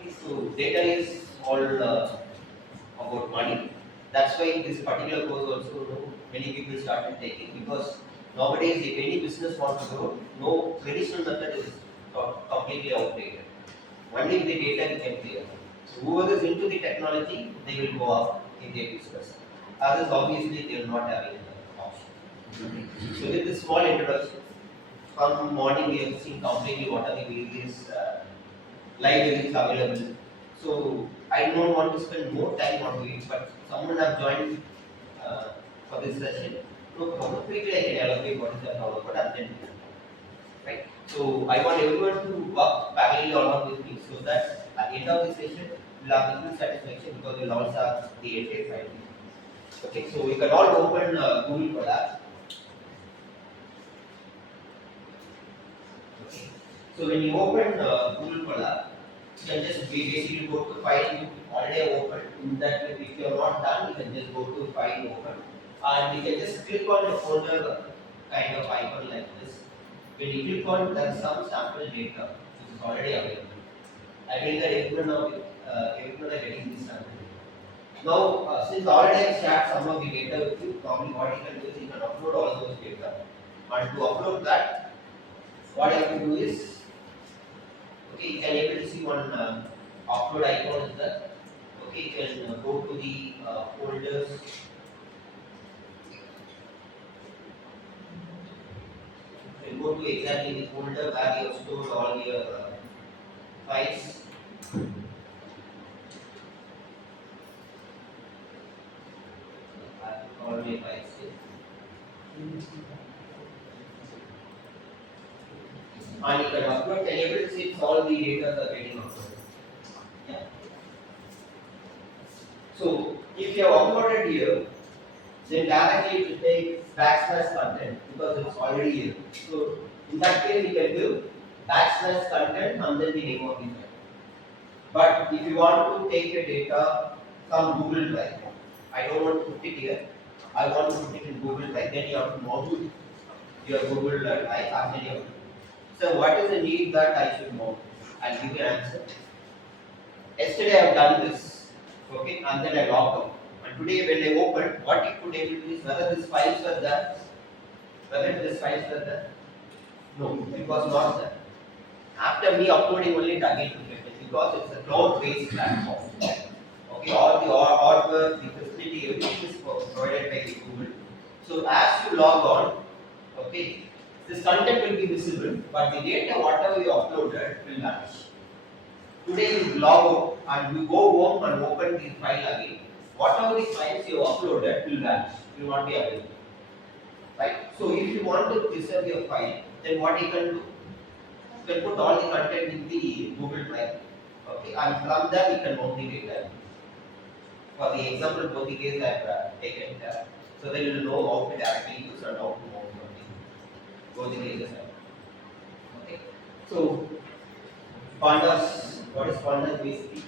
Okay, so data is all about money. That's why this particular course also many people started taking, because nowadays if any business wants to grow, no traditional method is completely outdated. Only with the data we can clear. So whoever is into the technology, they will go up in their business. Others obviously they are not having the option. So with this small introduction, from morning we have seen completely what are the various libraries available. So I don't want to spend more time on it, but someone have joined for this session. No problem. Quickly I can elaborate what is the problem, but and then right. So I want everyone to work parallelly along with me, so that at the end of the session we'll have the full satisfaction, because we'll also have the entire file. Okay. So we can all open Google Colab. Okay. So when you open Google Colab, you can just basically go to file you already opened. In that way, if you are not done, you can just go to file open, and you can just click on the folder kind of icon like this. When you click on, there is some sample data which is already available. I believe that everyone are getting this sample data. Now, since already I have shared some of the data with you, probably what you can do is you can upload all those data. And to upload that, what you have to do is, okay, you can able to see one upload icon is there. Okay, you can go to the folders. You can go to exactly the folder where you have stored all your files. I have all my files here. And you can upload, can able to see all the data are getting uploaded. Yeah. So if you have uploaded here, then directly it will take backslash content, because it's already here. So in that case, you can do backslash content and then the name of the file. But if you want to take your data from Google Drive, I don't want to put it here. I want to put it in Google Drive. Then you have to mount your Google Drive and then you have to. So what is the need that I should mount? I'll give you an answer. Yesterday I have done this, okay, and then I logged out. And today when I opened, what it could able to do is whether these files were there, no, it was not there. After me uploading only it again to get it, because it's a cloud-based platform. Okay, all the artwork, the facility, everything is provided by Google. So as you log on, okay, this content will be visible, but the data whatever you uploaded will vanish. Today you log out and you go home and open the file again. Whatever the files you uploaded will vanish, will not be available. Right? So if you want to preserve your file, then what you can do? You can put all the content in the Google Drive. Okay, and from there you can mount the data. For the example, both the cases I have taken there, so that you will know how to directly use and how to mount both the cases. Okay, so pandas, what is pandas basically?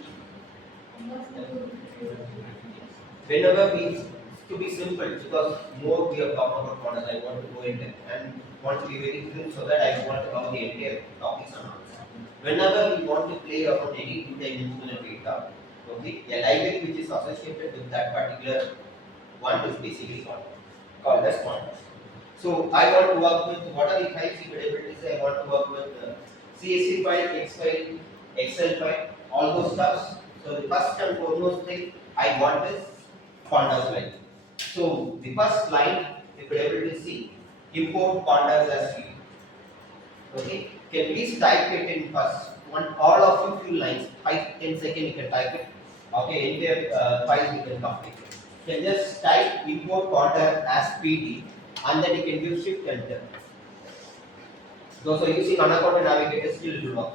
Whenever we, to be simple, because more we have talked about pandas, I want to go in depth and want to be very clear, so that I want to cover the entire topics and answers. Whenever we want to play around any two-dimensional data, okay, a library which is associated with that particular one is basically called as pandas. So I want to work with, what are the files you could able to say? I want to work with CSV file, X file, Excel file, all those stuffs. So the first and foremost thing I want is pandas line. So the first line you could able to see, import pandas as field. Okay, can please type it in first. All of you few lines, 5-10 seconds you can type it. Okay, entire file you can complete it. You can just type import panda as PD, and then you can use shift enter. Those are using Anaconda Navigator still do work.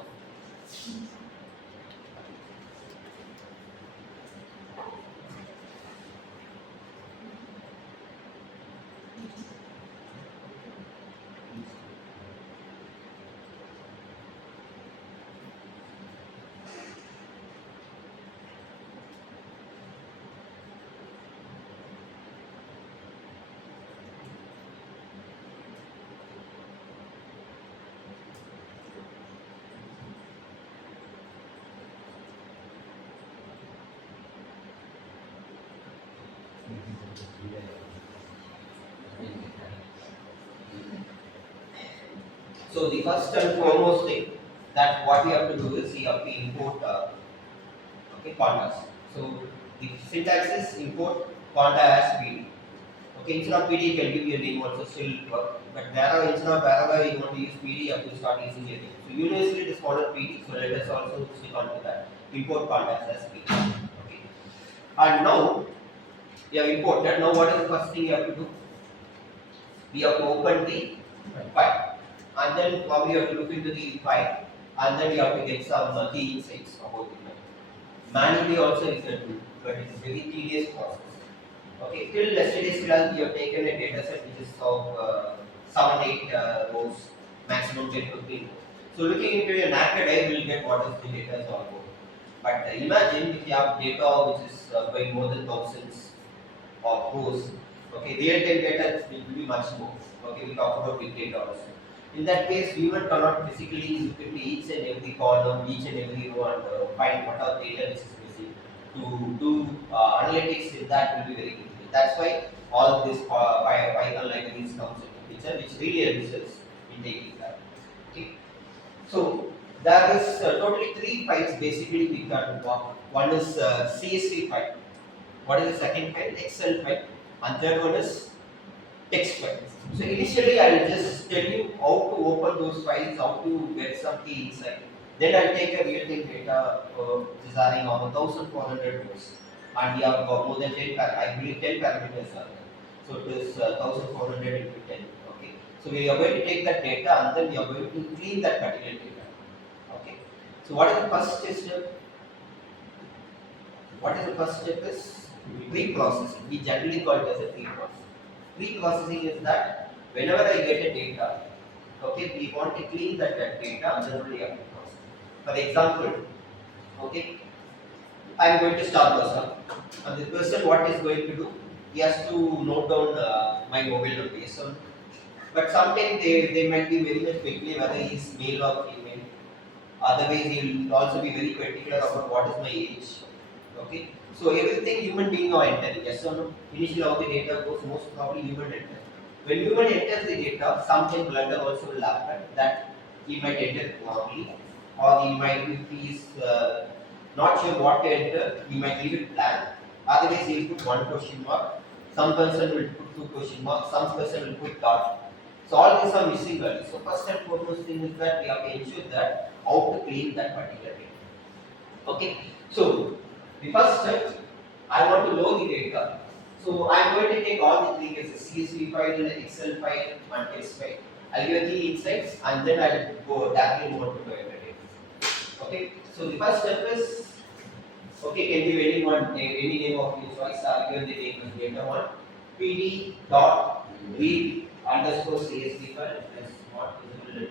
So the first and foremost thing that what we have to do is we have to import pandas. So the syntax is import panda as PD. Okay, instead of PD you can give your name also still work. But wherever instead of wherever you want to use PD, you have to start using your name. So universally it is called PD. So let us also stick on to that. Import pandas as PD. Okay. And now we have imported. Now what is the first thing you have to do? We have to open the file, and then probably you have to look into the file, and then we have to get some key insights about the file. Manually also you can do, but it is very tedious process. Okay, till yesterday's class we have taken a data set which is of 7-8 rows, maximum 10-15. So looking into a naked eye, we will get what is the data is all about. But imagine if you have data which is by more than thousands of rows. Okay, real-time data will be much more. Okay, we talk about big data also. In that case, human cannot physically look into each and every column, each and every row, and find what are data which is missing. To do analytics in that will be very difficult. That's why all this Python libraries comes into picture, which really helps us in taking that. Okay, so there is totally 3 files basically we can work. One is CSV file. What is the second file? Excel file. And third one is text file. So initially I will just tell you how to open those files, how to get some key insight. Then I will take a real-time data which is having over 1400 rows, and we have got more than 10 I believe 10 parameters are there. So it is 1400 into 10. Okay. So we are going to take that data and then we are going to clean that particular data. Okay. So what is the first step? What is the first step is pre-processing. We generally call it as a pre-processing. Pre-processing is that whenever I get a data, okay, we want to clean that data and then only have to process. For example, okay, I am going to start person, and the person what is going to do? He has to note down my mobile number. So, but sometimes they might be very much quickly whether he is male or female. Otherwise, he will also be very particular about what is my age. Okay, so everything human being are entering, yes or no? Initially how the data goes, most probably human enter. When human enters the data, sometimes blunder also will happen that he might enter wrongly, or he might, if he is not sure what to enter, he might leave it blank. Otherwise, he will put one question mark. Some person will put 2 question marks. Some person will put dot. So all these are missing values. So first and foremost thing is that we have to ensure that how to clean that particular data. Okay, so the first step, I want to load the data. So I am going to take all the 3 cases: CSV file, Excel file, and text file. I'll give the insights and then I'll go directly more to the data. Okay, so the first step is, okay, can give any name of your choice. I'll give the name of data 1, pd dot read underscore CSV file is not visible.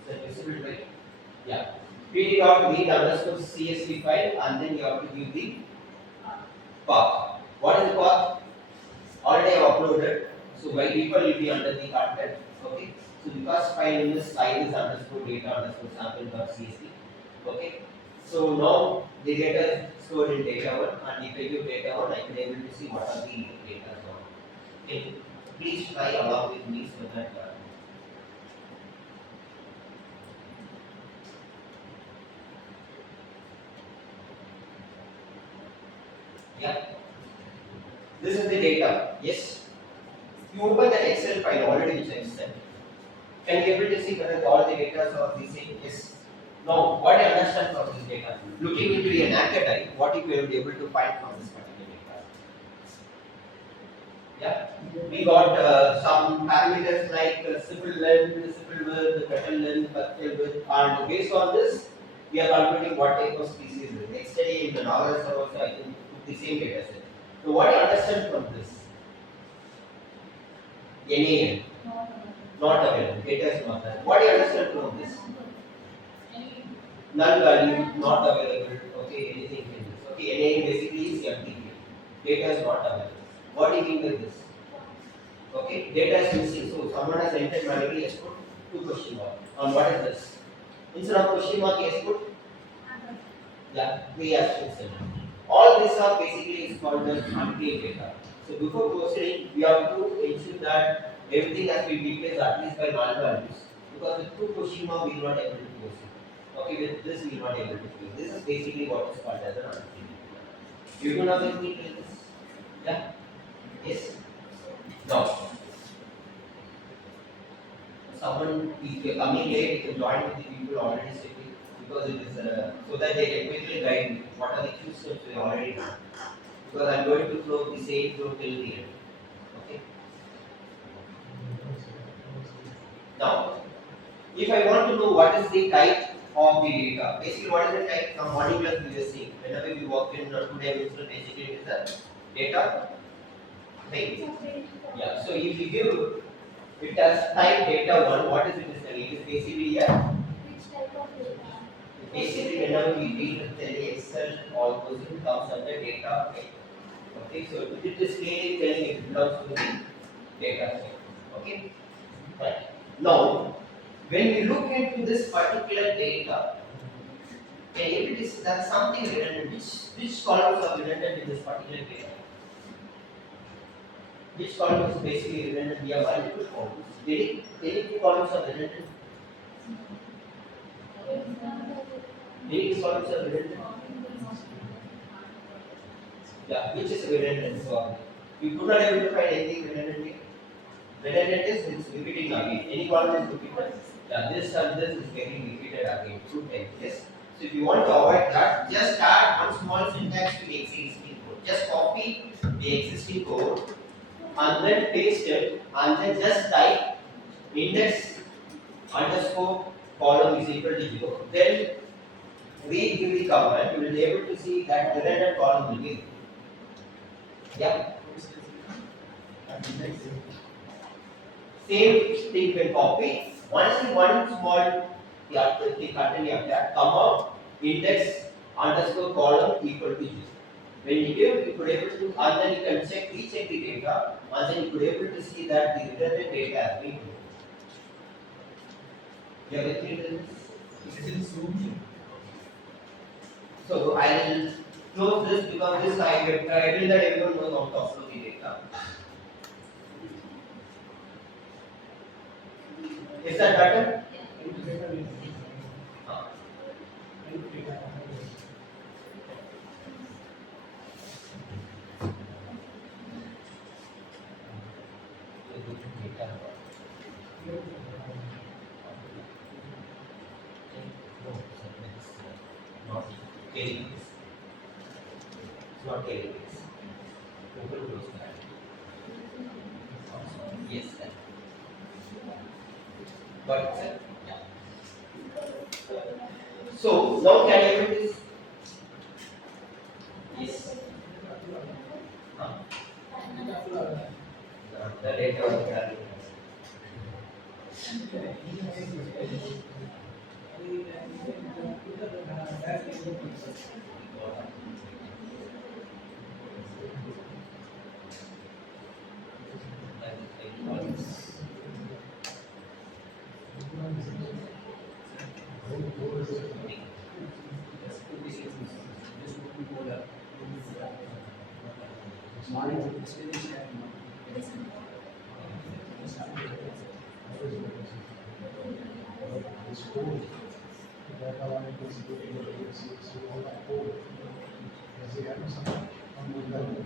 Is that visible, right? Yeah. pd dot read underscore CSV file, and then you have to give the path. What is the path? Already I have uploaded. So by default will be under the content. Okay. So the first file in this file is underscore data underscore sample dot CSV. Okay. So now the data is stored in data 1, and if I give data 1, I can able to see what are the data. Okay. Please try along with me so that yeah. This is the data. Yes. You open the Excel file already which I sent. Can you able to see whether all the data are the same? Yes. Now, what I understand from this data? Looking into a naked eye, what you will be able to find from this particular data? Yeah. We got some parameters like simple length, simple width, petal length, vertical width, and based on this, we are computing what type of species it is. Yesterday in the novels also I can put the same data set. So what I understand from this? NAN, not available, data is not there. What do you understand from this? Null value, not available, okay, anything in this. Okay, NAN basically is empty. Data is not available. What do you mean by this? Okay, data is missing, so someone has entered manually, has put 2 question mark. On what is this? Instead of question mark, he has put, yeah, 3 asterisks. All these are basically is called as unclean data. So before proceeding, we have to ensure that everything has been replaced at least by null values. Because with two question mark, we are not able to proceed. Okay, with this we are not able to proceed. This is basically what is called as an unstructured. You don't have anything to this? Yeah? Yes? No. Someone, if you are coming late, you can join with the people already sitting because it is so that they can quickly guide you. What are the few steps we already done? Because I am going to flow the same flow till the end. Okay. Now, if I want to know what is the type of the data, basically what is the type from morning class we were seeing. Whenever we work in 2-dimensional, basically it is the data type. Yeah. So if you give it as type data 1, what is it is telling? It is basically a Which type of data? basically whenever we deal with the Excel, all those things comes under data type. Okay, so it is clearly telling it belongs to the data type. Okay, right. Now, when we look into this particular data, okay, if it is that something redundant, which columns are redundant in this particular data? Which column is basically redundant? We have multiple columns. Any two columns are redundant? Any two columns are redundant? Yeah, which is redundant? So we could not able to find anything redundant here. Redundant is it's repeating again. Any column is repeated. Yeah, this and this is getting repeated again 2 times. Yes. So if you want to avoid that, just add one small syntax to the existing code. Just copy the existing code and then paste it and then just type index underscore column is equal to 0. Then we give the command, you will be able to see that the redundant column will be. Yeah. Same thing when copy. Once in one small the content of that comma index underscore column equal to 0. When you give, you could able to and then you can recheck the data and then you could able to see that the redundant data has been. You have anything else? So I will close this because this I will that everyone knows how to upload the data. Is that better? Not killing this. It's not killing this. Open close that. Yes, sir. Got it, sir? Yeah. So now can I do this? Yes. The data of the value. This code, that I wanted to see all that code. Does he have some on the level?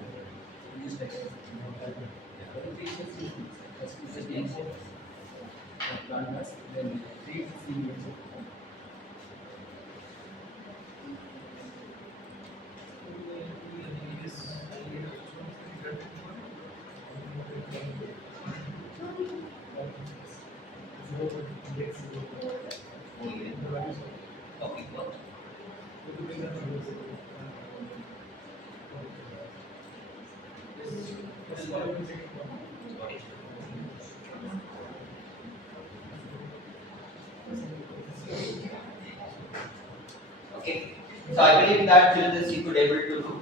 Okay. So I believe that till this you could able to do.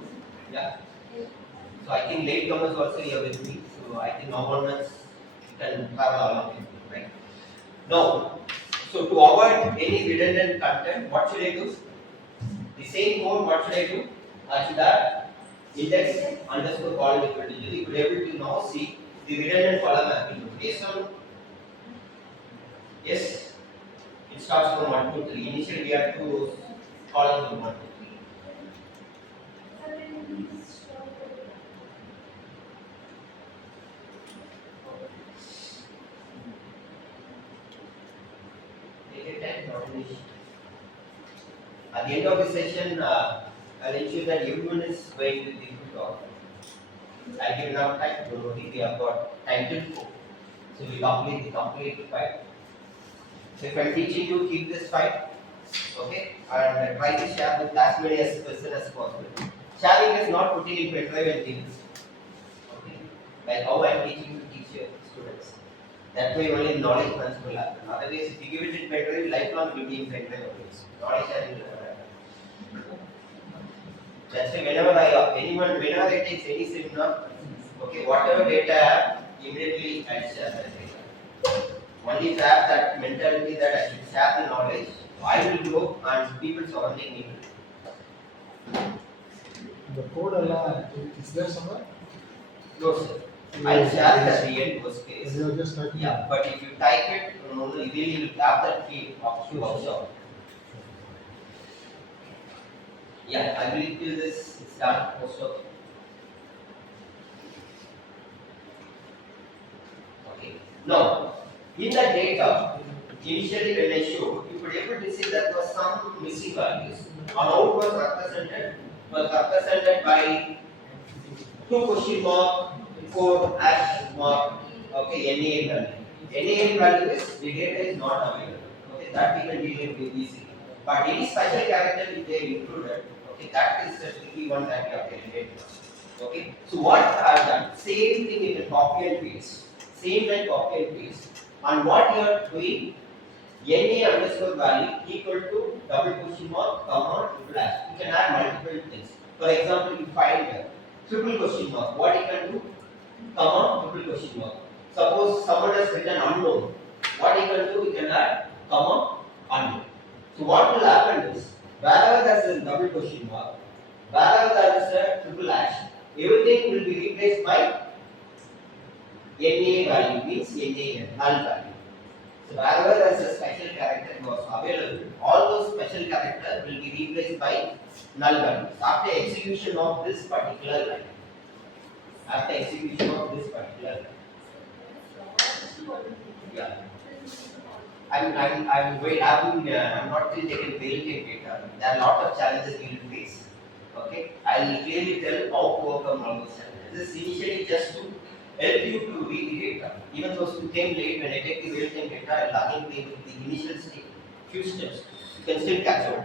Yeah. So I think late comers also here with me. So I think now onwards you can have all of it, right? Now, so to avoid any redundant content, what should I do? The same code, what should I do? I should add index underscore column equal to 0, you could able to now see the redundant column mapping. Based on yes, it starts from 1 to 3. Initially we had 2 rows, columns from 1 to 3. Sir, can you please show the Take your time, not finish. At the end of the session, I'll ensure that everyone is going to think to talk. I'll give enough time. Don't worry, we have got time till 4. So we complete the 5. So if I'm teaching you, keep this 5. Okay? And try to share with as many as person as possible. Sharing is not putting in pen drive and things. Okay? Like how I'm teaching to teach your students. That way only knowledge transfer will happen. Otherwise, if you give it in pen drive, lifelong it will be in pen drive only. Knowledge sharing will never happen. That's why whenever I take any seminar, okay, whatever data I have, immediately I share that data. Only if I have that mentality that I should share the knowledge, I will grow and people surrounding me will grow. The code Allah, is there somewhere? No, sir. I'll share it at the end worst case. You are just typing. Yeah, but if you type it, you really will have that feel of workshop. Yeah, I believe till this is done, most of it. Okay. Now, in the data, initially when I showed, you could able to see there was some missing values. On out was represented by 2 question mark, 4 hash mark, okay, NA value. NA value is the data is not available. Okay, that we can deal with easily. But any special character which they included, okay, that is the tricky one that you have to relate to. Okay, so what I have done, same thing you can copy and paste, same like copy and paste, and what you are doing, NA underscore value equal to double question mark, comma, triple hash. You can add multiple things. For example, you find triple question mark, what you can do, comma, triple question mark. Suppose someone has written unknown, what you can do, you can add comma, unknown. So what will happen is, wherever there is a double question mark, wherever there is a triple hash, everything will be replaced by NA value, means NA, null value. So wherever there is a special character was available, all those special characters will be replaced by null values after execution of this particular line. After execution of this particular line. Yeah. I'm not still taking real-time data. There are a lot of challenges we will face. Okay, I will clearly tell how to overcome all those challenges. This is initially just to help you to read the data. Even though you came late, when I take the real-time data, I will again take the initial state, few steps. You can still catch up.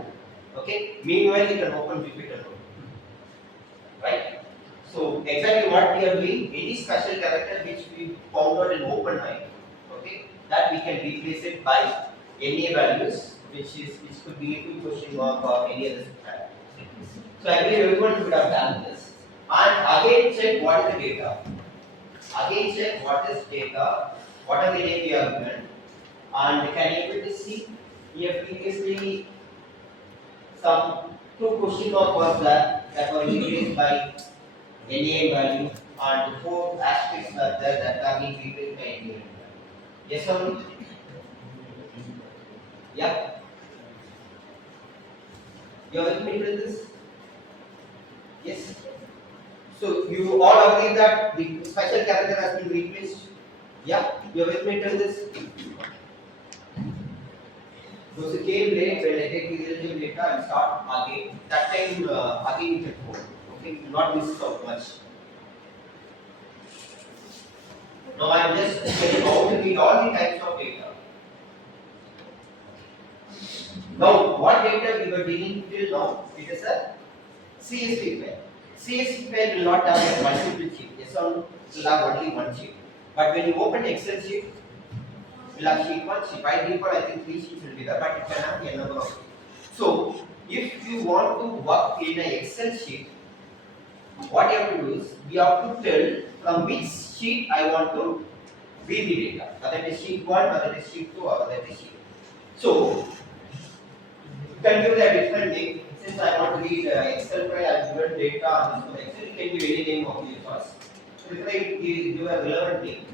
Okay. Meanwhile, you can open repeater node. Right. So exactly what we are doing, any special character which we found out in OpenAI, okay, that we can replace it by NA values, which could be 2 question mark or any other character. So I believe everyone would have done this. And again check what is the data. Again check what is data, what are the name we have given, and can able to see here previously some 2 question mark was that were replaced by NA value and 4 asterisks are there that are being replaced by NA value. Yes or no? Yeah. You are with me with this? Yes. So you all agree that the special character has been replaced? Yeah. You are with me till this? Those who came late, when I take the real-time data and start again, that time again you can go. Okay, you will not miss out much. Now I am just telling how to read all the types of data. Now, what data we were dealing till now? It is a CSV file. CSV file will not have a multiple sheet. Yes or no? It will have only one sheet. But when you open Excel sheet, it will have sheet 1, sheet. By default, I think 3 sheets will be there, but it can have a number of sheets. So, if you want to work in an Excel sheet, what you have to do is, we have to tell from which sheet I want to read the data. Whether it is sheet 1, whether it is sheet 2, or whether it is sheet 3. So, you can give it a different name. Since I want to read Excel file, I have given data on this Excel. can give any name of your choice. Prefer give a relevant name.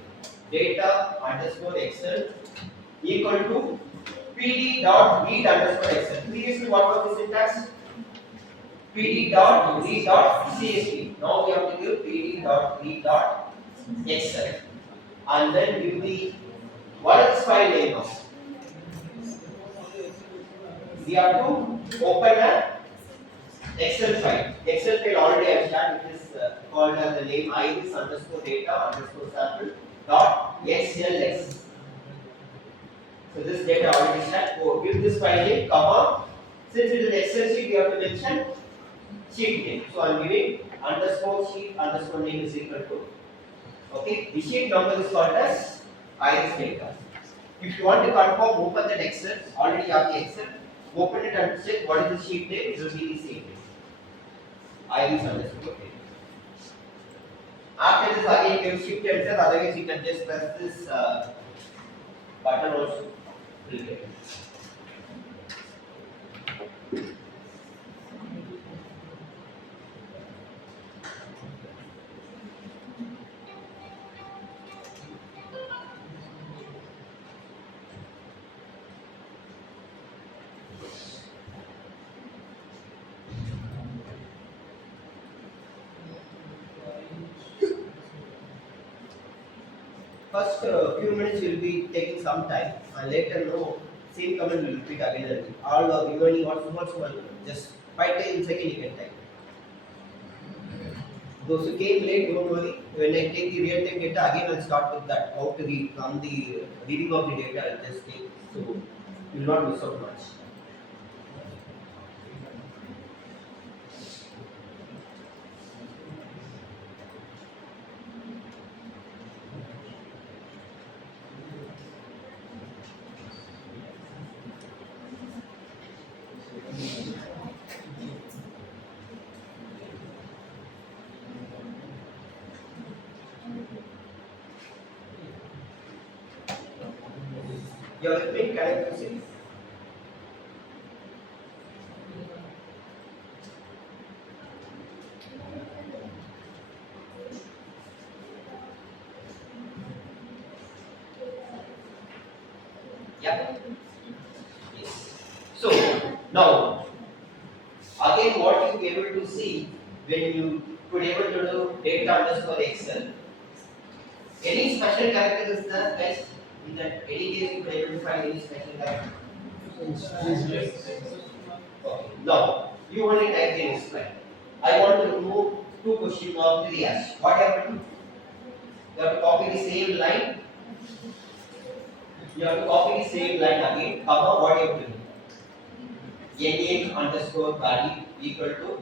Data underscore Excel equal to pd dot read underscore Excel. Previously, what was the syntax? pd dot read dot csv. Now we have to give pd dot read dot Excel, and then give the what is file name now? We have to open a Excel file. Excel file already I have shared. It is called as the name iris underscore data underscore sample dot xlx. So this data already shared. So give this file name, comma. Since it is an Excel sheet, we have to mention sheet name. So I am giving underscore sheet underscore name is equal to. Okay, the sheet number is called as iris data. If you want to confirm, open that Excel. Already you have the Excel. Open it and check what is the sheet name. It will be the same name. Iris underscore data. After this, again give shift enter. Otherwise, you can just press this button also. Will get it. First few minutes will be taking some time, and later no same command will repeat again and again. All remaining what's one just 5 seconds you can type. Those who came late, don't worry. When I take the real time data again, I'll start with that. How to read from the reading of the data, I'll just take, so you will not miss out much. You are with me? Can I proceed? Yeah. Yes. So now, again, what you be able to see when you could able to do data underscore Excel. Any special character is there, guys? In that any case you could able to find any special character. Okay. Now you only type in this line. I want to remove two question mark 3 as. What you have to do? You have to copy the same line. You have to copy the same line again, comma, what you have to do? NA underscore value equal to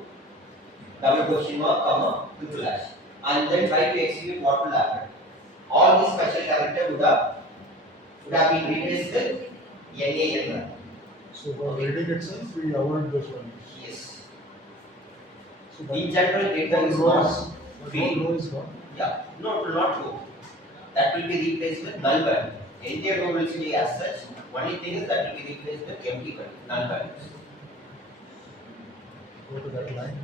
double question mark, comma, triple hash. And then try to execute what will happen. All these special character would have been replaced with NA. So for reading itself, we avoid those values. Yes. So that In general, data is not green. Row is gone. yeah, no, not row. That will be replaced with null value. Entire row will stay as such. Only thing is that will be replaced with empty value, null values. Go to that line.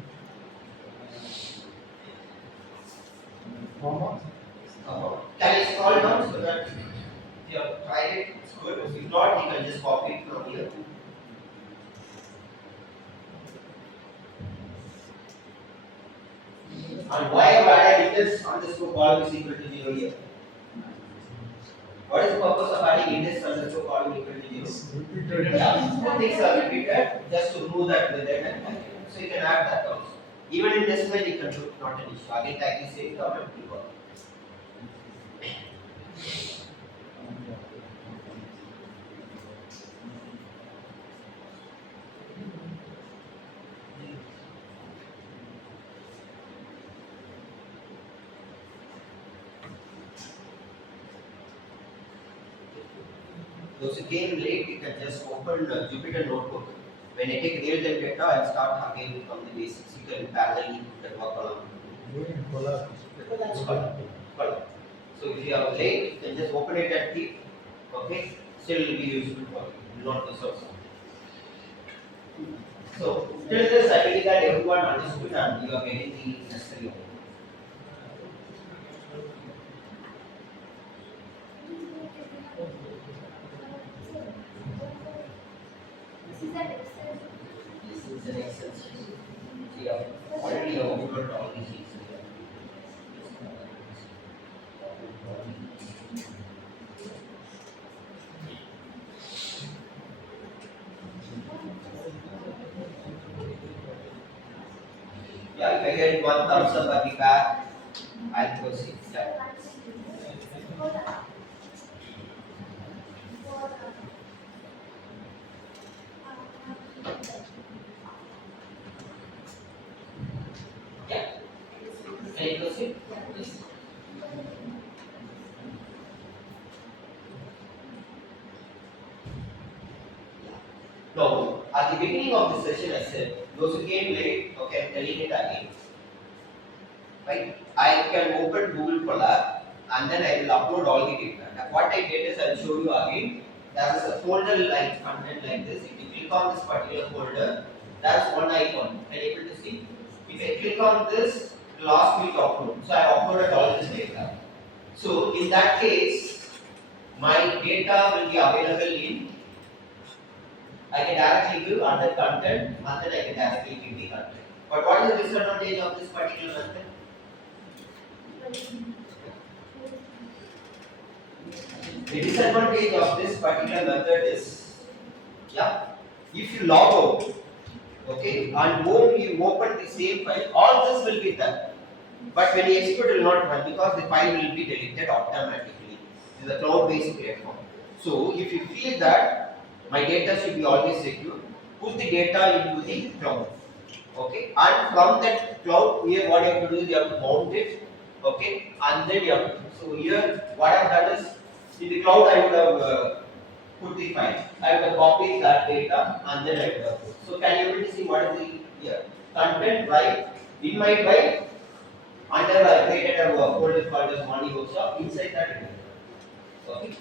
Comma. Can you scroll down so that you have tried it? It's good. If not, you can just copy it from here. And why have added index underscore column is equal to 0 here? What is the purpose of adding index underscore column equal to 0? Repeated. Yeah, two things are repeated just to remove that redundant value. So you can add that also. Even in decimal you can do, not an issue. Again, type the same comment will work. Those who came late, you can just open Jupyter Notebook. When I take real-time data, I'll start again from the basics. You can parallelly put work along. Doing collab. That's column. So if you are late, you can just open it and keep. Okay, still will be useful for you. Will not miss out. So till this, I believe that everyone understood and you are getting the necessary. you get one thumbs up at the back, I'll proceed. Yeah. Yeah. Can you proceed? Yes. Now, at the beginning of the session, I said, those who came late, okay, I'm telling it again. Right? I can open Google Colab and then I will upload all the data. Now, what I did is I will show you again. There is a folder like content like this. If you click on this particular folder, there is one icon. Are you able to see? If I click on this, it will ask me to upload. So I uploaded all this data. So in that case, my data will be available in. I can directly give under content and then I can directly give the content. But what is the disadvantage of this particular method? The disadvantage of this particular method is, yeah, if you log out, okay, and when you open the same file, all this will be done. But when you execute, it will not run because the file will be deleted automatically. It is a cloud-based platform. So if you feel that my data should be always secure, put the data into the cloud. Okay, and from that cloud, here what you have to do is you have to mount it. Okay, and then you have to. So here, what I have done is in the cloud I would have put the file. I would have copied that data and then I would have put. So can you able to see what is the here content drive? In my drive, under I created a folder called as VAANI workshop. Inside that, okay.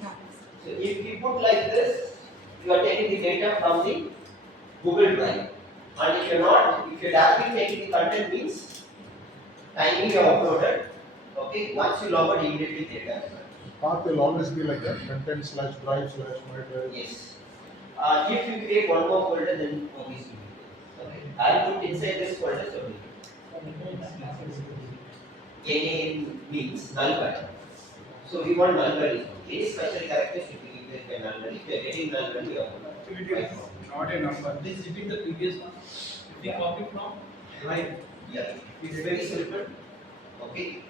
So if you put like this, you are taking the data from the Google Drive. And if you're not, if you're directly taking the content means timing you have uploaded, okay, once you log out immediately data. Path will always be like that, content slash drive slash my drive. Yes. If you create one more folder, then obviously. Okay. I'll put inside this folder so NA means null value. So we want null value. Any special characters should be given by null value. If you are getting null value, you have to Not a number. Please repeat the previous one. If we copy from drive. yeah, it's very simple. Okay.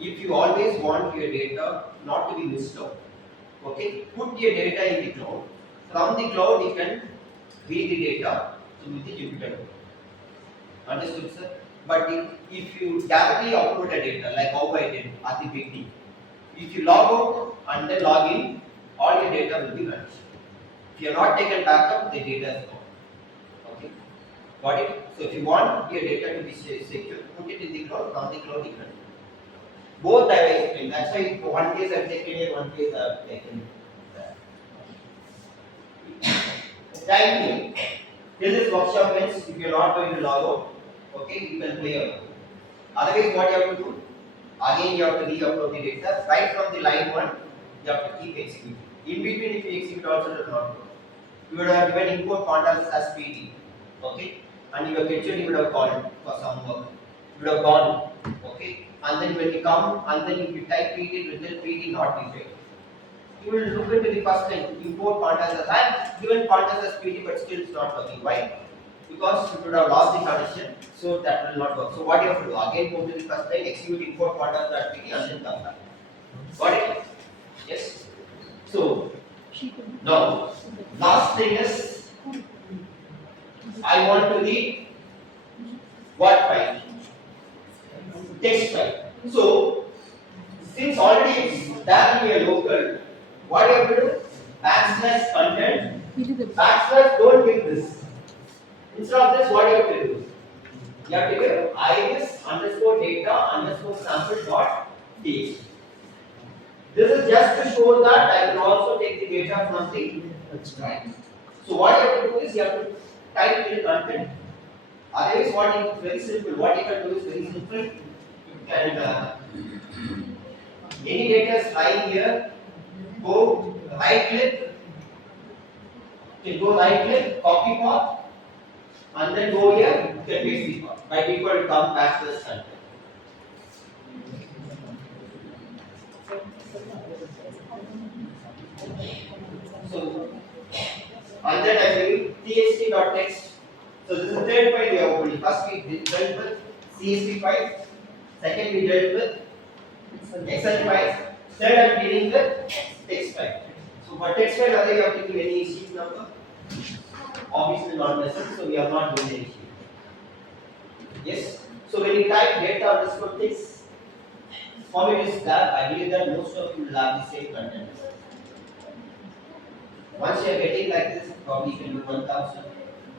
If you always want your data not to be missed out, okay, put your data in the cloud. From the cloud, you can read the data to the Jupyter. Understood, sir? But if you directly upload the data, like how I did at the beginning, if you log out and then log in, all your data will be vanished. If you are not taken backup, the data is gone. Okay, got it? So if you want your data to be secure, put it in the cloud. From the cloud, you can. Both I have explained. That's why one case I have taken here, one case I have taken that. Timing. Till this workshop ends, if you are not going to log out, okay, you can play around. Otherwise, what you have to do? Again, you have to re-upload the data. Right from the line 1, you have to keep executing. In between, if you execute also, it will not go. You would have given import pandas as PD, okay, and your kitchen you would have called for some work. You would have gone, okay, and then when you come and then if you type PD, written PD not be failed. You will look into the first line, import pandas as I have given pandas as PD, but still it's not working. Why? Because you would have lost the connection, so that will not work. So what you have to do? Again, go to the first line, execute import pandas.pd and then come back. Got it? Yes. So now, last thing is, I want to read what file? Text file. So, since already it's there in your local, what you have to do? Backslash content, backslash don't give this. Instead of this, what you have to do? You have to give iris underscore data underscore sample dot txt. This is just to show that I can also take the data from the right. So what you have to do is you have to type in the content. Otherwise, what is very simple. What you can do is very simple. You can any data is lying here. Go right click. You can go right click, copy path, and then go here. You can paste the path. By default, come backslash content. So, and then I will txt.text. So this is the third file we have opened. First we dealt with CSV file. Second, we dealt with Excel file. Third, I'm dealing with text file. So for text file, are you have to give any sheet number? Obviously not necessary, so we are not doing any sheet. Yes. So when you type data underscore text, format is that I believe that most of you will have the same content. Once you are getting like this, probably you can do 1000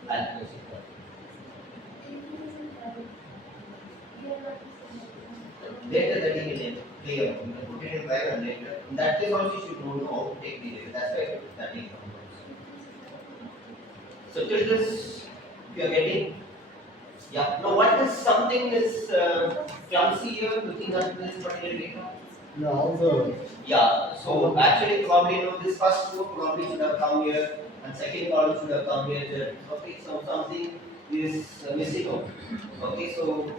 and proceed. Later that you can play out. You can put it in drive and later. In that case also you should know how to take the data. That's why I put that in. So till this you are getting. Yeah. Now what is something is clumsy here looking at this particular data? Yeah, all the Yeah. So actually probably this first row probably should have come here and second column should have come here. There. Okay. So something is missing out. Okay. So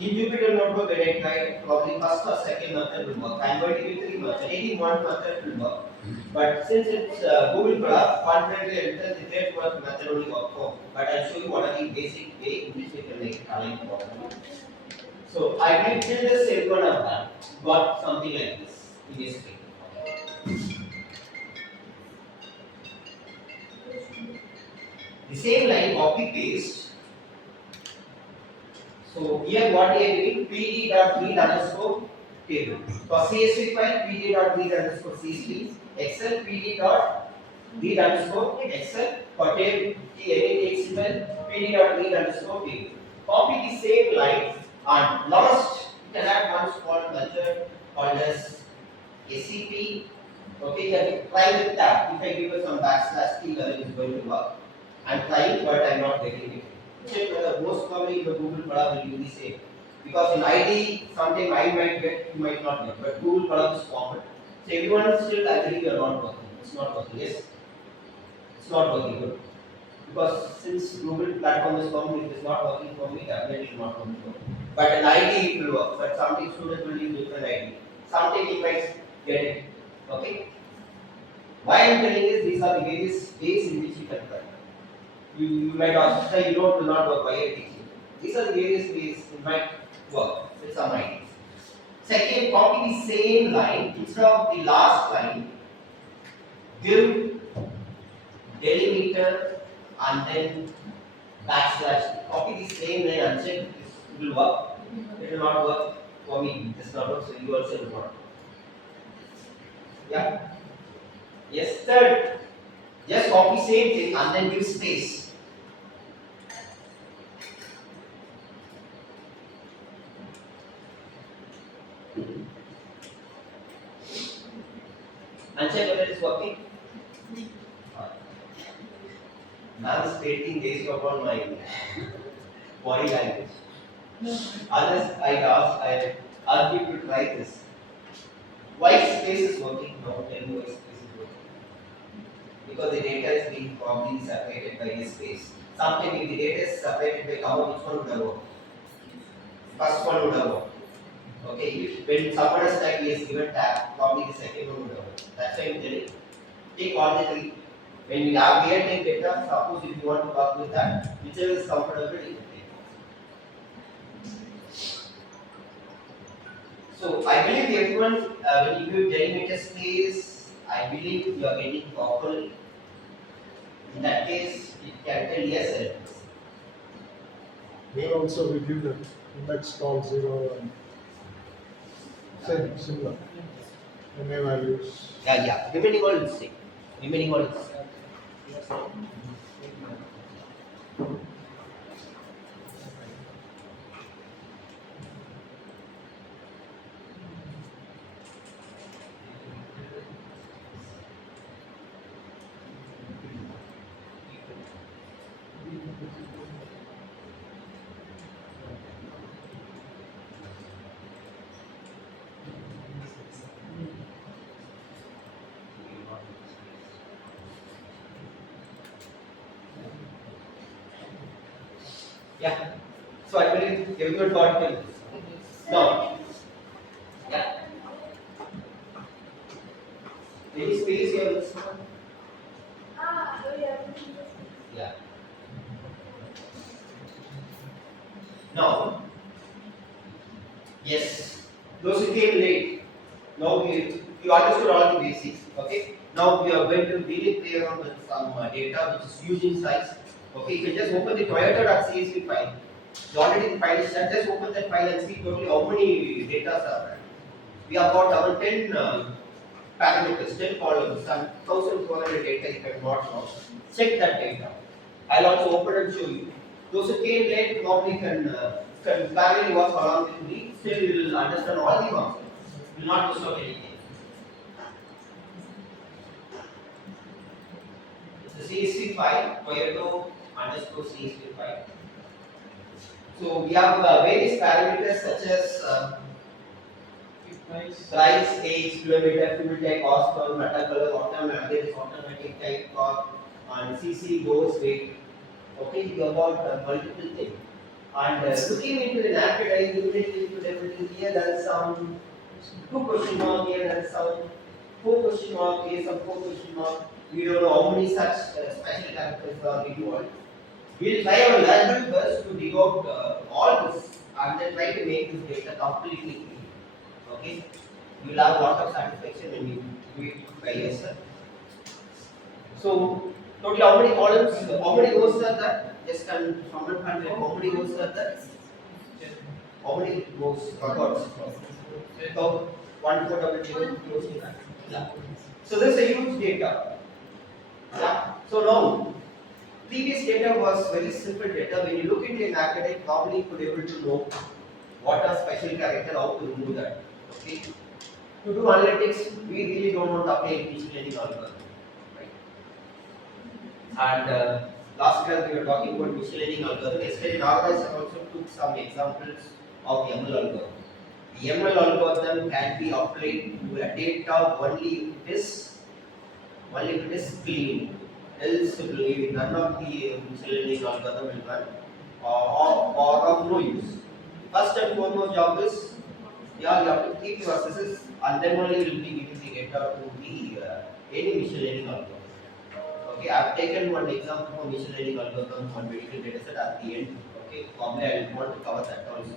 in Jupyter Notebook identified probably first or second method will work. I'm going to give three methods. Any one method will work. But since it's Google Colab, confidently enter the third one method only work for. But I'll show you what are the basic way in which we can make it align properly. So I will till this everyone have done. Got something like this in this screen. The same line copy paste. So here what we are doing pd.read underscore table. For CSV file pd.read underscore CSV, Excel pd.read underscore Excel, for table any XML pd.read underscore table. Copy the same line and last you can add one small method called as SCP. Okay, you can try with that. If I give it some backslash t, whether it is going to work. I'm trying but I'm not getting it. Check whether most probably the Google Colab will do the same. Because in ID, sometime I might get, you might not get, but Google Colab is common. So everyone still, I believe you are not working. It's not working, yes? It's not working good. Because since Google platform is common, it is not working for me, definitely it is not working for me. But an ID it will work, but something student will use different ID. Something you might get it. Okay? Why I am telling is these are the various ways in which you can try. You might also say you know it will not work by a teaching. These are the various ways it might work with some ideas. Second, copy the same line instead of the last line, give delimiter and then backslash. Copy the same line and check it will work. It will not work for me. It does not work, so you also will not. Yeah. Yes. Third, just copy same thing and then give space. And check whether it is working. I am stating based upon my body language. Unless I ask you to try this. Why space is working? No, tell me why space is working. Because the data is being probably separated by a space. Sometimes if the data is separated by comma, which one would have worked? First one would have worked. Okay, if when someone has typed yes given tab, probably the second one would have worked. That's why I'm telling. Take all the three. When we have real-time data, suppose if you want to work with that, whichever is comfortable, you can take. So I believe everyone, when you give delimiter space, I believe you are getting properly. In that case, it can tell yes or no. Here also we give the index called 0 and same, similar. MA values. Yeah. Remaining all is same. Remaining all is same. Yeah. So I believe everyone got it. Now, yeah. Any space here? This one? Yeah. Now, Those who came late, now you understood all the basics. Okay. Now we are going to really play around with some data which is huge in size. Okay, you can just open the Toyota.csv file. You already the file is set. Just open that file and see totally how many data are there. We have got around 10 parameters, 10 columns, and 1,400 data you can watch now. Check that data. I'll also open and show you. Those who came late probably can parallelly work along with me. Still, you will understand all the concepts. You will not miss out anything. It's a CSV file, Toyota_CSV file. So we have various parameters such as price, age, kilometer, fuel type, horsepower, metal color, automatic type, car, and CC, dose, weight. Okay, you have got multiple things. And looking into an appetite, unit input everything here, there is some 2 question mark here, there is some 4 question mark here, some 4 question mark. We don't know how many such special characters are involved. We'll try our level best to dig out all this and then try to make this data completely clean. Okay? You will have a lot of satisfaction when you do it by yourself. So, totally how many columns, how many rows are there? Just from 100, how many rows are there? How many rows, records? So, 1, 4, double, close to that. Yeah. So, this is a huge data. Yeah. So, now, previous data was very simple data. When you look into an academic, probably could able to know what are special character, how to remove that. Okay. To do analytics, we really don't want to apply machine learning algorithm. Right? And last class we were talking about machine learning algorithm. Yesterday, Nagaraj also took some examples of ML algorithm. The ML algorithm can be applied to a data only if it is clean. Else, none of the machine learning algorithm will run or of no use. First and foremost job is, you have to keep your assesses and then only will be giving the data to the any machine learning algorithm. Okay, I have taken one example for machine learning algorithm on medical data set at the end. Okay, probably I will want to cover that also.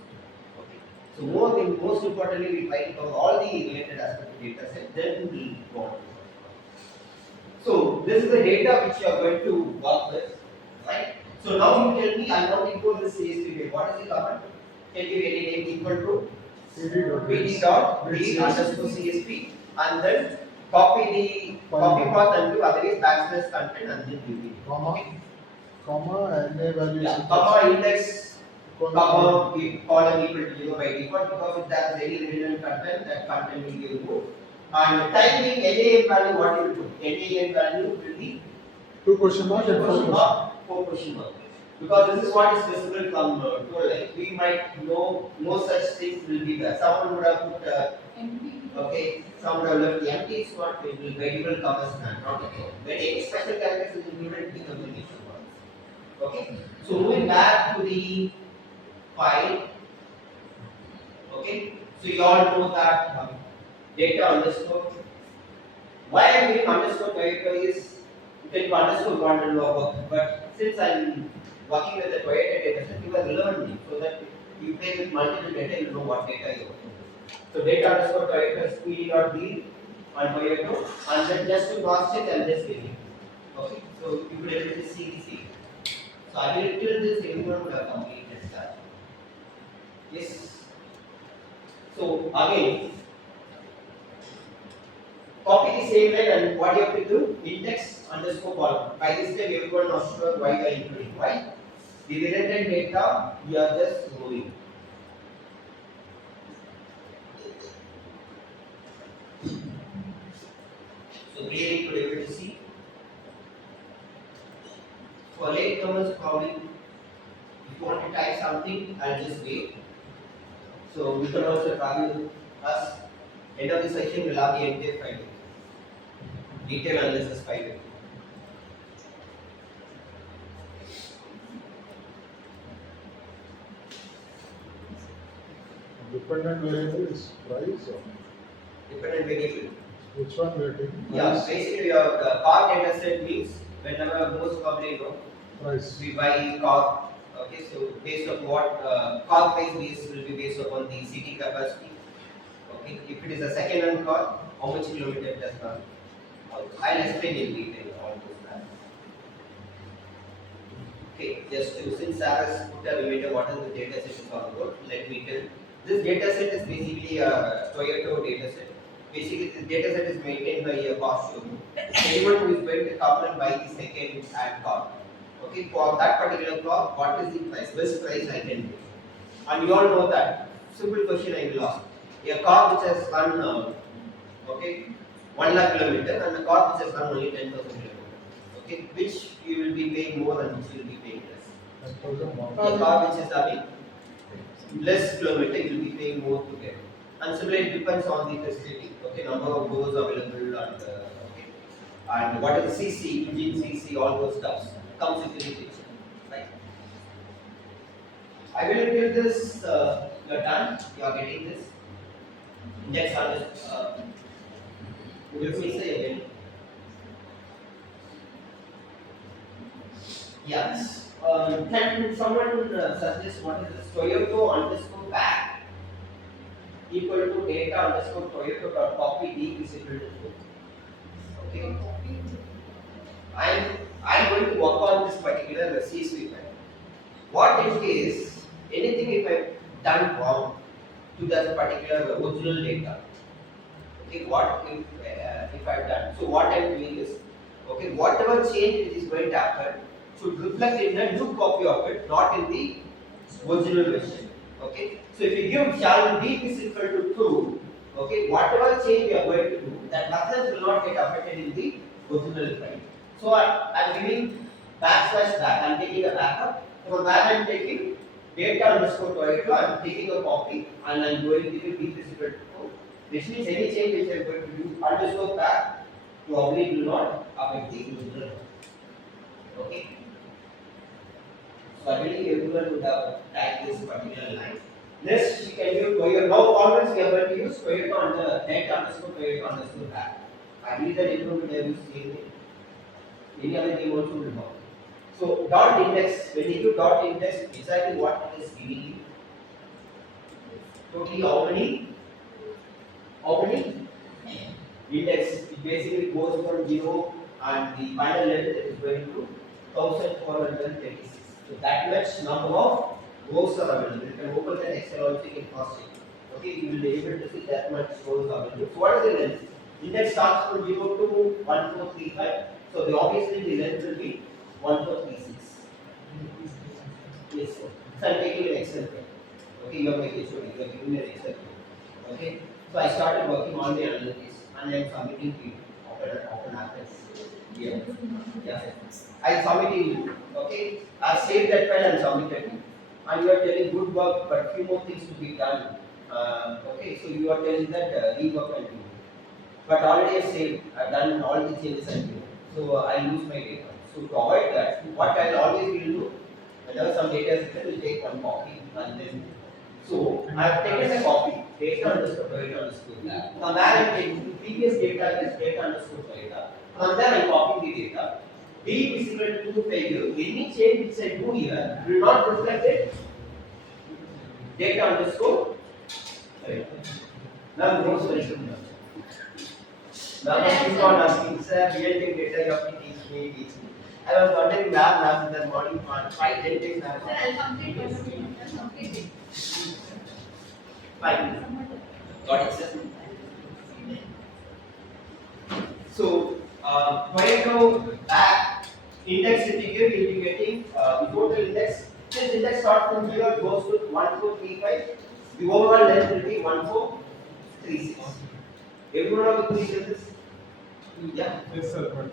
Okay, so most importantly, we try to cover all the related aspects of data set, then we will go on. So this is the data which you are going to work with, right? So now you tell me I want to import this CSV data. What is the command? Can you give any name equal to pd.read_csv and then copy path and do otherwise backslash content and then do it. Comma and a value. Yeah, comma index comma column equal to 0 by default, because if there is any redundant content, that content will be removed. And typing NaN value, what you will do? NaN value will be 2 question mark and 4 question mark. Because this is what is visible from tool. Like we might know no such things will be there. Someone would have put okay, some would have left the empty spot. It will variable commas not at all. When any special characters is included, it becomes a different one. Okay. So moving back to the file. Okay. So you all know that data underscore. Why I am doing underscore Toyota is you can underscore one and work, but since I am working with the Toyota data set, you are relevant so that you play with multiple data, you know what data you have. So data underscore Toyota is pd.read and Toyota, and then just to cross check and just give it. Okay, so you could able to see the same. So I will till this everyone would have completed that. Yes. So again, copy the same line and what you have to do? Index underscore column. By this time everyone knows why we are including. Why? The redundant data we are just moving. So clearly you could able to see. For latecomers probably, if you want to type something, I'll just wait. So we can also travel us. End of the session we'll have the entire file. Detail analysis file. Dependent variable is price or Dependent variable. which one we are taking? Yeah, Price. basically your car data set means whenever most probably Price. we buy car. Okay, so based on what car price base will be based upon the city capacity Okay, if it is a second hand car, how much kilometer it has gone? I'll explain in detail all those that. Okay, just to, since Sarah's put a reminder what is the data set is all about, let me tell. This data set is basically a Toyota data set. Basically, this data set is maintained by a car showroom. Anyone who is going to come and buy the second hand car, okay, for that particular car, what is the price? Best price I can do. And you all know that. Simple question I will ask. A car which has run, okay, 1 lakh kilometer and a car which has run only 10,000 kilometers. Okay, which you will be paying more and which you will be paying less. A car which is having less kilometer, you will be paying more to get. And similarly, it depends on the facility. Okay, number of doors available and okay, and what is the CC, engine CC, all those stuffs comes into the picture, right? I will give this. You are done. You are getting this. Index on this. Let me say again. Yes. Can someone suggest what is this? Toyota underscore back equal to data underscore Toyota dot copy D is equal to true. Okay. I'm going to work on this particular CSV file. What in case anything if I've done wrong to that particular original data? Okay, what if I've done? So what I'm doing is, okay, whatever change which is going to happen should reflect in a new copy of it, not in the original version. Okay, so if you give shall be is equal to true, okay, whatever change we are going to do, that reference will not get affected in the original file. So I'm giving backslash back. I'm taking a backup. From that I'm taking data underscore Toyota. I'm taking a copy and I'm going to give b is equal to true. Which means any change which I'm going to do underscore back probably will not affect the original. Okay. So I believe everyone would have typed this particular line. Next, you can use Toyota. Now, always we are going to use Toyota on the data underscore Toyota underscore back. I believe that everyone would have used same thing. Any other name also will work. So dot index, when you do dot index, exactly what it is giving you. Totally how many index, it basically goes from 0 and the final length is going to 1436. So that much number of rows are available. You can open that Excel also in costing. Okay, you will be able to see that much rows are available. So what is the length? Index starts from 0 to 1435. So obviously the length will be 1436. Yes, sir. So I'm taking an Excel file. Okay, you have making sure you are giving an Excel file. Okay, so I started working on the analysis and I am submitting to you. Often happens. Yeah. Yeah. I submitted you. Okay, I saved that file and submitted you. And you are telling good work, but few more things to be done. Okay, so you are telling that rework and do. But already I saved. I've done all the changes and do. So I lose my data. So to avoid that, what I'll always will do, whenever some data is there, will take one copy and then. So I have taken a copy, data underscore data underscore that. From there I take the previous data is data underscore data. From there I copy the data. D is equal to 2 failure. Any change which I do here will not reflect it. Data underscore data. Now goes very simple. Now keep on asking, sir, real time data you have to teach me. I was wondering lab in the morning part, 5-10 days lab. Sir, I'll complete one. I'll complete it. Fine. Got it, sir. So, Pareto back index if you give, you'll be getting the total index. Since index starts from 0, it goes to 1435. The overall length will be 1436. Everyone have agreed with this? Yeah. Yes, sir.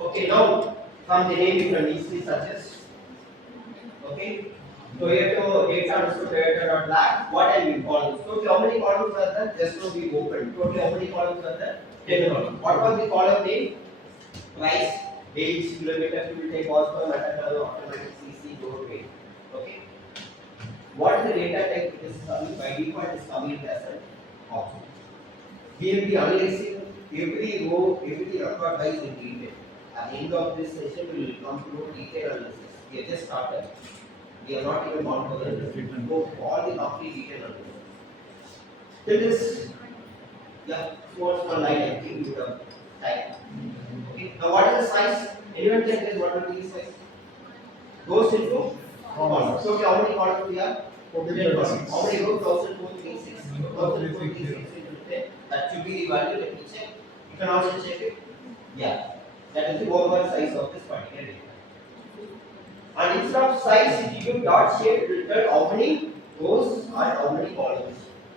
Okay, now from the name you can easily suggest. Okay, Toyota data underscore Toyota dot black. What I mean columns. So how many columns are there? Just now we opened. Totally how many columns are there? 10 columns. What was the column name? Price, age, kilometer, fuel take, horsepower, metal, automatic, CC, road weight. Okay. What is the data type? It is coming by default. Is coming as an object. We will be analyzing every row, every record wise in detail. At the end of this session, we will come to detailed analysis. We have just started. We are not even gone further. We will go all the complete detail analysis. Till this, yeah, small line I think you have type. Okay. Now what is the size? Anyone can guess what will be the size? Goes into columns. So how many columns we have? 10 columns. How many rows? 1236. 1236 into 10. That should be the value. Let me check. You can also check it. Yeah. That is the overall size of this particular data. And instead of size, if you give dot shape, it will tell how many rows and how many columns.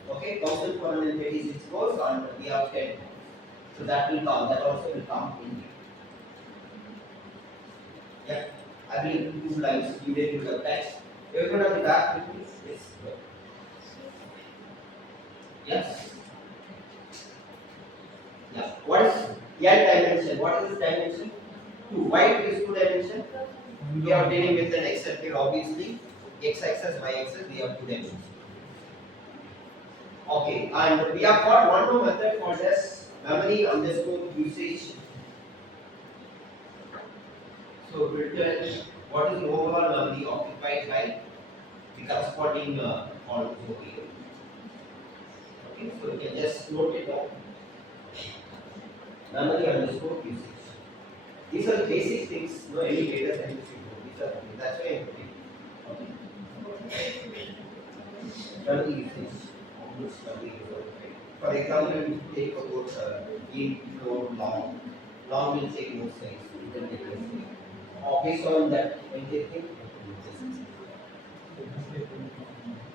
Okay, 1436 rows and we have 10. So that will come. That also will come in here. Yeah. I believe 2 lines you did with the text. Everyone at the back with me? Yes. Yes. Yeah. What is L dimension? What is this dimension? 2. Why it is 2 dimension? We are dealing with an Excel file, obviously. X axis, Y axis, we have 2 dimensions. Okay, and we have got one more method called as memory underscore usage. So we'll tell what is the overall memory occupied by the corresponding columns over here. Okay, so you can just note it down. Memory underscore usage. These are the basic things, no any data science you do. These are that's why I'm putting. Okay. Memory usage. Memory usage. For example, you take about in long. Long will take more size. You can take less size. Based on that, when they think.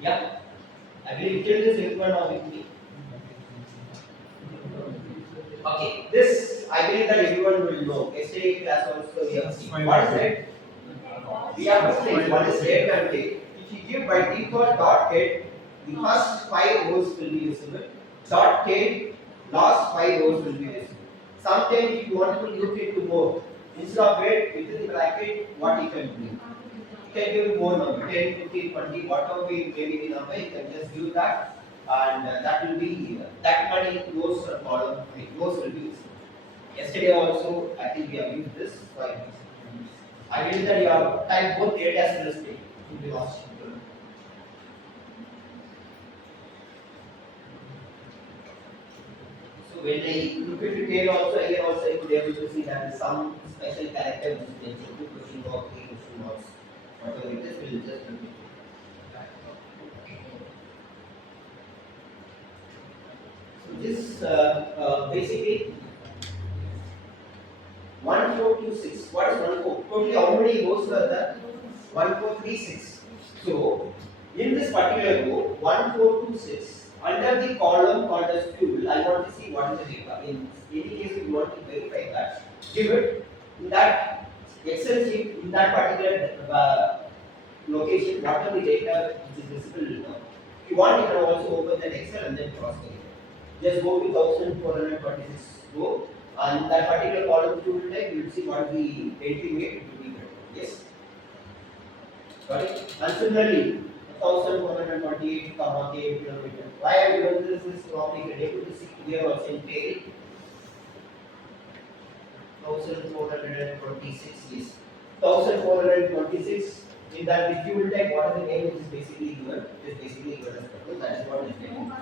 Yeah. I will tell this everyone now with me. Okay, this I believe that everyone will know. Yesterday class also we have seen. What is it? We have two things. One is head and tail. If you give by default dot head, the first 5 rows will be visible. Dot tail, last 5 rows will be visible. Sometimes if you want to look into more, instead of head within the bracket, what you can do? You can give more number 10, 15, 20, whatever may be the number. You can just give that. And that will be that many rows per column, rows will be used. Yesterday also, I think we have used this. So I believe that you have typed both data as well as tape in the last chapter. So when I look at the tail also, here also you could be able to see that some special character which is mentioned, 2 question mark, 3 question marks, whatever it is, will just repeat. This basically 1426. What is 14? Totally, how many rows are there? 1436. So, in this particular row, 1426, under the column called as fuel, I want to see what is the data. In any case, if you want to verify that, give it in that Excel sheet, in that particular location, what are the data which is visible. If you want, you can also open that Excel and then cross check it. Just go to 1426 row and that particular column you will type, you will see what the entry made will be better. Yes? Got it? And similarly, 1428 comma k kilometer. Why I have done this is complicated. Able to see here also in tail. 1426 is 1426. In that, if you will type what is the name which is basically given, it is basically given as petrol. That is what is given.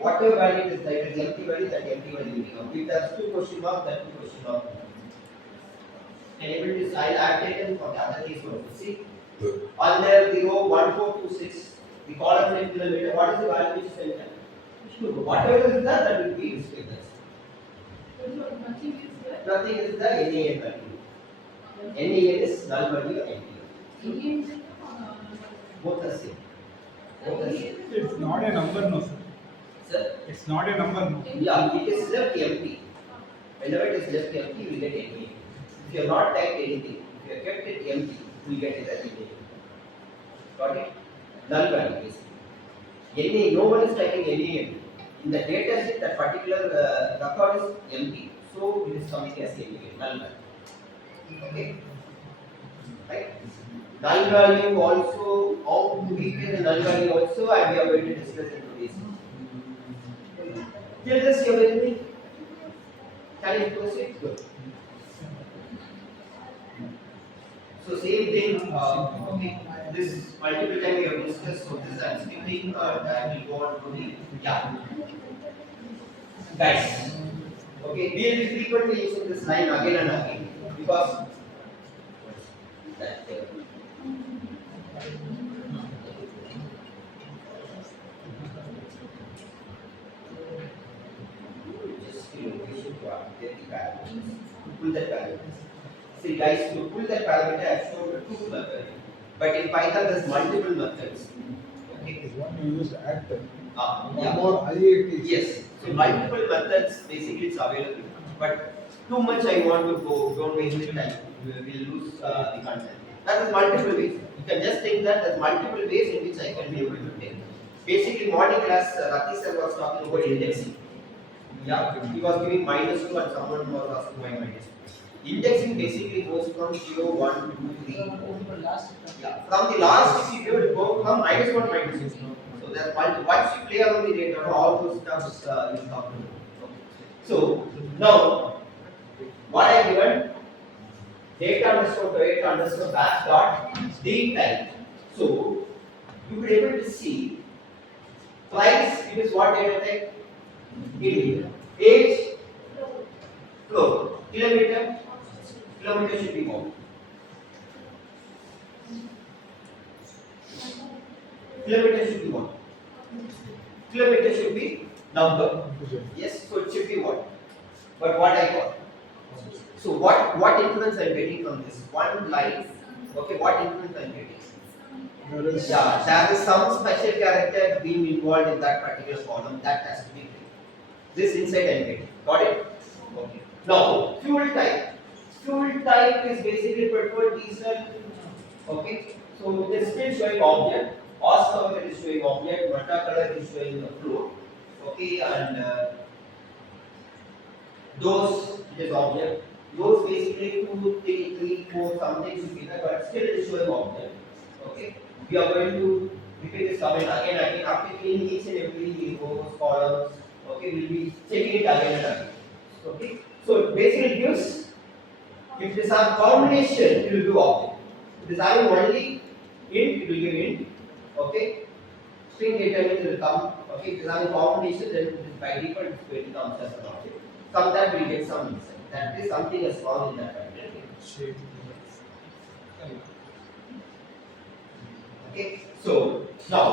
Whatever value is there, the empty value, that empty value will become. If there is 2 question mark, that 2 question mark. And able to, I have taken for the other case also. See, under the row 1426, the column in kilometer, what is the value which is entered? Whatever is there, that will be displayed. Nothing is the NaN value. NaN is null value or empty. Both are same. Both are same. It's not a number, no sir. Sir? It's not a number, no. Yeah, it is left empty. Whenever it is left empty, you will get NaN. If you have not typed anything, if you have kept it empty, you will get it as NaN. Got it? Null value basically. No one is typing NaN. In the data set, that particular record is empty. So it is coming as NaN, null value. Okay? Right? Null value also, how to replace the null value also, and we are going to discuss in today's. Till this you are with me? Can you proceed? Good. So same thing. Okay. this multiple time we have discussed, so this I'm skipping and I will go on to the guys. Okay, we will be frequently using this line again and again because that, just we should get the parameters. To pull that parameters. See guys, to pull that parameter I have shown two methods. But in Python there's multiple methods. Okay. Is one you used ACTE. Yeah. More IAT. Yes. So multiple methods basically it's available. But too much I want to go, don't waste your time. We will lose the content. That is multiple ways. You can just think that there's multiple ways in which I can be able to take. Basically morning class Rati sir was talking about indexing. Yeah, he was giving -2 and someone was asking why -2. Indexing basically goes from 0, 1, 2, 3, 4. Yeah. From the last if you will go from -1, -2. So that's once you play around the data, all those stuffs you talk about. So now what I have given data underscore Toyota underscore batch dot date type. So you will be able to see price, it is what data type? Integer. Age, floor. Kilometer should be more. Kilometer should be what? Kilometer should be number. Yes, so it should be what? But what I got? So what influence I am getting from this one line? Okay, what influence I am getting? Yeah, there is some special character being involved in that particular column that has to be clear. This inside I am getting. Got it? Okay. Now fuel type. Fuel type is basically petrol, diesel. Okay. So it is still showing object. Horsepower is showing object. Watercolor is showing the flow. Okay, and those it is object. Those basically 2, 3, 3, 4 something should be there, but still it is showing object. Okay. We are going to repeat this comment again and again after cleaning each and every rows, columns. Okay, we'll be checking it again and again. Okay. So it basically gives, if it is a combination, it will do object. If it is having only int, it will give int. Okay. String data means it will come. Okay. If it is having combination, then it is by default it's going to come as an object. Sometimes we get some insight. That is something is wrong in that particular thing. Okay. So now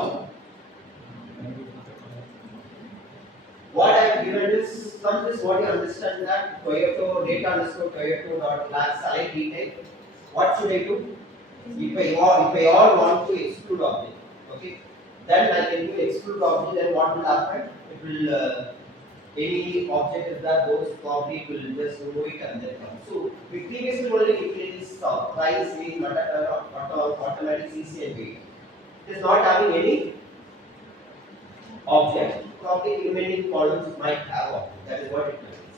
what I have given is from this what you understand that Toyota data underscore Toyota dot class select detail. What should I do? If I all want to exclude object, okay, then I can do exclude object. Then what will happen? It will any object is that goes probably it will just remove it and then come. So we previously only declared this price, weight, automatic CC and weight. It is not having any object. Probably remaining columns might have object. That is what it means.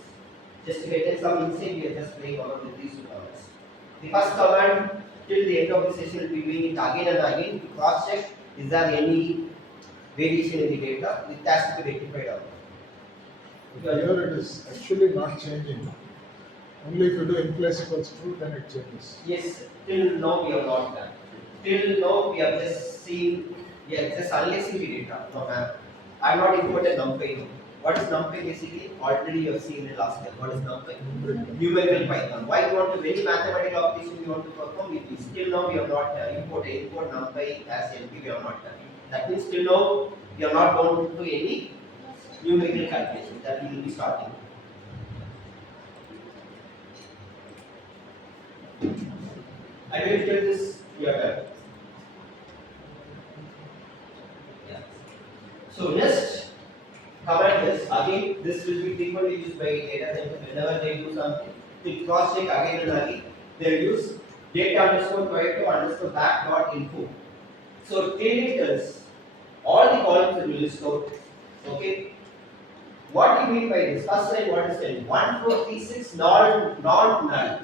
Just to get some insight, we are just playing around with these two columns. The first command till the end of the session will be doing it again and again to cross check is there any variation in the data. It has to be rectified out. Here it is actually not changing. Only if you do in place equals true, then it changes. Yes, till now we have not done. Till now we have just seen, we are just unlacing the data. No, ma'am. I have not imported NumPy. What is NumPy basically? Already you have seen in last year. What is NumPy? Numerical Python. Why you want to any mathematical operation you want to perform with this? Till now we have not import NumPy as NP we have not done. That means till now we are not going to do any numerical calculation that we will be starting. I will tell this here. Yeah. So next command is again this will be frequently used by data scientists whenever they do something. To cross check again and again, they will use data underscore Toyota underscore back dot info. So clearly tells all the columns that will list out. Okay. What do you mean by this? First line, what is it? 1436 non-null.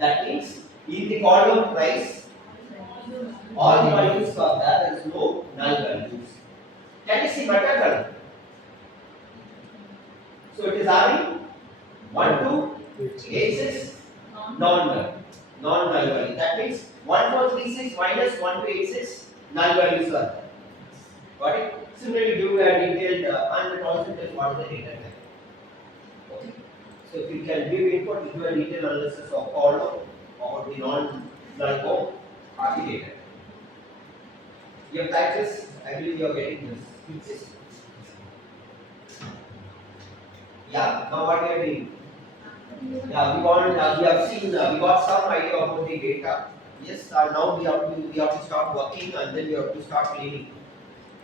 That means in the column price, all the values are there. There is no null values. Can you see better color? So it is having 1, 2, 8, 6 non-null value. That means 1436 minus 1286, null values are there. Got it? Similarly, give a detailed and it also tells what is the data type. Okay. So if you can give input, give a detailed analysis of all or the non-null form or the data. You have practiced, I believe you are getting this. Yes. Yeah, now what we are doing? Yeah, we have seen, we got some idea about the data. Yes, now we have to start working and then we have to start cleaning.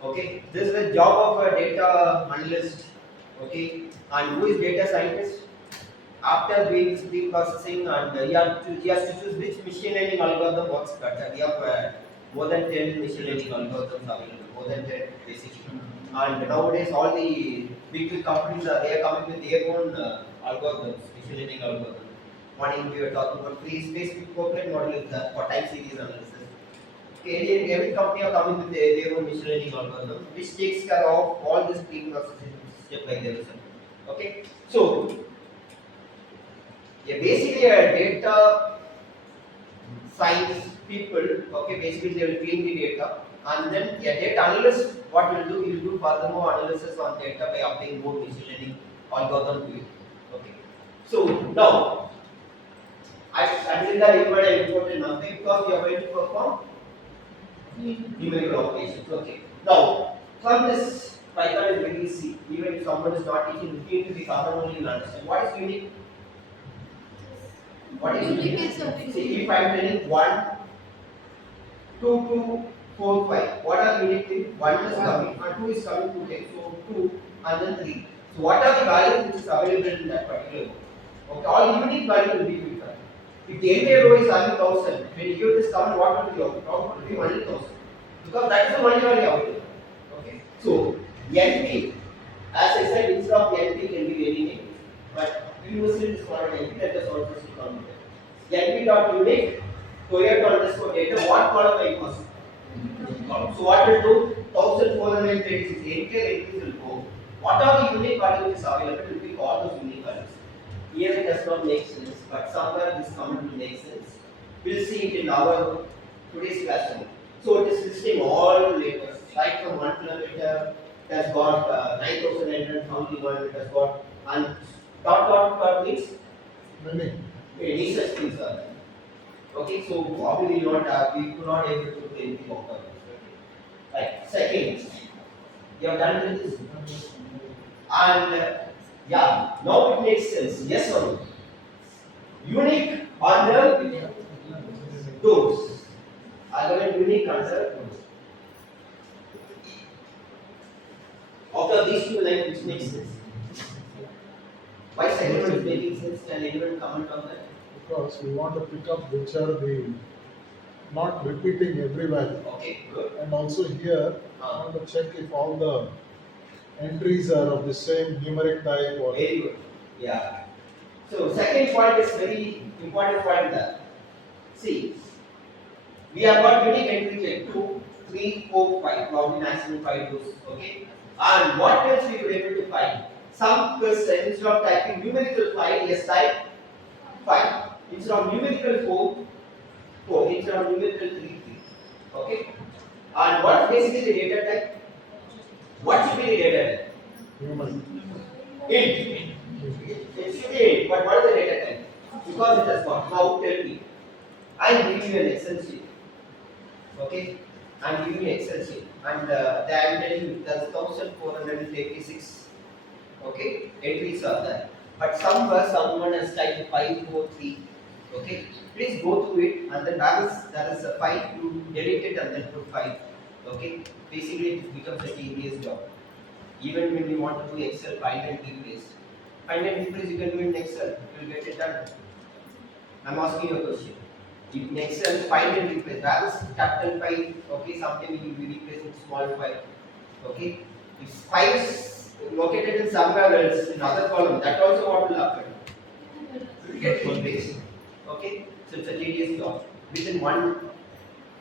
Okay, this is the job of a data analyst. Okay, and who is data scientist? After doing this pre-processing and he has to choose which machine learning algorithm works better. We have more than 10 machine learning algorithms available, more than 10 basically. And nowadays all the big companies they are coming with their own algorithms, machine learning algorithms. Morning we were talking about Facebook corporate model is for time series analysis. Okay, every company are coming with their own machine learning algorithm, which takes care of all this pre-processing step by step. Okay, so yeah, basically a data science people, okay, basically they will clean the data and then a data analyst, what will do, he will do furthermore analysis on data by applying more machine learning algorithm to it. Okay. So now, I did that everybody important nothing because we are going to perform numerical operations. Okay. Now, from this Python is very easy. Even if someone is not teaching, looking into the common only will understand. What is unique? What is unique? See, if I am telling 1, 2, 2, 4, 5. What are unique things? 1 is coming and 2 is coming to 10. So 2 and then 3. So what are the values which is available in that particular row? Okay, all unique value will be picked up. If the entire row is having 1000, when you give this command, what will be output? Output will be only 1000. Because that is the only value available. Okay. So NP, as I said, instead of NP can be any name. But universally it is called NP, that is also called NP dot unique Toyota underscore data, what column I must? So what will do? 1436 entire entries will go. What are the unique values available? Will be all those unique values. Here it does not make sense, but somewhere this comment will make sense. We'll see it in our today's classroom. So it is listing all letters, right from 1 kilometer, it has got 9,971, it has got, and dot means any such things are there. Okay, so probably we could not able to do anything of that. Right, second, you have done with this. And yeah, now it makes sense. Yes or no? Unique under doors. Argument unique under doors. After these two lines, which makes sense. Why second one is making sense? Can anyone comment on that? Because we want to pick up which are the not repeating every value. Okay, good. And also here, I want to check if all the entries are of the same numeric type or. Very good. Yeah. So second point is very important point there. See, we have got unique entry check 2, 3, 4, 5, probably maximum 5 rows. Okay. And what else we were able to find? Some person instead of typing numerical 5, yes, type 5. Instead of numerical 4, instead of numerical 3. Okay. And what basically the data type? What should be the data type? Numeric. Int. It should be int, but what is the data type? Because it has got. Now tell me. I am giving you an Excel sheet. Okay. I am giving you an Excel sheet. And I am telling you there is 1486. Okay. Entries are there. But somewhere someone has typed 543. Okay. Please go through it and then there is a 5, you delete it and then put 5. Okay. Basically it becomes a tedious job. Even when you want to do Excel, find and replace. Find and replace you can do in Excel, you will get it done. I am asking you a question. In Excel, find and replace. Where is capital 5? Okay, something you will be replacing small 5. Okay. If 5 is located in somewhere else, in other column, that also what will happen? It will get replaced. Okay. So it's a tedious job. Within one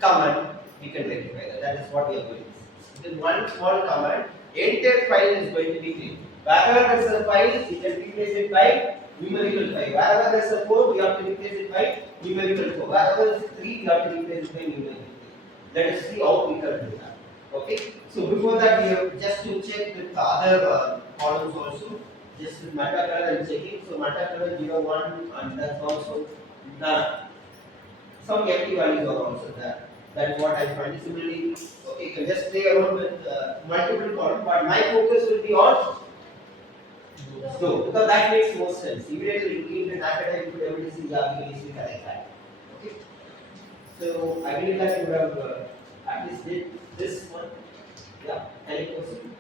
command, we can rectify that. That is what we are doing. Within one small command, entire file is going to be cleaned. Wherever there is a file, you can replace it by numerical 5. Wherever there is a 4, we have to replace it by numerical 4. Wherever there is 3, we have to replace it by numerical 3. Let us see how we can do that. Okay. So before that, we have just to check with the other columns also. Just with metacolor and checking. So metacolor 0, 1, and that's also done. Some active values are also there. That is what I find. Similarly, okay, you can just play around with multiple columns, but my focus will be on so because that makes more sense. Immediately looking into academic, you could everything can easily connect that. Okay. So I believe that you would have at least did this one. Yeah. Any question?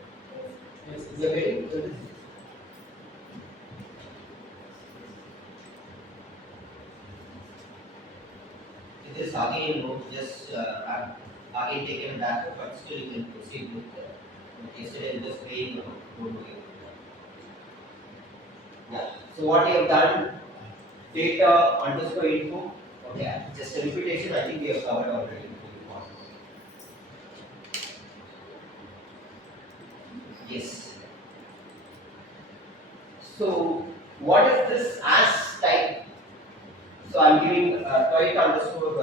Yes. You are getting to this. This again, no, just again taken back, but still you can proceed with yesterday just playing. Yeah. So what you have done, data underscore info. Okay. Just a repetition. I think we have covered already. Yes. So what is this as type? So I'm giving Toyota underscore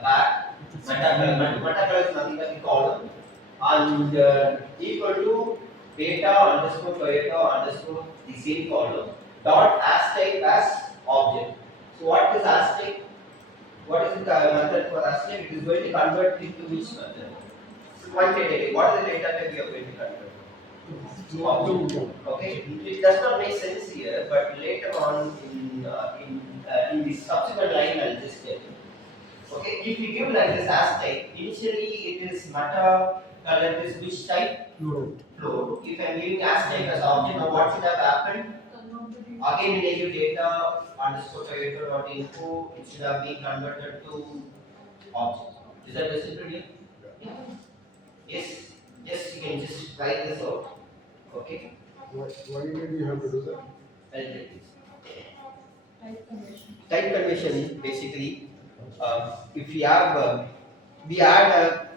back. Metacolor is nothing but the column and equal to data underscore Toyota underscore the same column dot as type as object. So what is as type? What is the method for as type? It is going to convert into which method? Quantitative. What is the data type we are going to convert? Object. Okay. It does not make sense here, but later on in the subsequent line I'll just tell you. Okay, if you give like this as type, initially it is meta color is which type? Float. If I'm giving as type as object, now what should have happened? Again in negative data underscore Toyota dot info, it should have been converted to object. Is that the simple here? Yeah. Yes. Yes, you can just write this out. Okay. Why did you have to do that? I'll tell you. Type conversion. Type conversion basically, if we have, we add,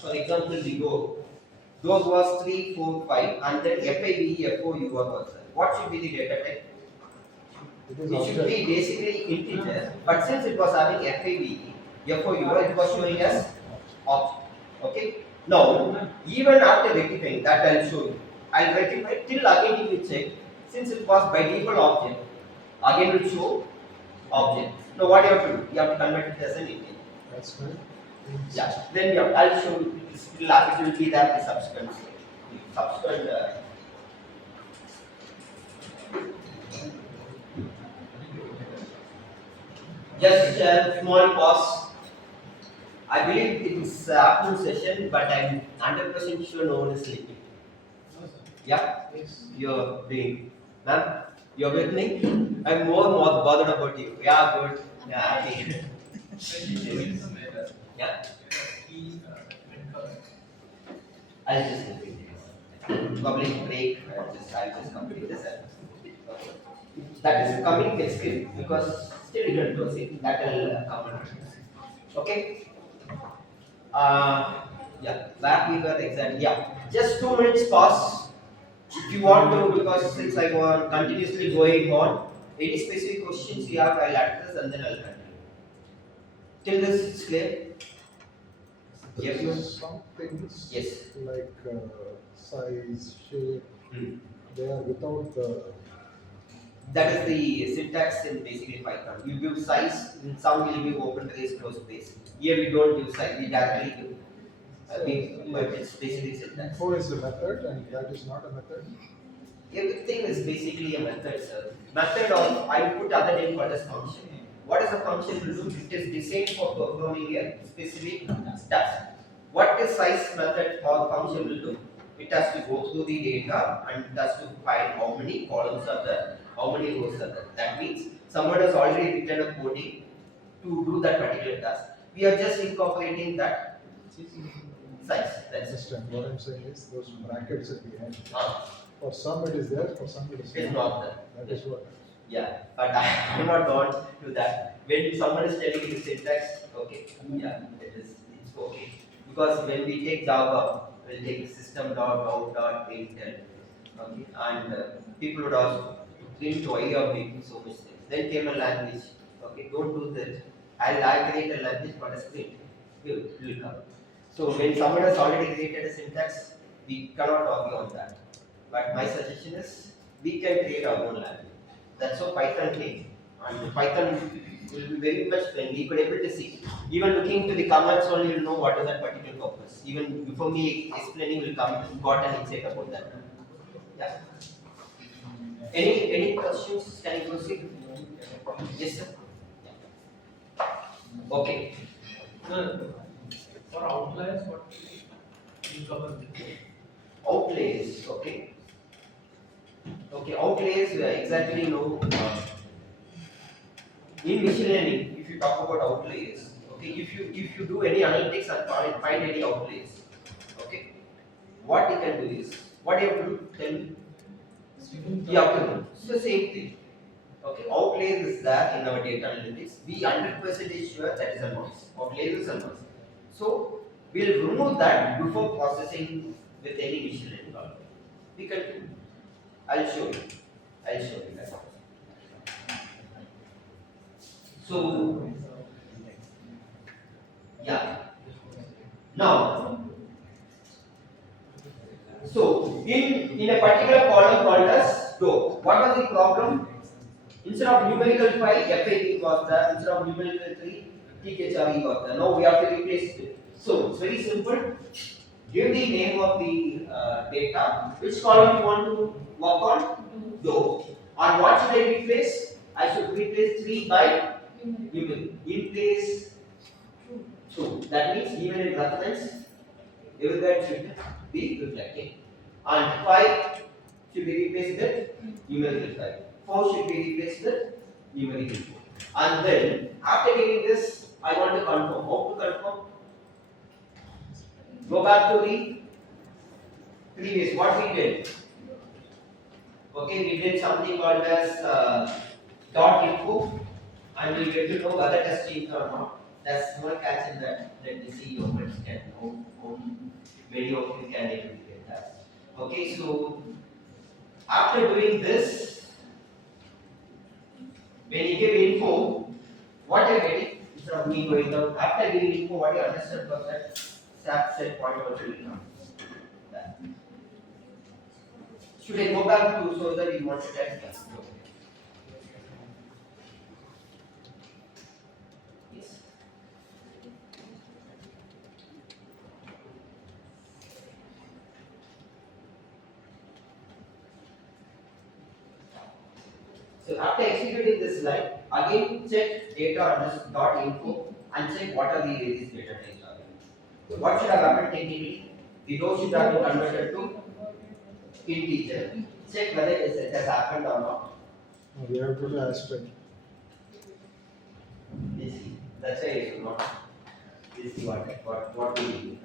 for example, we go, those was 3, 4, 5, and then FIV, FOU was there. What should be the data type? It should be basically integer, but since it was having FIV, FOU, it was showing as object. Okay. Now, even after rectifying that, I'll show you. I'll rectify till again you will check. Since it was by default object, again will show object. Now what you have to do? You have to convert it as an integer. That's fine. Yeah. Then you have, I'll show you. It will be that the subsequent. Just a small pause. I believe it is afternoon session, but I'm 100% sure no one is sleeping. Yeah? Yes. You're being, ma'am, you're with me? I'm more bothered about you. Yeah, good. Yeah, okay. Yeah? I'll just complete this. Public break, I'll just complete this. Okay. That is coming next week because still you can proceed. That will come. Okay? Yeah, back we were exactly. Yeah, just 2 minutes pause. If you want to, because it's like continuously going on. Any specific questions you have, I'll address and then I'll continue. Till this is clear? Yes. There's some things Yes. like size, shape, they are without the. That is the syntax in basically Python. You give size, in some will give open brace, close brace. Here we don't give size, we directly give. But it's basically syntax. Info is a method and that is not a method. Everything is basically a method, sir. Method of, I put other name called as function. What is a function will do? It is designed for performing a specific task. What is size method or function will do? It has to go through the data and it has to find how many columns are there, how many rows are there. That means someone has already written a coding to do that particular task. We are just incorporating that size. That's it. Understand what I'm saying is those brackets at the end. For some it is there, for some it is It's not there. That is what. Yeah, but I have not gone to that. When someone is telling you syntax, okay, yeah, it's okay. Because when we take Java, we'll take system.out.println, okay, and people would ask, didn't why you are making so much things. Then came a language. Okay, don't do that. I'll create a language for a script. Will come. So when someone has already created a syntax, we cannot argue on that. But my suggestion is we can create our own language. That's what Python came. And Python will be very much friendly. You could able to see. Even looking to the commands only, you'll know what is that particular purpose. Even before me explaining, will come got an insight about that. Yeah. Any questions? Can you proceed? Yes, sir. Okay. For outliers, what you cover? Outlays. Okay. Okay. Outlays exactly know. In machine learning, if you talk about outliers, okay, if you do any analytics and find any outliers, okay, what you can do is what you have to do. Tell me. Yeah, okay. It's the same thing. Okay, outliers is there in our data analytics. We 100% sure that is a noise. Outliers is a noise. So we'll remove that before processing with any machine learning algorithm. We can do. I'll show you. I'll show you that. So yeah. Now, so in a particular column called as door, what was the problem? Instead of numerical 5, FAB was there. Instead of numerical 3, THRE was there. Now we have to replace it. So it's very simple. Give the name of the data. Which column you want to work on? Door. And what should I replace? I should replace 3 by numerical. In place 2. That means even in reference, everywhere should be reflecting. And 5 should be replaced with numerical 5. 4 should be replaced with numerical 4. And then, after giving this, I want to confirm. How to confirm? Go back to the previous, what we did. Okay, we did something called as dot info, and we get to know whether test teams or not. There's small catch in that. Let me see your friends can know how many of you can able to get that. Okay, so after doing this, when you give info, what you're getting, instead of me going down, after giving info, what you understand was that SAP set point also will come. Should I go back to so that you want to test this? Yes. So after executing this line, again check data dot info and check what are the various data types are. So what should have happened technically? The row should have been converted to integer. Check whether it has happened or not. We have to do aspect. You see, that's why it is not. This is what we do.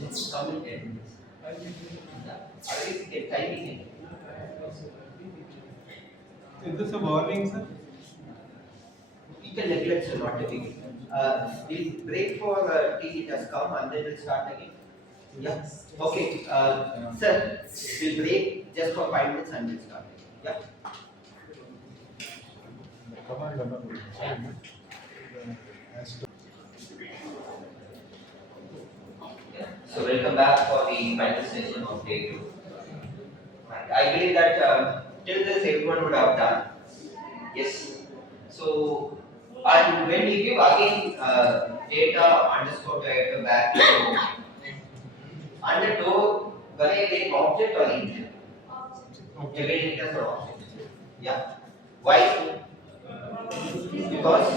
It's coming. Otherwise, get timing. Is this a warning, sir? We can neglect so not to begin. We'll break for tea, it has come, and then we'll start again. Yeah. Okay. Sir, we'll break just for 5 minutes and we'll start. Yeah. So welcome back for the final session of day 2. I believe that till this everyone would have done. Yes. So and when we give again data underscore data back to and the door, whether it is object or integer. Everything it as an object. Yeah. Why? Because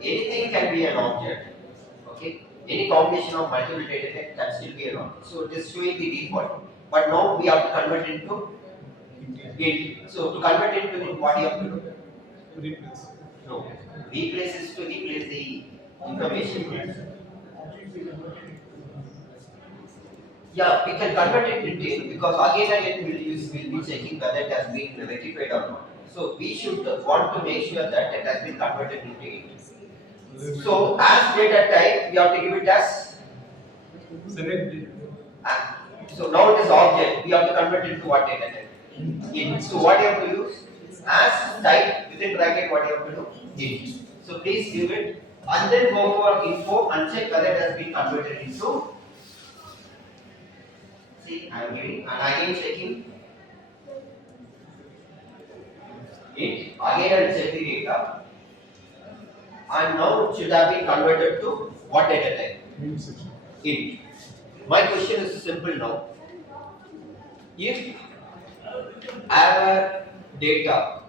anything can be an object. Okay. Any combination of multiple data types can still be an object. So it is showing the default. But now we have to convert into int. So to convert into int, what you have to do? Replace. No. Replace is to replace the information. Yeah, we can convert it into because again and again we'll be checking whether it has been rectified or not. So we should want to make sure that it has been converted into int. So as data type, we have to give it as Select it. so now it is object. We have to convert it to what data type? Int. So what you have to use? As type within bracket, what you have to do? Int. So please give it and then go for info and check whether it has been converted into. See, I am giving and again checking it. Again I will check the data. And now it should have been converted to what data type? Int. My question is simple now. If our data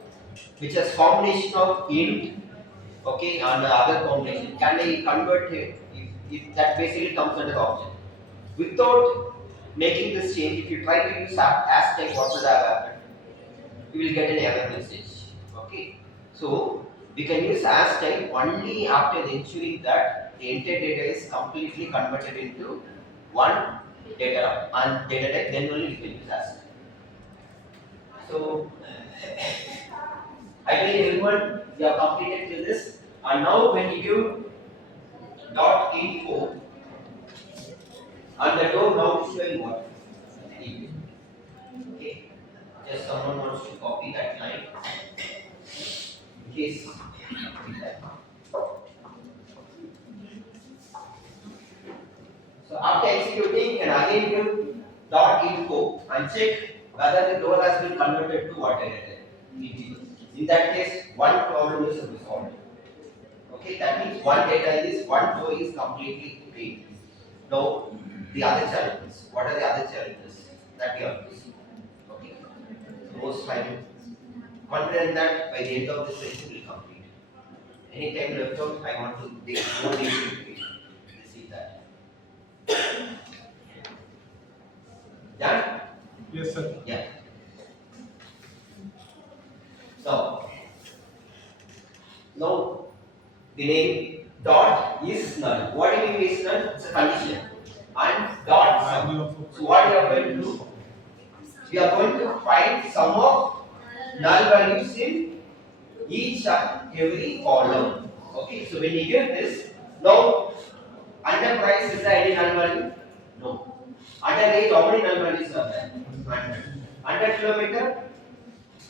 which has combination of int, okay, and other combination, can I convert it? If that basically comes under the object. Without making this change, if you try to use as type, what will have happened? You will get an error message. Okay. So we can use as type only after ensuring that the entire data is completely converted into one data and data type, then only we can use as type. So I believe everyone you have completed till this, and now when you give dot info and the door now is showing what? Okay. Just someone wants to copy that line. In case so after executing, can again give dot info and check whether the door has been converted to what data. In that case, one problem is resolved. Okay, that means one data is one row is completely clean. Now the other challenges. What are the other challenges that we have to see? Okay. Most time confident that by the end of this session we will complete. Any time left out, I want to take more detail to see that. Done? Yes, sir. Yeah. Now the name dot is null. What do you mean is null? It's a condition. And dot sum. So what we are going to do? We are going to find sum of null values in each and every column. Okay, so when you give this, now under price is there any null value? No. Under age, how many null values are there? 100. Under kilometer,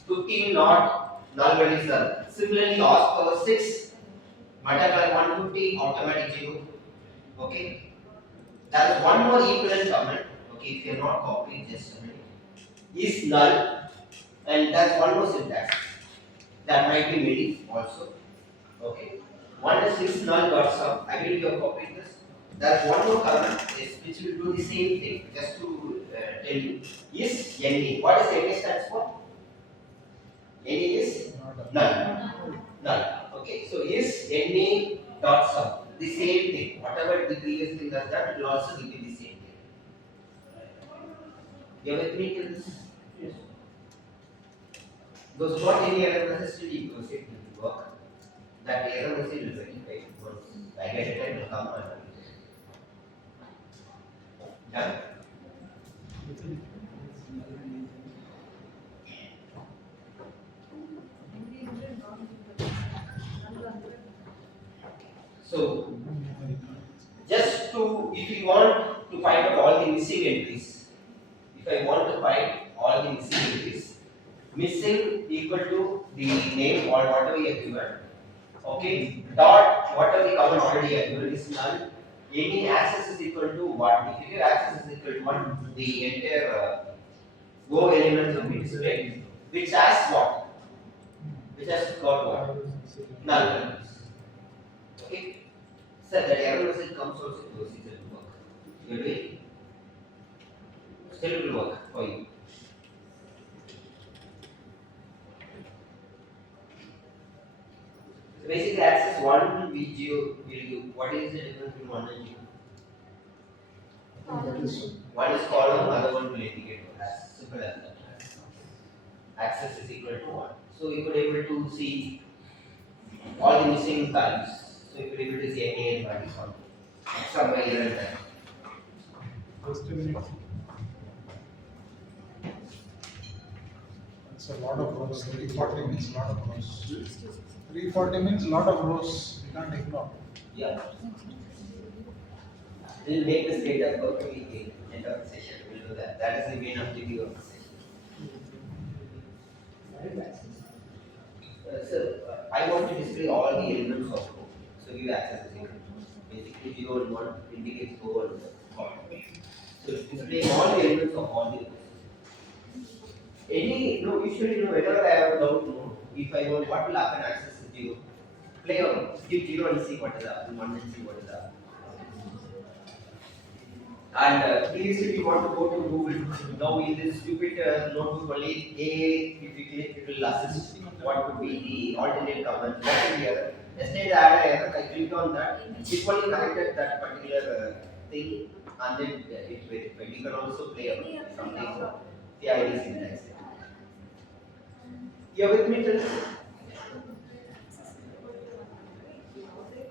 15 not null values are there. Similarly, horsepower 6 multiply 150 automatic 0. Okay. There is one more equivalent comment. Okay, if you are not copying, just a minute. Is null, and that's one more syntax. That might be many also. Okay. One is null dot sum. I believe you have copied this. There's one more comment which will do the same thing. Just to tell you, is NA. What does NA stands for? NA is null. Null. Okay. So is NA dot sum. The same thing. Whatever the previous thing does that, it will also give you the same thing. You have agreed to this? Yes. Those who got any error message still you proceed to work. That error message will verify. Once I get it, it will come and done. So just to, if you want to find out all the missing entries, if I want to find all the missing entries, missing equal to the name or whatever you have given. Okay, dot whatever the comment already have given is null. Any access is equal to 1. If you give access is equal to 1, the entire go elements will be displayed, which has what? Which has got what? Null values. Okay. So that error message comes also to it will work. You agree? Still it will work for you. So basically access 1 VGO will you. What is the difference between 1 and 2? One is column, other one will indicate as simple as that. Access is equal to 1. So you could able to see all the missing values. So if you able to see any values on somewhere here and there. Just a minute. That's a lot of rows. 340 means a lot of rows. 340 means a lot of rows. You can't ignore. Yeah. We'll make this data perfectly clean end of the session. We'll do that. That is the main objective of the session. I want to display all the elements of code. So give access to it. Basically 0 and 1 indicates go and call. So display all the elements of all the codes. Usually whenever I have a doubt, if I want what will happen access is 0. Play on give 0 and see what is happening, 1 and see what is happening. And previously we want to go to Google. Now in this stupid notebook only A, if you click it will assist what would be the alternate command. What will be error? Yesterday I had an error, I clicked on that, it only connected that particular thing and then it verified. You can also play up something. Yeah, it is syntax. You are with me till?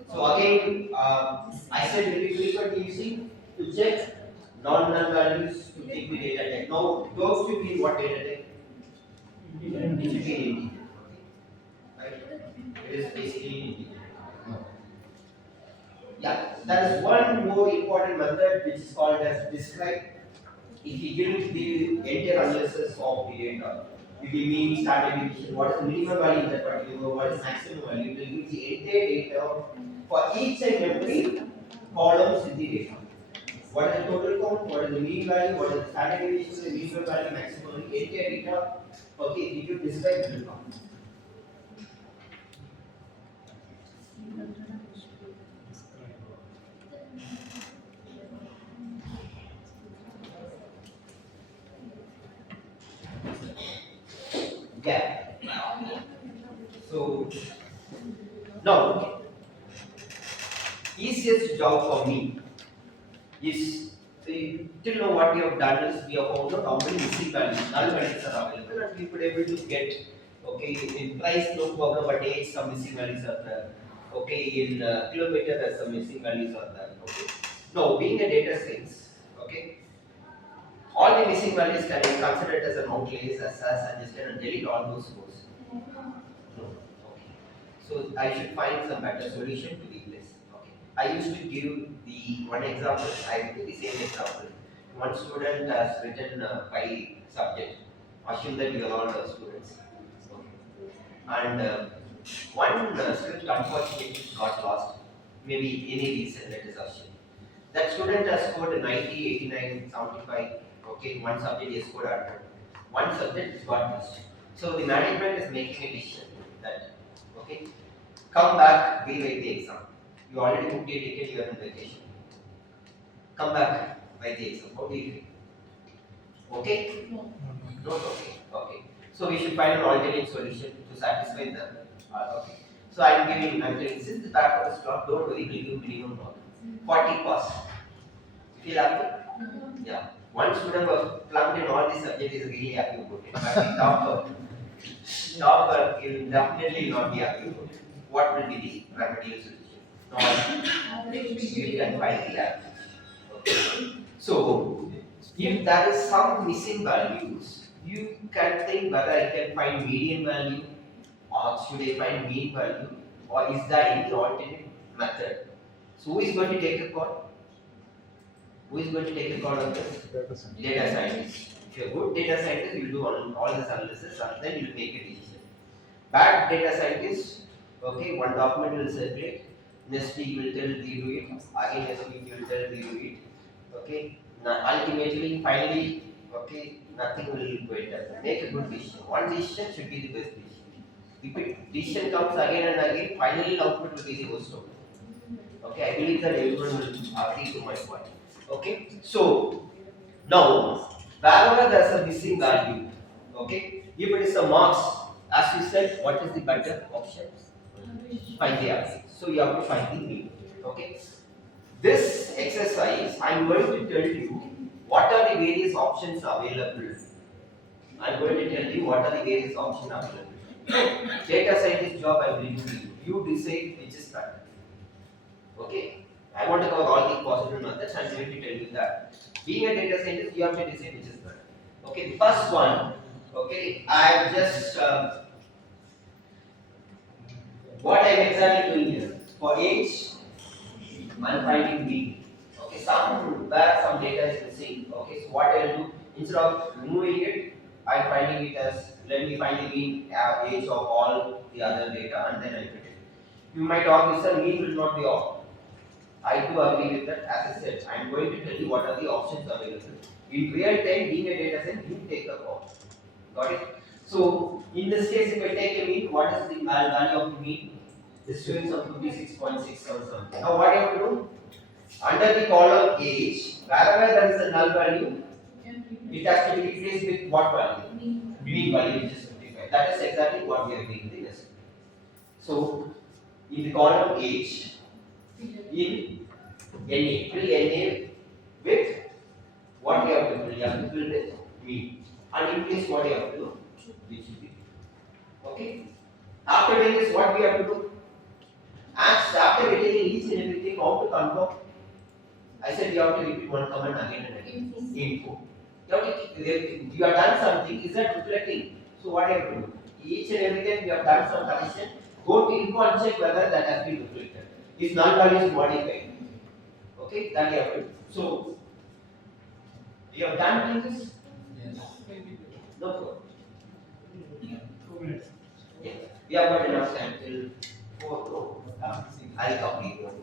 So again, I said very frequently using to check non-null values to take the data type. Now, those should be what data type? It should be integer. Right? It is basically integer. Yeah, there is one more important method which is called as describe. If you give the entire analysis of the data, it will mean standard deviation, what is the minimum value in that particular, what is maximum value, it will give the entire data for each and every columns in the data. What is the total count, what is the mean value, what is the standard deviation, the minimum value, maximum value, entire data. Okay, if you describe it will come. Yeah. So now, easiest job for me is till now what we have done is we have found out how many missing values, null values are available, and we could able to get in price no problem, but age some missing values are there. In kilometer there's some missing values are there. Now being a data science, all the missing values can be considered as an outliers as suggested and delete all those rows. No. So I should find some better solution to replace. I used to give the one example. I will give the same example. One student has written 5 subjects. Assume that you are all students. And one script unfortunately got lost. Maybe any reason, let us assume. That student has scored 90, 89, 75. One subject is scored 100. One subject is got missed. So the management is making a decision that come back, rewrite the exam. You already booked your ticket, you are on vacation. Come back, write the exam. How do you feel? Okay? No. Not okay. So we should find an alternate solution to satisfy them. So I'm telling, since the back of the slot, don't worry, we'll give minimum mark. 40 pass. Feel happy? Yeah. One student was plugged in all these subjects is really happy about it. But the topper will definitely not be happy about it. What will be the remedial solution? You can find the average. So, if there is some missing values, you can think whether I can find median value or should I find mean value or is there any alternate method? So, who is going to take a call? Who is going to take a call on this? Data scientist. If you are good data scientist, you will do all this analysis and then you will make a decision. Bad data scientist, one document will circulate. Next week you will tell redo it. Again next week you will tell redo it. Now, ultimately, finally, nothing will go better. Make a good decision. One decision should be the best decision. If a decision comes again and again, finally output will be the worst output. I believe that everyone will agree to my point. So now wherever there is a missing value, if it is a marks, as we said, what is the better option? Find the average. So you have to find the mean. This exercise, I am going to tell you what are the various options available. I am going to tell you what are the various options available. Data scientist job I will do. you decide which is better. Okay, I want to cover all the possible methods. I'm going to tell you that. Being a data scientist, you have to decide which is better. Okay, the first one. Okay, I'm just what I'm exactly doing here for age. I'm finding mean. Okay, where some data is missing. Okay, so what I'll do instead of removing it, I'm finding it as let me find the mean age of all the other data and then I put it. You might argue, sir, mean will not be all. I do agree with that. As I said, I'm going to tell you what are the options available. In real time, being a data set, you take the call. Got it? So in this case, if I take a mean, what is the value of the mean? It's showing some 56.6 or something. Now what I have to do? Under the column age, wherever there is a null value, it has to be replaced with what value? Mean value, which is 55. That is exactly what we are doing in this. So in the column age, in NA, fill NA with what you have to fill. You have to fill with mean. And in place, what you have to do? Which will be. Okay? After doing this, what we have to do? After getting each and everything, how to confirm? I said you have to repeat one command again and again. Info. You have done something, is that reflecting? So what I have to do? Each and everything you have done some correction, go to info and check whether that has been reflected. If null value is modified. Okay, that you have to do. So you have done this? Yes. No problem. 2 minutes. Yeah. We have got enough time till 4. No. I'll complete 1 hour.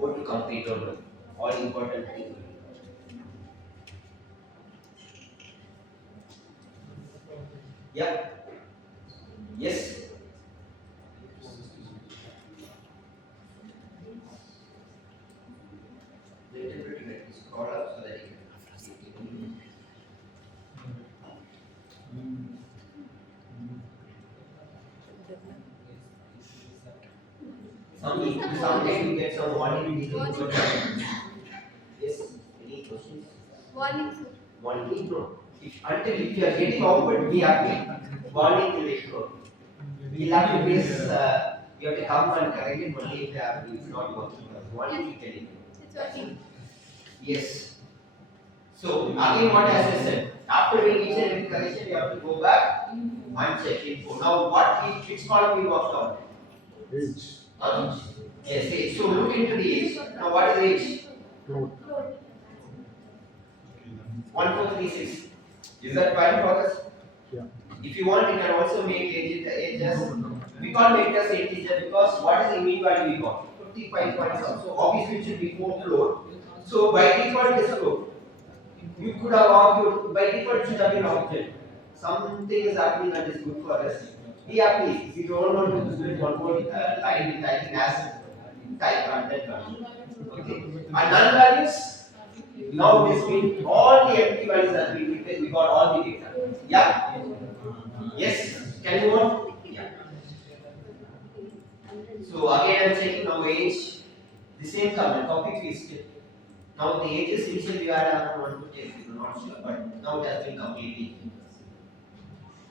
Go to complete all important things. Yeah. Yes. Little bit let me scroll up so that you can. Sometimes you get some warning. Yes. Any questions? Warning. Warning, no. If you are getting output, be happy. Warning will ignore. You'll have to face, you have to come and correct it only if it's not working. Warning you can ignore. It's working. Yes. So again, what as I said, after doing each and every correction, you have to go back and check info. Now, which column we worked on? Age. Yes, age. So look into the age. Now, what is age? Float. 1436. Is that fine for us? Yeah. If you want, you can also make age as we can't make it as integer because what is the mean value we got? 55 points. So obviously it should be 4 float. So by default it is float. You could have argued by default it should have been object. Something is happening that is good for us. Be happy. If you don't want to split one more line with typing as type and then value. Okay. And null values. Now this means all the empty values have been replaced. We got all the data. Yeah. Yes. Can you want? Yeah. So again, I'm checking now age. The same comment. Copy paste. Now the ages initially we had around 1 to 10. I'm not sure, but now it has been completely.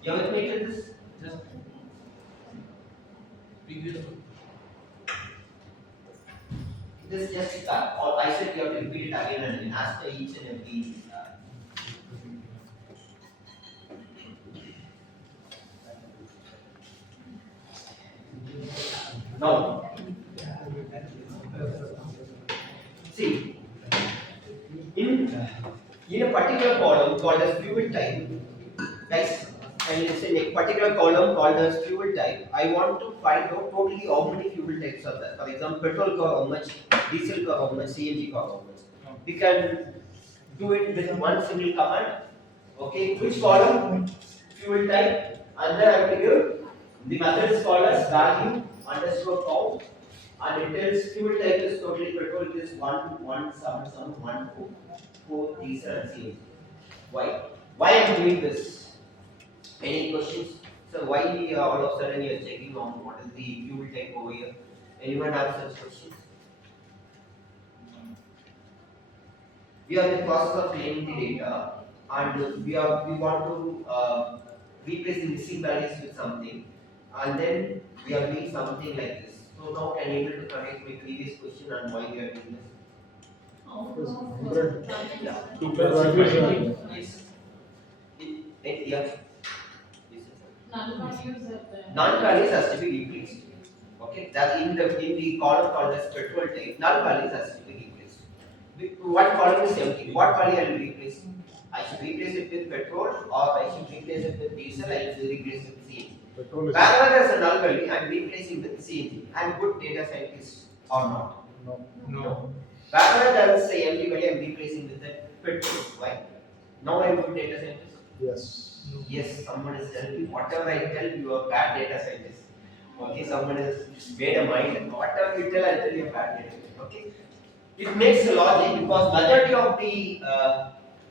You have admitted this? Just previous one. This just or I said you have to repeat it again and again after each and every. Now, see, in a particular column called as fuel type, guys, and let's say in a particular column called as fuel type, I want to find out totally how many fuel types are there. For example, petrol car how much, diesel car how much, CNG car how much. We can do it with one single command. Okay, which column? Fuel type, and then I have to give the method is called as value underscore count, and it tells fuel type is totally petrol, it is 4 diesel and CNG. Why? Why I am doing this? Any questions? So why all of a sudden you are checking on what is the fuel type over here? Anyone have such questions? We are in the process of cleaning the data, and we want to replace the missing values with something, and then we are doing something like this. So now can you able to connect my previous question and why we are doing this? Because 100 Yeah. Two the values are Yes. Yeah. Yes. Null values are there. Null values has to be replaced. Okay, that in the column called as petrol type, null values has to be replaced. One column is empty. What value I will replace? I should replace it with petrol, or I should replace it with diesel. I should replace it with CNG. petrol is Wherever there is a null value, I am replacing with CNG. I am good data scientist or not? no. No. Wherever there is a empty value, I am replacing with the petrol. Why? Now I am good data scientist. Yes. Yes, someone is telling me whatever I tell you are bad data scientist. Okay, someone has made a mind. Whatever you tell, I tell you bad data. Okay, it makes a logic because majority of the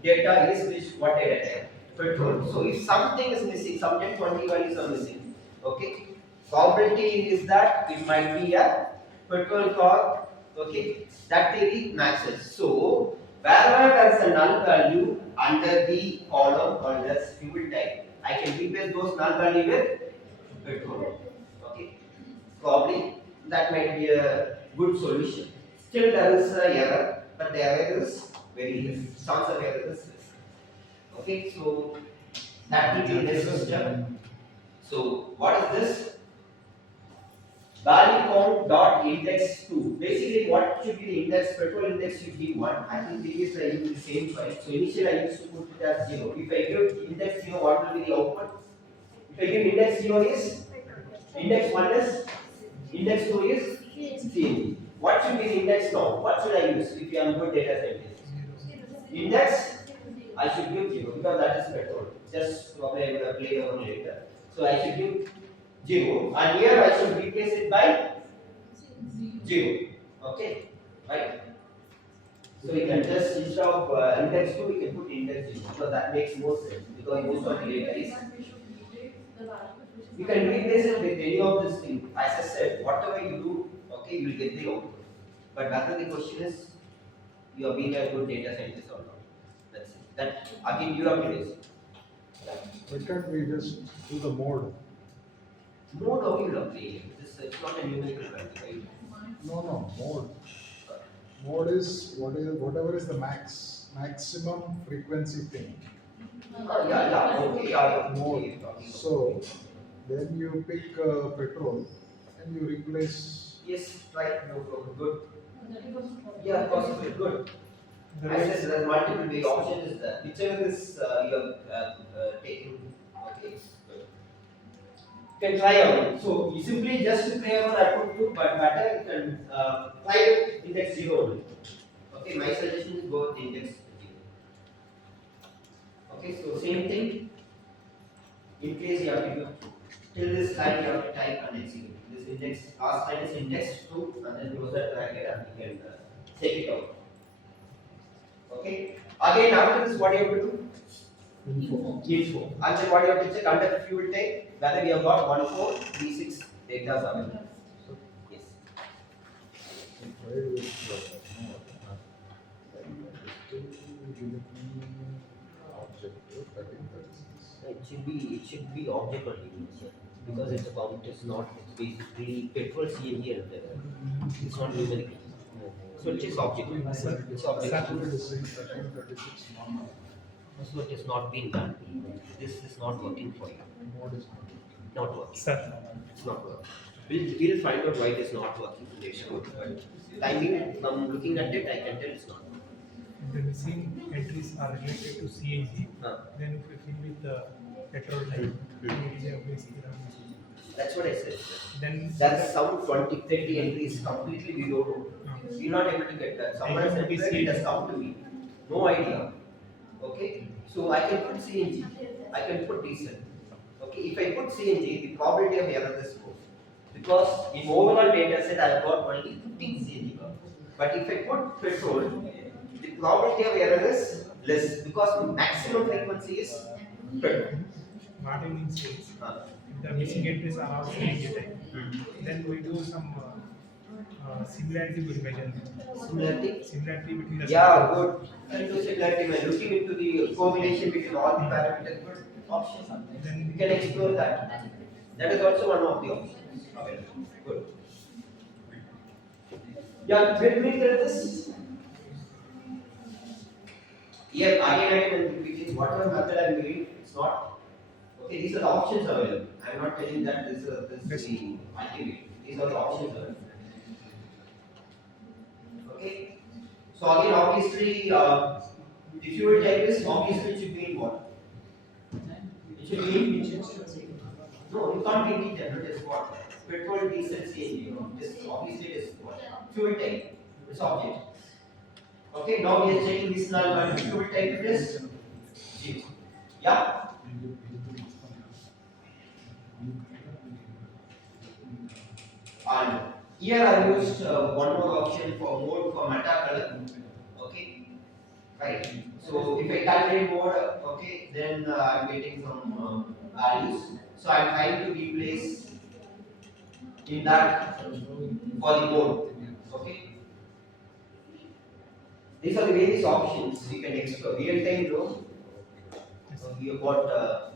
data is what data type? Petrol. So if something is missing, some 10, 20 values are missing. Okay, probability is that it might be a petrol car. Okay, that theory matches. So wherever there is a null value under the column called as fuel type, I can replace those null value with petrol. Okay, probably that might be a good solution. Still there is a error, but the error is very less. Chance of error is less. Okay, so that will be the system. So what is this? Value count dot index 2. Basically, what should be the index? Petrol index should be 1. I think previously I used the same file. So initially I used to put it as 0. If I give index 0, what will be the output? If I give index 0 is index 1 is index 2 is CNG. What should be the index now? What should I use if I am good data scientist? Index I should give 0 because that is petrol. Just probably I would have played over later. So I should give 0, and here I should replace it by 0. Okay, right? So we can just instead of index 2, we can put index 0 because that makes more sense because most of the data is. You can replace it with any of these things. As I said, whatever you do, okay, you will get the output. But whether the question is you have been a good data scientist or not. That's it. That again you have to decide. Why can't we just do the mode? Mode how you have played it. It's not a numerical value, right? No, mode. Mode is whatever is the maximum frequency thing. Okay, yeah. Mode. So then you pick petrol and you replace. Yes, right. No problem. Good. Yeah, possible. Good. I said there are multiple way option is there. Whichever is you have taken. Okay. Good. You can try out. So you simply just to play around, I put 2, but better you can try with index 0 only. Okay, my suggestion is go with index 0. Okay, so same thing. In case you have to do till this line, you have to type and execute. This index, ask line is index 2, and then close that bracket and you can take it out. Okay. Again, after this, what you have to do? Info. And then what you have to check under fuel type whether we have got 1436 data available. Yes. It should be object only because it's a count. It's not. It's basically petrol, CNG, and it's not numerical. So it is object. It's object. So it has not been done. This is not working for you. Not working. It's not working. We'll find out why it is not working next week. But timing, from looking at it, I can tell it's not working. The missing entries are related to CNG. Then if we fill with the petrol type, That's what I said. then That's some 20, 30 entries completely we don't know. We're not able to get that. Someone has said it has come to me. No idea. Okay? So I can put CNG. I can put diesel. Okay? If I put CNG, the probability of error is more. Because in overall data set I have got only 15 CNG. But if I put petrol, the probability of error is less because the maximum frequency is petrol. what it means is the missing entries are all CNG type. Then we do some Similarity will measure. Similarity? Similarity between the Yeah, good. Into similarity when looking into the correlation between all the parameters, good option. Then You can explore that. That is also one of the options available. Good. Yeah, will we get this? Yeah, again, and repeating whatever method I'm doing, it's not. Okay, these are the options available. I'm not telling that this is the ultimate. These are the options available. Okay. So again, obviously, the fuel type is obviously it should be in what? It should be in. No, you can't be in general. It is what? Petrol, diesel, CNG. This obviously it is what? Fuel type. It's object. Okay. Now we are checking this null one. Fuel type is 0. Yeah. And here I used one more option for mode for meta color. Okay, right. So if I calculate mode, okay, then I'm getting some values. So I'm trying to replace in that for the mode. Okay, these are the various options we can explore. Real time though, you have got a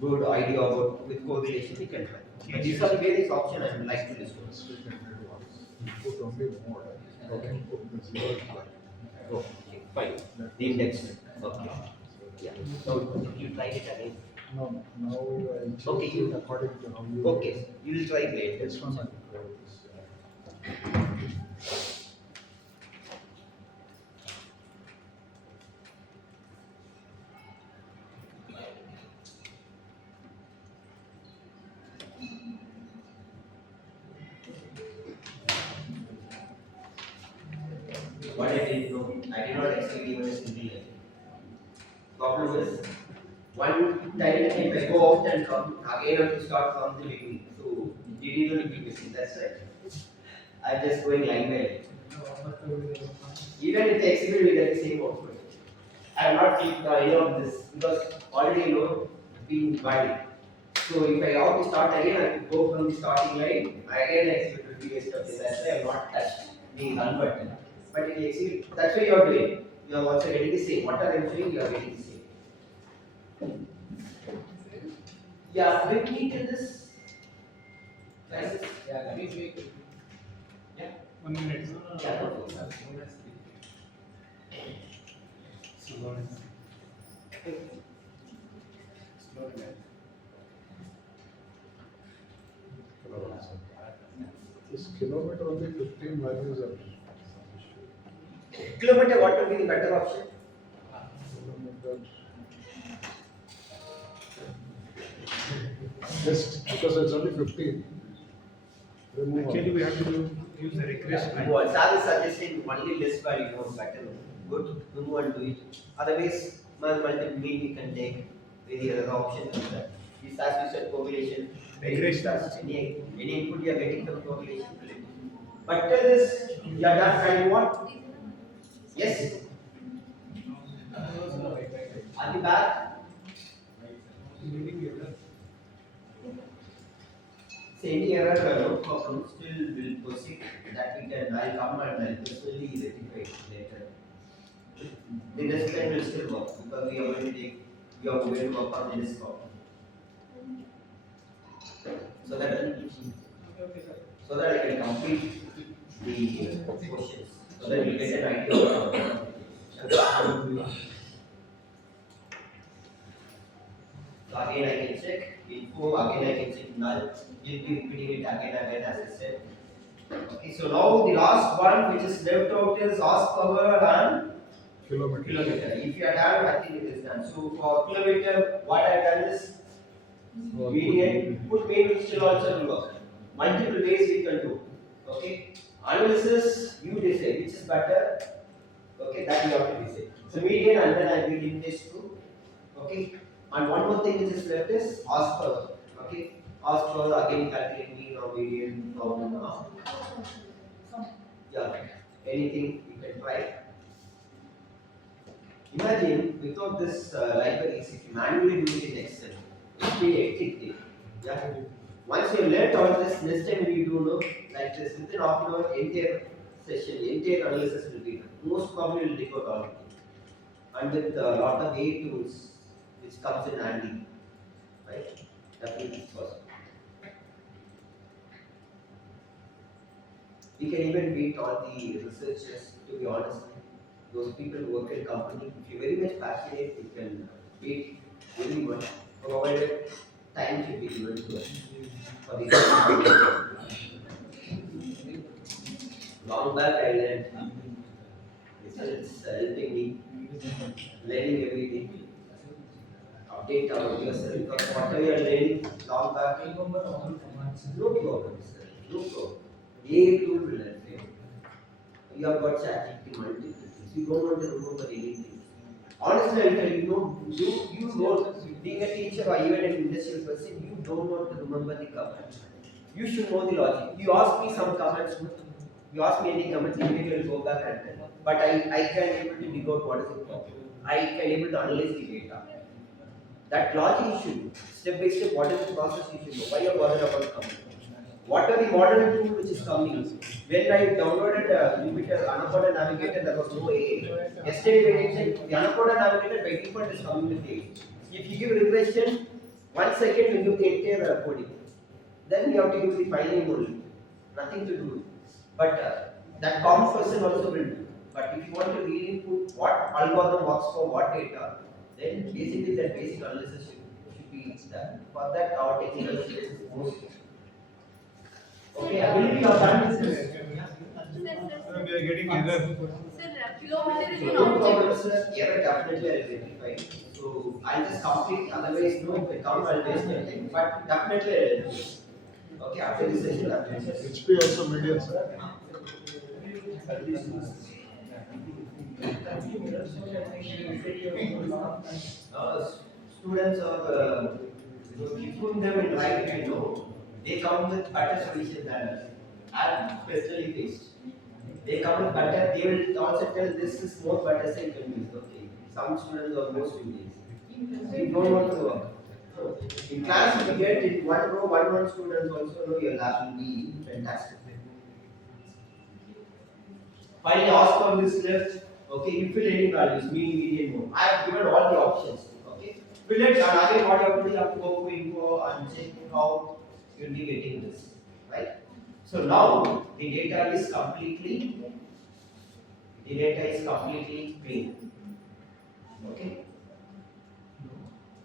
good idea about with correlation we can try. But these are the various options I would like to discuss. Put only more. Okay, put the zero flag. Go. Okay, fine. The index. Okay. Yeah. So you try it again. No, now I change Okay, you- it according to how you. Okay, you will try it later. This one I control this. What I did know, I did not exceed even a single line. Problem is, one time if I go out and come, again I have to start from the beginning. So, did you really keep missing? That's right. I'm just going line by line. Even if I execute, we get the same output. I have not clicked any of this because already know being valid. So if I have to start again, I have to go from the starting line. Again, I execute the previous step. That's why I have not touched the run button. But if you execute, that's what you are doing. You are also getting the same. What I'm doing, you are getting the same. Yeah, we need in this. Guys, yeah, let me wait. Yeah, 1 minute. yeah, no. This kilometer only 15 values are. Kilometer, what would be the better option? Kilometer. Just because it's only 15. Remove Actually, all. we have to use the regress line. Well, Sal is suggesting only list value knows better. Good, remove and do it. Otherwise, multiple mean we can take any other option. This as we said correlation, Regression. any input you are getting from correlation. But tell this, you are done trying what? Yes. At the back. So any error, no problem, still will proceed. That we can, I'll come and I'll personally rectify it later. The next line will still work because we are going to take, we are going to work on the next problem. So that I can complete the questions. So that you get an idea of so again I can check info, again I can check null. We'll be repeating it again as I said. Okay, so now the last one which is left out is horsepower and kilometer. If you are done, I think it is done. So for kilometer, what I have done is median, put mean will still also will work. Multiple ways we can do. Okay, analysis you decide which is better. Okay, that you have to decide. So median and then I will in this too. Okay, and one more thing which is left is horsepower. Okay, horsepower again calculate mean or median or yeah, anything you can try. Imagine without this libraries, if you manually do it in Excel, it will be hectic thing. Yeah. Once you learned all this, next time you do know like this, within half an hour, entire session, entire analysis will be done. Most probably will record all of it. And with a lot of AI tools which comes in handy, right? Definitely it's possible. We can even beat all the researchers, to be honest. Those people who work in company, if you're very much passionate, you can beat everyone, provided time should be given to us. For the long back I learned, it's helping me, learning every day. Update about yourself, because whatever you are learning long back, no problem, sir, no problem. AI tool will help you. You have got ChatGPT multiple things. You don't want to remember anything. Honestly, I tell you, you know, being a teacher or even an industrial person, you don't want to remember the comments. You should know the logic. You ask me some comments, you ask me any comments, immediately will go back and tell. But I can able to dig out what is the problem. I can able to analyze the data. That logic you should know. Step by step, what is the process you should know. Why you are bothered about comment? What are the modern tool which is coming? When I downloaded Jupyter Anaconda Navigator, there was no AI. Yesterday when I checked, the Anaconda Navigator by default is coming with AI. If you give regression, 1 second you give the entire coding. Then you have to give the file name only. Nothing to do. But that common person also will do. But if you want to really put what algorithm works for what data, then basically that basic analysis should be done. For that, our technical skills is most. Okay, ability of done this. We are getting error. Kilometer is an No object. problem, sir. Error definitely I will rectify. So I'll just complete. Otherwise, no, if I come, I'll waste my time. But definitely I'll do. Okay, after this session, definitely. HP also medium, sir. Students are you put them in right way, no. They come with better solution than us. I'm personally faced. They come with better, they will also tell this is more better, say you can use. Okay. Some students are more students. We don't want to work. So, in class, we get in one row, one students also know your lab will be fantastic. Finally, ask on this left, okay, you fill any values, mean, median, mode. I have given all the options, okay. Fill it, and again, what you have to do, you have to go to info and check how you'll be getting this, right? So now, the data is completely clean, okay.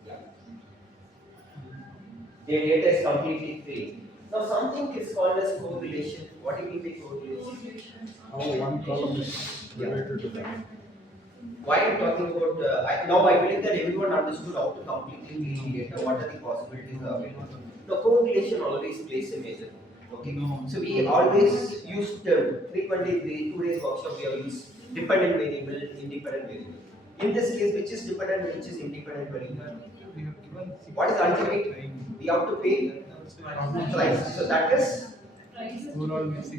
Yeah. The data is completely clean. Now, something is called as correlation. What do you mean by correlation? How one column is related to that. Why I'm talking about, now I believe that everyone understood how to completely clean data, what are the possibilities available. The correlation always plays a major role. Okay. So we always used frequently in the 2 days workshop we have used dependent variable, independent variable. In this case, which is dependent, which is independent variable? What is ultimate? We have to pay price. So that is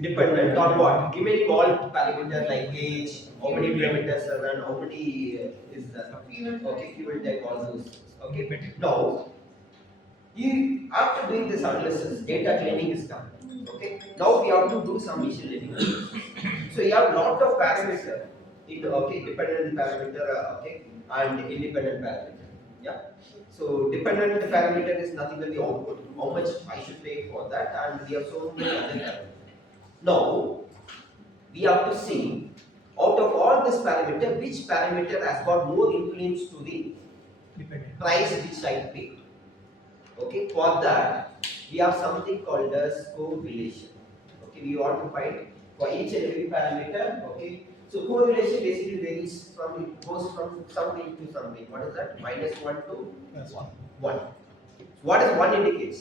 dependent on what? Remaining all parameters like age, how many kilometers are run, how many is the okay fuel type, all those. Okay. Now, you after doing this analysis, data cleaning is done. Okay. Now we have to do some machine learning. So you have lot of parameters. Okay, dependent parameter, okay, and independent parameter. Yeah. So dependent parameter is nothing but the output. How much I should pay for that, and we have so many other parameters. Now we have to see out of all this parameter, which parameter has got more influence to the price which I pay. Okay, for that we have something called as correlation. Okay, we want to find for each and every parameter. Okay, so correlation basically varies from it goes from something to something. What is that? -1 to 1. What does 1 indicates?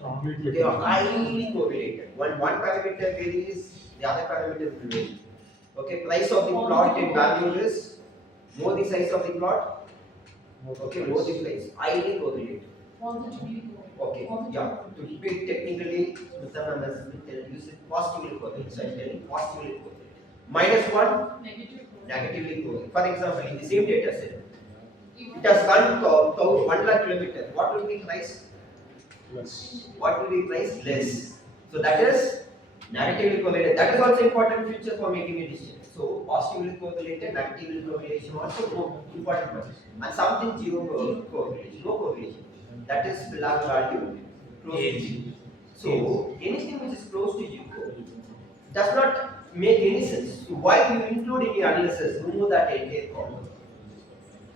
Completely. They are highly correlated. One parameter varies, the other parameter will vary. Okay, price of the plot in Bangalore is more the size of the plot. Okay, more the price. Highly correlated. Okay, yeah. To speak technically, Mr. Manas will use it positively correlated. So I'm telling positively correlated. -1, negatively correlated. For example, in the same data set, it has run 1 lakh kilometers. What will be the price? Less. What will be priced? Less. So that is negatively correlated. That is also important feature for making a decision. So positively correlated, negatively correlation also more important one. And something zero correlation, no correlation. That is will have value close to zero. So anything which is close to zero does not make any sense. So why you include in your analysis? Remove that entire column.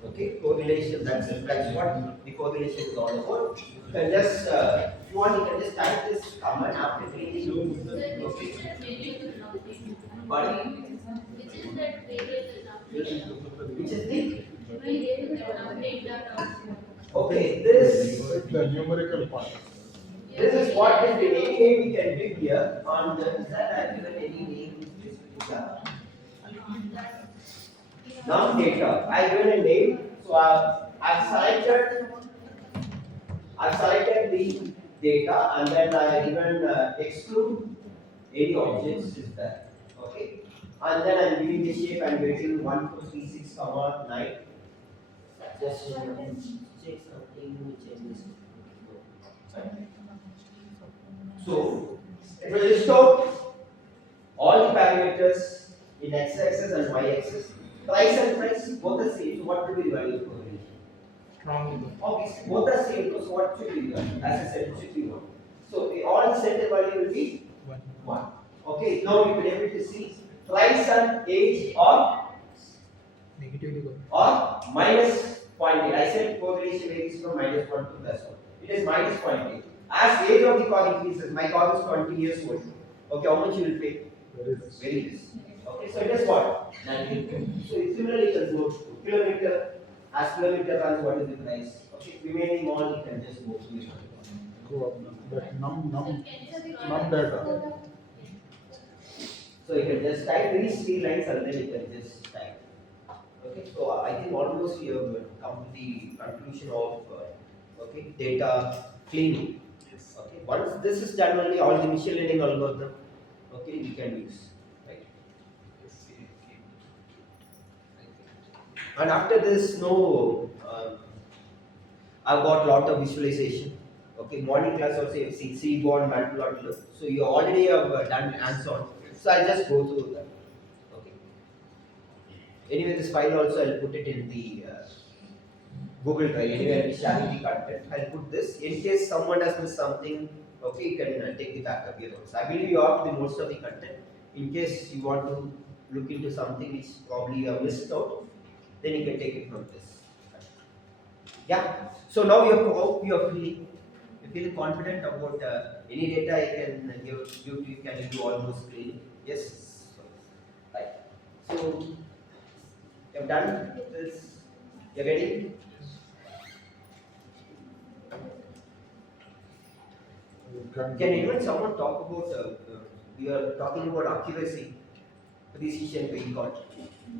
Okay, correlation. That's what the correlation is all about. You can just, if you want, you can just type this command after reading. Okay. Pardon? Which is that variable update? Which is the Variable update that also. okay. This The numerical part. is what is the name we can give here on the is that I given any name? Num data. I given a name, so I've selected the data and then I given exclude any objects is there. Okay, and then I'm giving the shape and getting 1, 2, 3, 6, 9. Just check something which I missed. So it will list out all the parameters in x-axis and y-axis. Price and price both are same. So what will be the value of correlation? Obviously both are same. So what should be the value? As I said, it should be 1. So all center value will be 1. Okay. Now we will be able to see price and age or minus 0.8. I said correlation varies from -1 to +1. It is -0.8. As age of the car increases, my car is 20 years old. Okay, how much you will pay? Very less. Very less. Okay, so it is what? 19. So similarly, it can go to kilometer. As kilometer runs, what is the price? Okay, remaining all you can just go to. Go up now. That num data. So you can just type these 3 lines and then you can just type. Okay, so I think almost we have come to the conclusion of okay data cleaning. Okay, once this is done, only all the machine learning algorithm, okay, we can use, right? And after this, no, I've got lot of visualization. Okay, morning class also you have seen Seaborn, Matplotlib. So you already have done hands-on. So I'll just go through that. Okay. Anyway, this file also I'll put it in the Google Drive. Anyway, I'll be sharing the content. I'll put this in case someone has missed something. Okay, you can take the backup here also. I believe you have the most of the content. In case you want to look into something which probably you have missed out, then you can take it from this. Yeah. So now you're feeling confident about any data I can give you can do almost clean. Yes. Right. So you've done this. You're ready? Can anyone someone talk about we are talking about accuracy, precision, recall,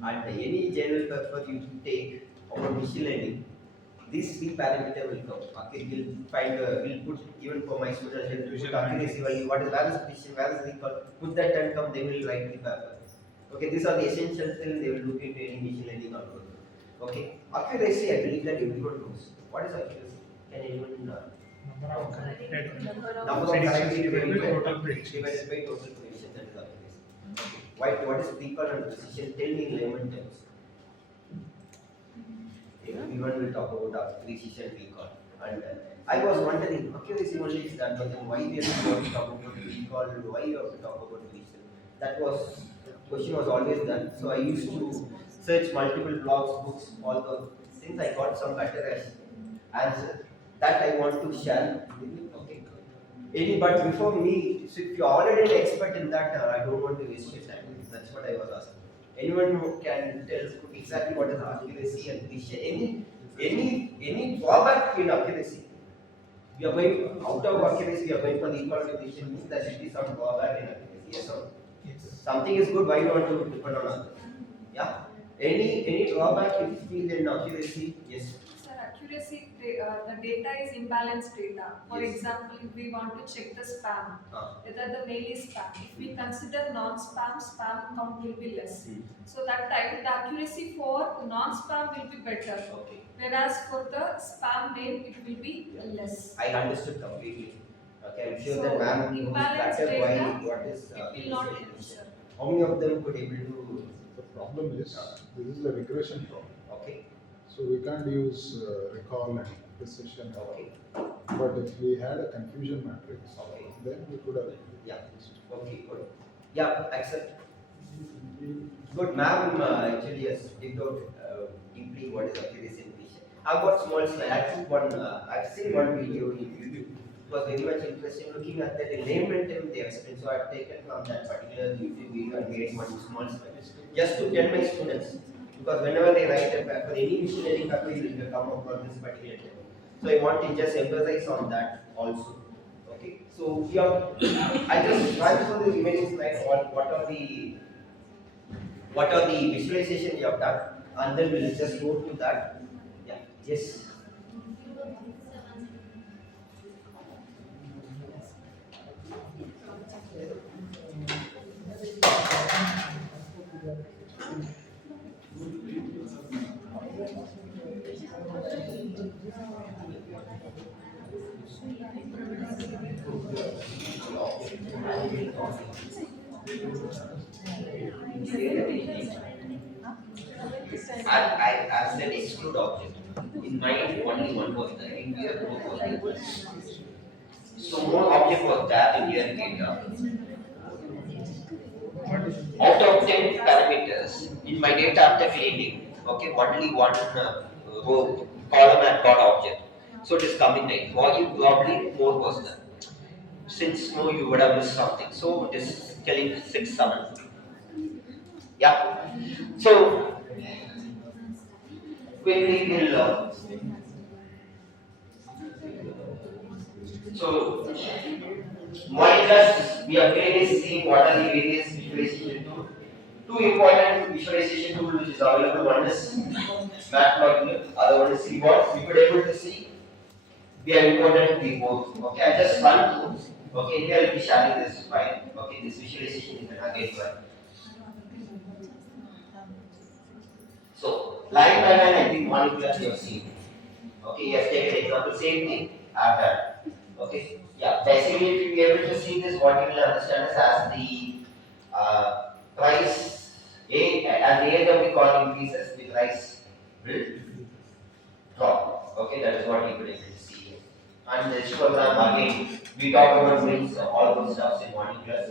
and any general paper you take about machine learning, these 3 parameters will come. Okay, we'll find we'll put even for my students they'll put accuracy value, what is where is precision, where is recall, put that and come they will write the paper. Okay, these are the essential things they will look into any machine learning algorithm. Okay, accuracy I believe that everyone knows. What is accuracy? Can anyone number of corrected divided by total prediction, that is accuracy. What is recall and precision? Tell me in layman terms. Everyone will talk about precision recall. And I was wondering, accuracy only is done, but then why we have to talk about recall? Why you have to talk about precision? That was question was always done. So I used to search multiple blogs, books, all the things. I got some better answer that I want to share. Okay. But before me, so if you're already an expert in that, I don't want to waste your time. That's what I was asking. Anyone who can tell exactly what is accuracy and precision? Any drawback in accuracy? We are going out of accuracy. We are going for the equal precision. Means there should be some drawback in accuracy. Yes or no? Yes. Something is good. Why you want to depend on others? Yeah. Any drawback if you feel in accuracy? Yes. Sir, accuracy the data is imbalanced data. For Yes. example, if we want to check the spam, whether the mail is spam, if we consider non-spam, spam count will be less. So that time the accuracy for non-spam will be better, Okay. whereas for the spam mail it will be less. I understood completely. Okay, I'm sure So, that ma'am knows imbalanced better why data, what is it will not help, sir. How many of them could able to? The problem is, this is a regression problem. Okay. So we can't use recall and precision. Okay. But if we had a confusion matrix, Okay. then we could have. Yeah. Okay. Good. Yeah. Accept. Good, ma'am. Actually, yes, dig out deeply what is accuracy and precision. I've got small slide. I took one. I've seen one video in YouTube. It was very much interesting looking at that layman term they explained. So I've taken from that particular YouTube video and made one small slide just to tell my students, because whenever they write a paper, any missionary paper, you will come across this particular term. So I want to just emphasize on that also. Okay. So I just run through the remaining slides. What are the visualization we have done, and then we'll just go to that. Yeah. Yes. I said exclude object. In mind, only one was there. In here, two was there. So more object was there in here data. Out of 10 parameters in my data after cleaning, okay, only one row column had got object. So it is coming right. For you, probably more was there. Since no, you would have missed something. So it is telling 6, 7. Yeah. So quickly we'll so monitors, we are clearly seeing what are the various visualization tools. Two important visualization tools which is available. One is Matplotlib, other one is Seaboard. We could able to see. We are important to both. Okay, I just run through. Okay, here I'll be sharing this file. Okay, this visualization is an again file. So line by line, I think one class you have seen. Okay, you have taken example, same thing. I've done. Okay, yeah. Basically, if you be able to see this, what you will understand is as the price as the age of the coin increases, the price will drop. Okay, that is what you could able to see here. And this program again, we talk about things, all those stuffs in morning class.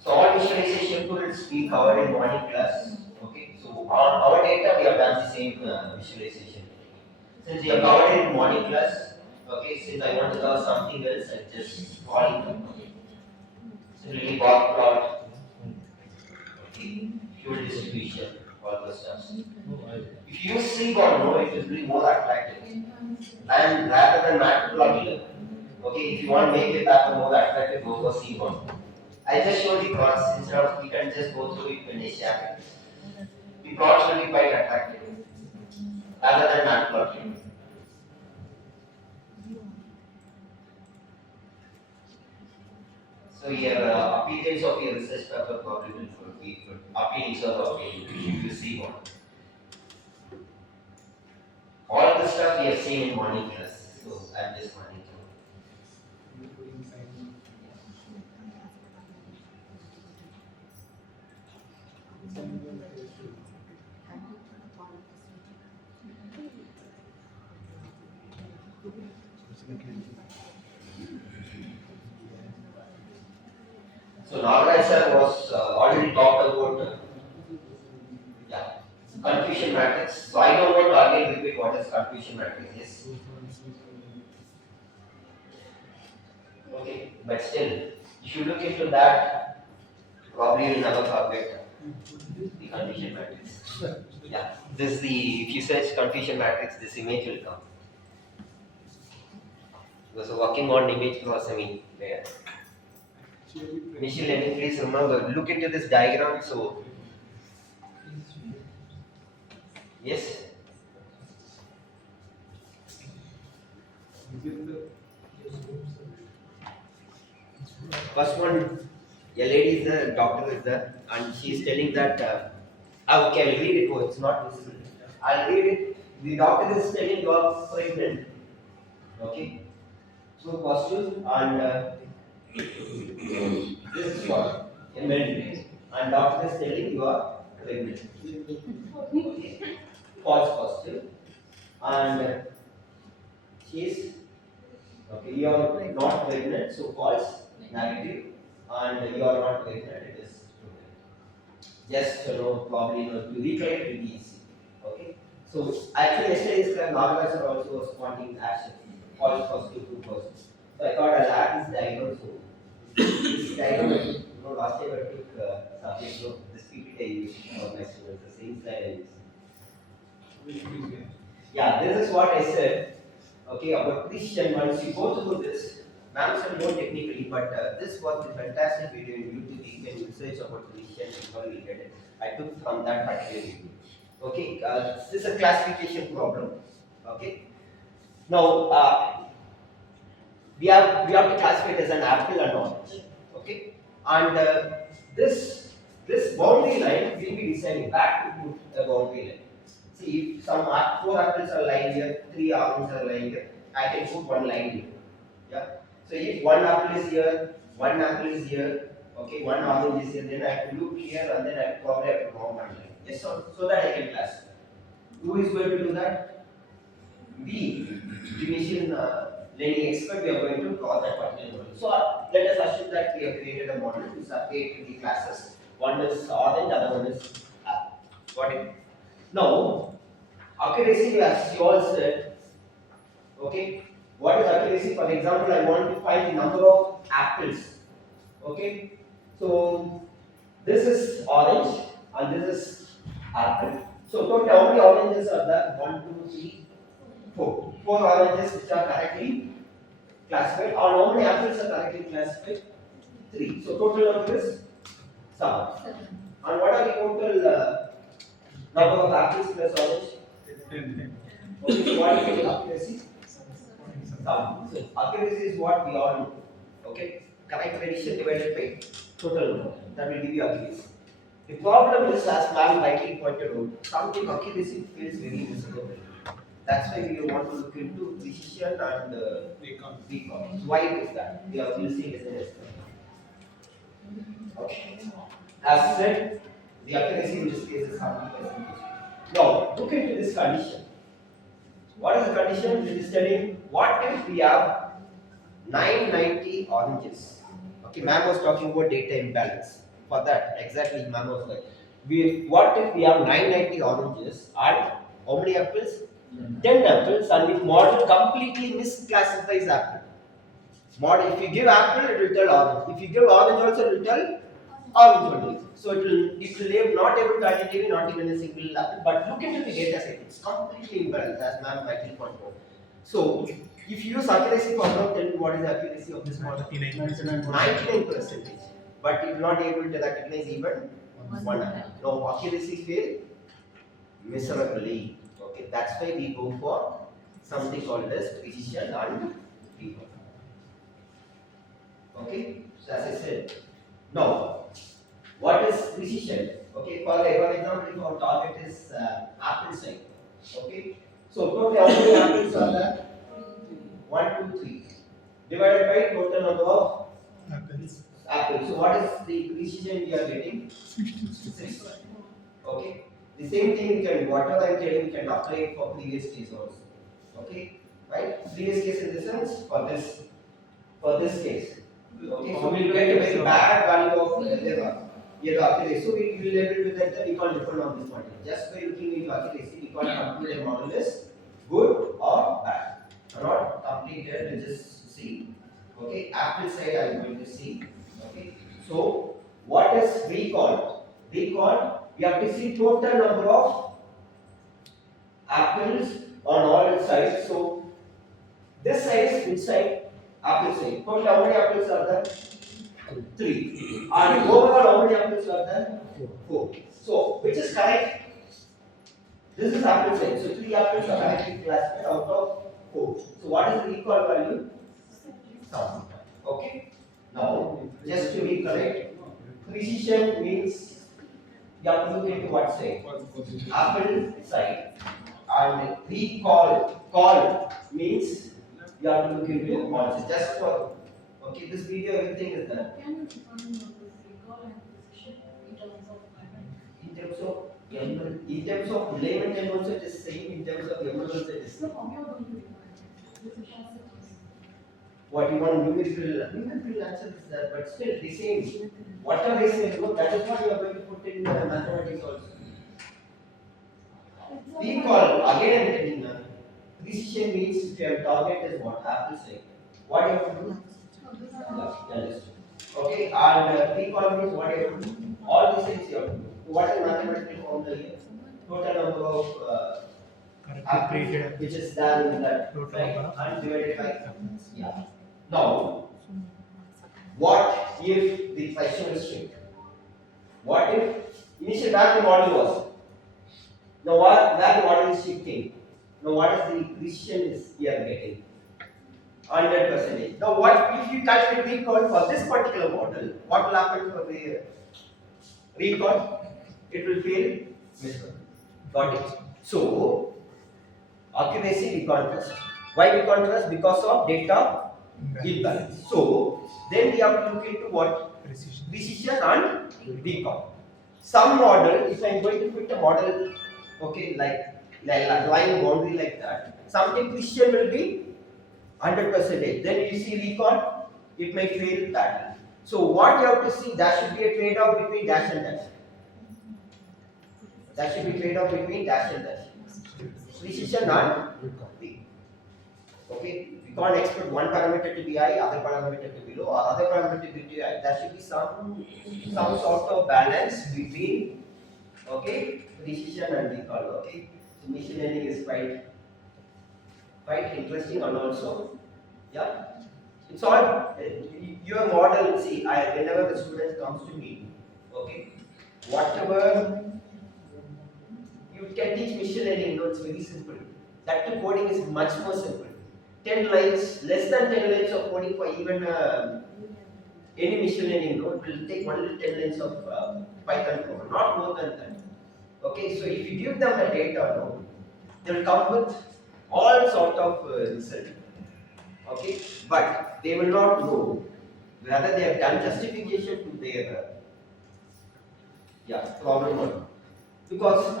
So all visualization tools we covered in morning class. Okay, so on our data we have done the same visualization. Since we have covered it in morning class, okay, since I want to cover something else, I just call it. Simply bar plot, okay, fuel distribution, all those stuff. If you see or no, it will be more attractive. And rather than Matplotlib, okay, if you want to make the paper more attractive, go for C1. I just show the plots instead of we can just go through it finish. The plots will be quite attractive rather than Matplotlib. So your appearance of your research paper probably will be good. Appearance of you see one. All the stuff we have seen in morning class. So I'm just running through. So Nagaraj sir was already talked about confusion matrix. So I don't want to again repeat what is confusion matrix is. Okay, but still, if you look into that, probably you will never forget the confusion matrix. Yeah, this is the, if you search confusion matrix, this image will come. Because working on image processing there. Machine learning, please remember, look into this diagram. So, yes, First one, a lady is there, doctor is there, and she is telling that, okay, I'll read it, oh, it's not visible. I'll read it. The doctor is telling you are pregnant. Okay? So, positive, and this is your amendment. And doctor is telling you are pregnant. Okay? False positive. And she is, okay, you are not pregnant, so false, negative, and you are not pregnant, it is true. Yes, no, probably no, to reclaim it will be easy. Okay? So, actually, yesterday's class, Nagarajan also was pointing action, false positive, true positive. So, I thought I'll add this diagram. So, this diagram, last time I took subject, this PPT I used for my students, the same slide I used. Yeah, this is what I said. Okay, about precision. Once you go through this, ma'am said more technically, but this was the fantastic video in YouTube. You can research about precision and how you get it. I took from that particular video. Okay, this is a classification problem. Okay, now we have to classify it as an apple and orange. Okay, and this boundary line will be deciding back to put a boundary line. See, if some 4 apples are lying here, 3 oranges are lying here, I can put one line here. Yeah. So if 1 apple is here, 1 apple is here, okay, 1 orange is here, then I have to look here and then I probably have to draw 1 line. Yes, so that I can classify. Who is going to do that? We, machine learning expert, we are going to draw that particular model. So let us assume that we have created a model to separate the classes. One is orange, other one is apple. Got it? Now, accuracy, as you all said, okay, what is accuracy? For example, I want to find the number of apples. Okay, so this is orange and this is apple. So, total how many oranges are there? 1, 2, 3, 4. 4 oranges which are correctly classified. Or how many apples are correctly classified? 3. So, total number is 7. And what are the total number of apples plus orange? 10. Okay, so what is the accuracy? 7. So accuracy is what we all know. Okay, correct addition divided by total number. That will give you accuracy. The problem is, as ma'am rightly pointed out, something accuracy feels very miserable. That's why we want to look into precision and recon. Why is that? We are using as an estimate. Okay. As said, the accuracy in this case is 100%. Now, look into this condition. What is the condition? It is telling what if we have 990 oranges. Okay, ma'am was talking about data imbalance. For that, exactly, ma'am was like, what if we have 990 oranges and how many apples? 10 apples, and if model completely misclassifies apple. Model, if you give apple, it will tell orange. If you give orange also, it will tell orange only. So it will not able to identify not even a single apple. But look into the data set, it's completely imbalanced, as ma'am rightly pointed out. So if you use accuracy formula, tell me what is the accuracy of this model? 99%. But it will not able to recognize even one apple. No, accuracy fail miserably. Okay, that's why we go for something called as precision and recon. Okay, so as I said, now what is precision? Okay, for example, if our target is apple size. Okay, so total how many apples are there? 1, 2, 3 divided by total number of apples. So what is the precision we are getting? 6. Okay. The same thing we can, whatever I am telling, we can apply it for previous case also. Okay, right? Previous case in the sense for this case. Okay, so we will get a very bad value of yellow accuracy. So we will able to get the recall different on this model. Just by looking into accuracy, we can conclude a model is good or bad. Not completed, we just see. Okay, apple side I am going to see. Okay, so what is recall? Recall, we have to see total number of apples on all sides. So this side is which side? Apple side. Total how many apples are there? 3. And overall how many apples are there? 4. So which is correct? This is apple side. So 3 apples are correctly classified out of 4. So what is the recall value? 7. Okay. Now, just to recollect, precision means you have to look into what side? Apple side. And call means you have to look into also. Just for, okay, this video, everything is done. Can you define this recall and precision in terms of layman? In terms of in terms of layman term also it is same. In terms of ML also it is So same. how you are going to define this is concepts. What you want numerical answer is there, but still the same. Whatever is said, that is what you are going to put in mathematics also. Recall, again I am telling you, precision means if your target is what? Apple say. What you have to do? Understood. Okay, and recall means what you have to do? All these things you have to do. So what is mathematical formula here? Total number of apples which is there in that, right? And divided by, yeah. Now, what if the question is strict? What if initial where the model was? Now where the model is shifting? Now what is the precision is here getting? 100%. Now what if you touch the recall for this particular model? What will happen for the recall? It will fail miserably. Got it? So accuracy we can't trust. Why we can't trust? Because of data imbalance. So then we have to look into what? Precision and recall. Some model, if I am going to put a model, okay, like line boundary like that, something precision will be 100%. Then you see recall, it may fail that. So what you have to see, there should be a trade-off between dash and dash. There should be trade-off between dash and dash. Precision and recall. Okay, we can't expect one parameter to be high, other parameter to be low, or other parameter to be high. There should be some sort of balance between, okay, precision and recall. Okay, so machine learning is quite interesting, and also, yeah, it's all your model. See, whenever the student comes to me, okay, whatever you can teach machine learning, it's very simple. That too, coding is much more simple. 10 lines, less than 10 lines of coding for even any machine learning node will take only 10 lines of Python code, not more than that. Okay, so if you give them a data node, they will come with all sort of result. Okay, but they will not know whether they have done justification to their problem or not. Because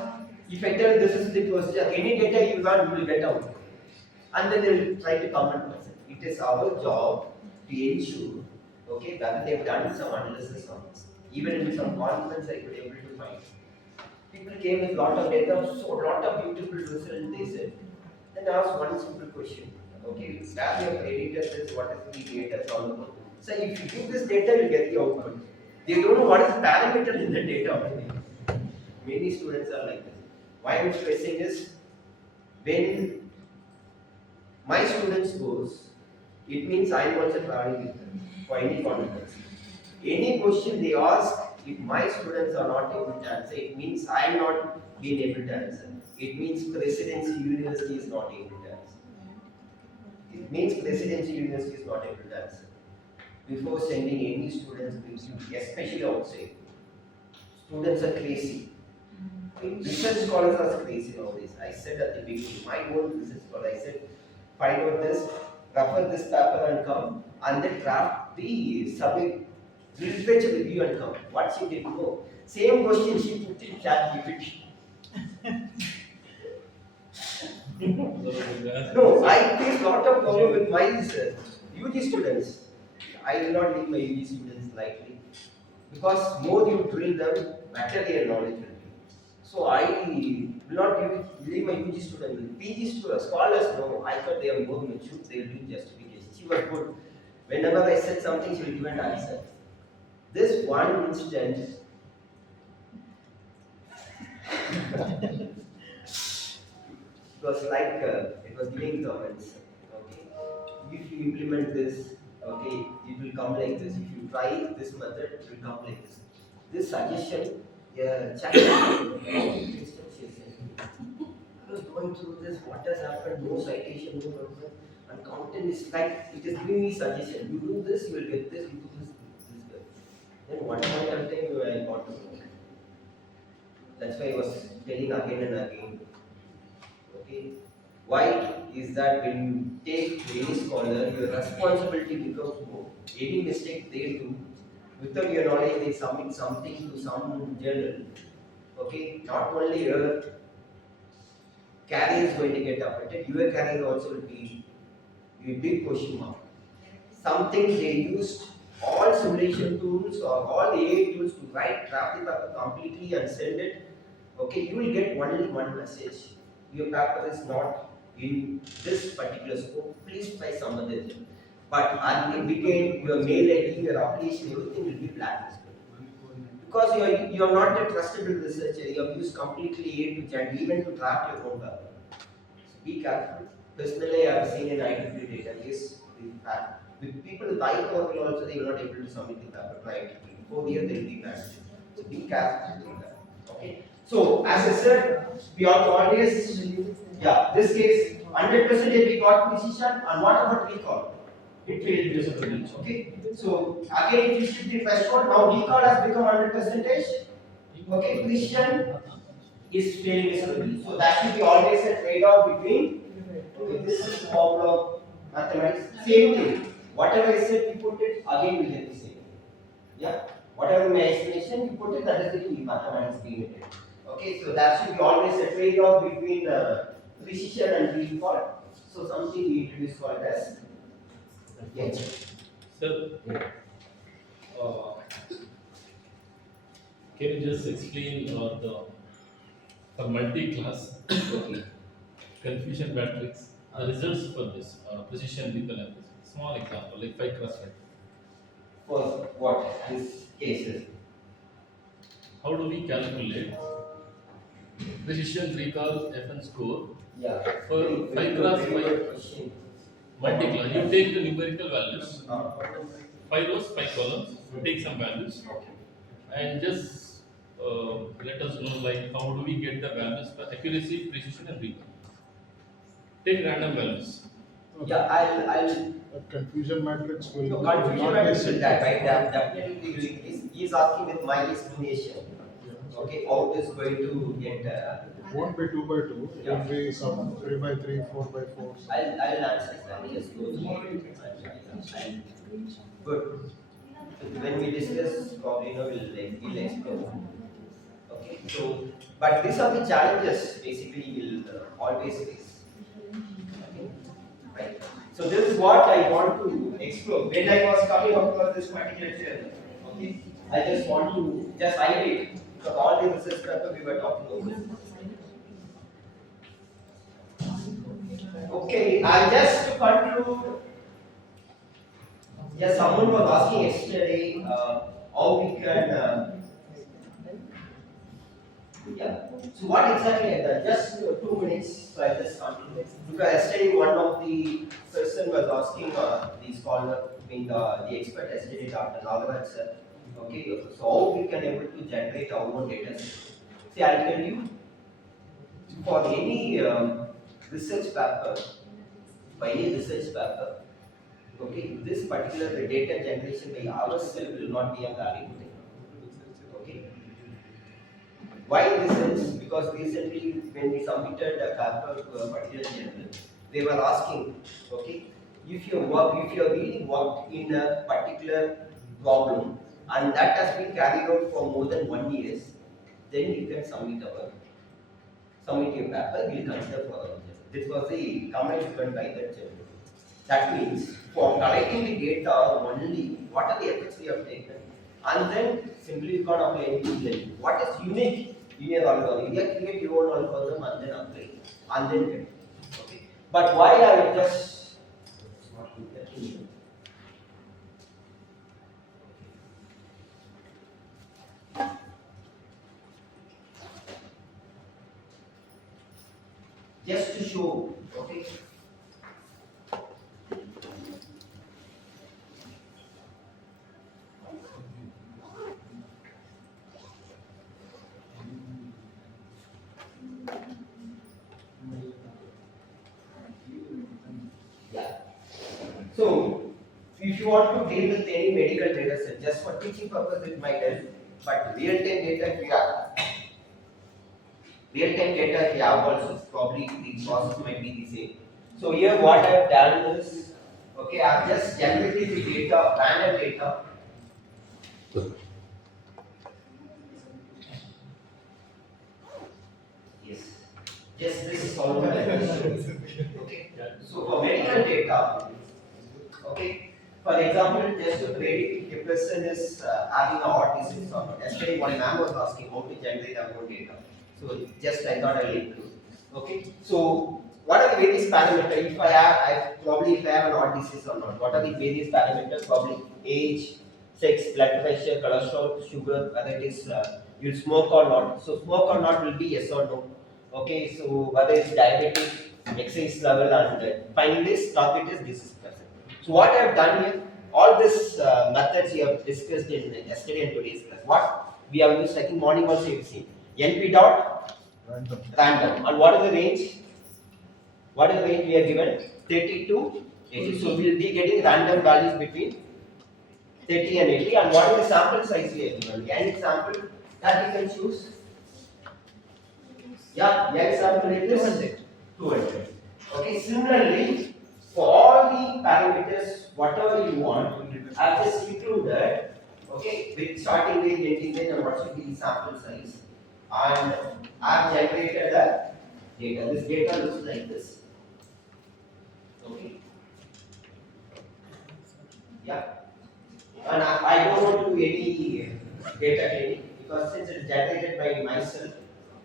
if I tell this is the procedure, any data you want, you will get out. And then they will try to come and present. It is our job to ensure, okay, whether they have done some analysis on this. Even in some confidence, I could able to find. People came with lot of data, so lot of beautiful results they said. Then I asked one simple question. Okay, where you have edited this, what is the data from? So if you give this data, you get the output. They don't know what is the parameter in the data. Many students are like this. Why I'm stressing is, when my students goes, it means I am also traveling with them for any confidence. Any question they ask, if my students are not able to answer, it means I am not being able to answer. It means Presidency University is not able to answer. It means Presidency University is not able to answer. Before sending any students, especially outside, students are crazy. Research scholars are crazy nowadays. I said at the beginning, my own research scholar, I said, find out this, refer this paper and come, and then draft the subject literature review and come. What she did know? Same question she put in ChatGPT. No, I face lot of problem with my UG students. I will not leave my UG students lightly, because more you drill them, better their knowledge will be. So I will not leave my UG student. PG students, scholars know. I thought they are more mature. They will do justification. She was good. Whenever I said something, she will give an answer. This one instance, it was like it was giving comments. Okay, if you implement this, okay, it will come like this. If you try this method, it will come like this. This suggestion, yeah, check. I was going through this, what has happened, no citation, no number, and content is like, it is giving me suggestion, you do this, you will get this, you do this way. Then one point of time you will got to know. That's why I was telling again and again. Okay. Why is that when you take any scholar, your responsibility becomes more. Any mistake they do, without your knowledge, they submit something to some journal. Okay, not only your career is going to get affected, your career also will be a big question mark. Something they used all simulation tools or all the AI tools to write draft the paper completely and send it. Okay, you will get only one message. Your paper is not in this particular scope. Please try some other thing. But at the beginning, your mail ID, your application, everything will be blacklisted. Because you are not a trustable researcher. You have used completely A to Z, even to draft your own paper. So be careful. Personally, I have seen in IEEE database with people with high level also they will not able to submit the paper to IEEE. 4 years they will be banned. So be careful doing that. Okay. So as I said, we are always this case 100% we got precision and what about recall? It failed because of the reach. Okay. So again if you shift the threshold, now recall has become 100%. Okay, precision is failing because of the reach. So that should be always a trade-off between this is problem mathematics. Same thing. Whatever I said you put it, again we get the same. Yeah. Whatever my explanation you put it, that is the mathematics being it. Okay, so that should be always a trade-off between precision and recall. So something we introduce called as Sir, can you just explain the multi-class confusion matrix, the results for this precision recall analysis? Small example, like 5 cross 5. For what? This cases. How do we calculate precision recall FN score for 5 cross 5 multi-class? You take the numerical values, 5 rows, 5 columns, you take some values, and just let us know like how do we get the values for accuracy, precision, and recall. Take random values. I'll Confusion matrix will no, not confusion be matrix will simple. that, right? Definitely doing this. He is asking with my explanation. Okay, how it is going to get. Won't be 2 by 2. It will be some 3 by 3, 4 by 4. I'll answer that. Just go through. Good. When we discuss, probably we'll explore. Okay, so but these are the challenges basically we'll always face. Okay, right. So this is what I want to explore. When I was coming up for this particular journey, okay, I just want to just highlight because all the research paper we were talking about. Okay, I just to conclude. Yes, someone was asking yesterday how we can. So what exactly I done? Just 2 minutes. So I just continue. Because yesterday one of the person was asking the scholar, the expert yesterday, Dr. Nagaraj sir. Okay, so how we can able to generate our own data set? See, I'll tell you. For any research paper, okay, this particular data generation by ourselves will not be a valid thing. Okay. Why this is? Because recently when we submitted a paper to a particular journal, they were asking, okay, if you really worked in a particular problem and that has been carried out for more than 1 year, then you can submit your paper, we'll consider for our journal. This was the comment given by that journal. That means for collecting the data only, what are the efforts we have taken, and then simply you can apply anything. What is unique in your algorithm? You can create your own algorithm and then apply, and then get. Okay. But why I just to show, okay. So, if you want to deal with any medical data set, just for teaching purpose it might help, but real-time data if you have, real-time data if you have also, probably the process might be the same. So here what I have done is, okay, I have just generated the data, random data. Yes. Yes, this is all what I have shown. Okay. So for medical data, okay, for example, just to predict if a person is having a heart disease or not. Yesterday, one man was asking how to generate our own data. So just I thought I'll link to. Okay. So what are the various parameters? If I have, if I have an heart disease or not. What are the various parameters? Probably age, sex, blood pressure, cholesterol, sugar, whether it is you smoke or not. So smoke or not will be yes or no. Okay. So whether it's diabetic, exercise level, and finally this topic is disease percent. So what I have done here, all these methods we have discussed in yesterday and today's class. What we have used, I think morning also you have seen. NP dot random. And what is the range? What is the range we are given? 30 to 80. So we will be getting random values between 30 and 80. And what is the sample size we are given? Any sample that you can choose? Yeah, any sample it is 200. Okay, similarly, for all the parameters, whatever you want, I've just included, okay, with starting range, ending range, and what should be the sample size. And I've generated the data. This data looks like this. Okay. Yeah. And I don't want to do any data cleaning because since it's generated by myself,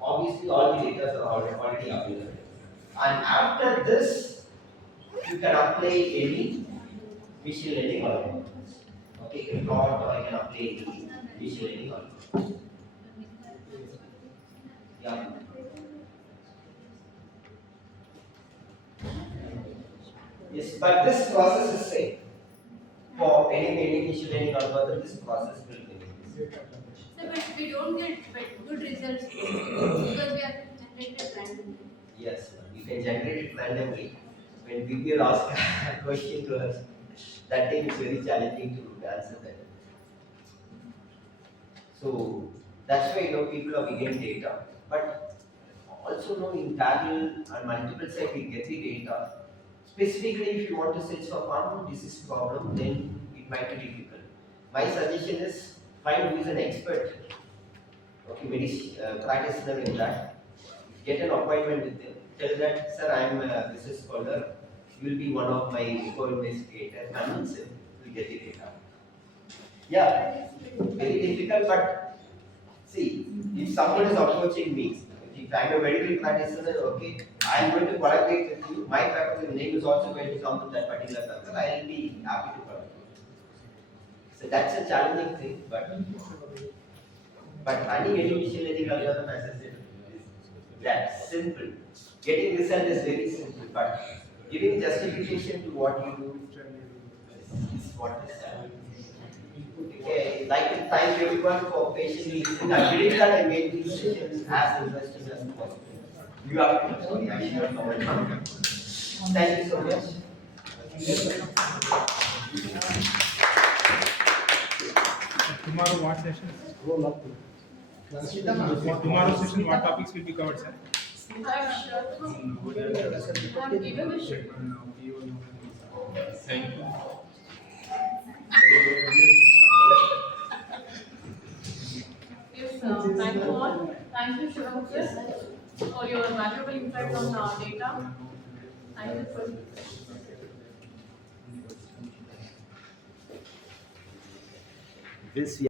obviously all the data are already available. And after this, you can apply any machine learning algorithm. Okay, if not, I can apply any machine learning algorithm. Yeah. Yes, but this process is same. For any machine learning algorithm, this process will be. So, but we don't get good results because we are generated randomly. Yes, you can generate it randomly. When people ask a question to us, that time it's very challenging to answer that. So that's why people are getting data. But also in parallel and multiple site we get the data. Specifically, if you want to search for one disease problem, then it might be difficult. My suggestion is find who is an expert, okay, practitioner in that. Get an appointment with them. Tell that, sir, I am a business scholar. You will be one of my co-investigators. Convince him to get the data. Yeah, very difficult, but see, if someone is approaching me, if I am a medical practitioner, okay, I am going to collaborate with you. My practice name is also going to come to that particular circle. I will be happy to collaborate. So that's a challenging thing, but running any machine learning algorithm, as I said, is that simple. Getting result is very simple, but giving justification to what you do is what is challenging. Okay, I'd like to thank everyone for patiently listening. I believe that I made these sessions as interesting as possible. You are sorry, I should not comment. Thank you so much. Tomorrow what sessions? Roll up. Tomorrow session what topics will be covered, sir? I'm given the sheet. Thank you. Yes, thank you all. Thank you, Shivam sir, for your valuable insight on data. Thank you for This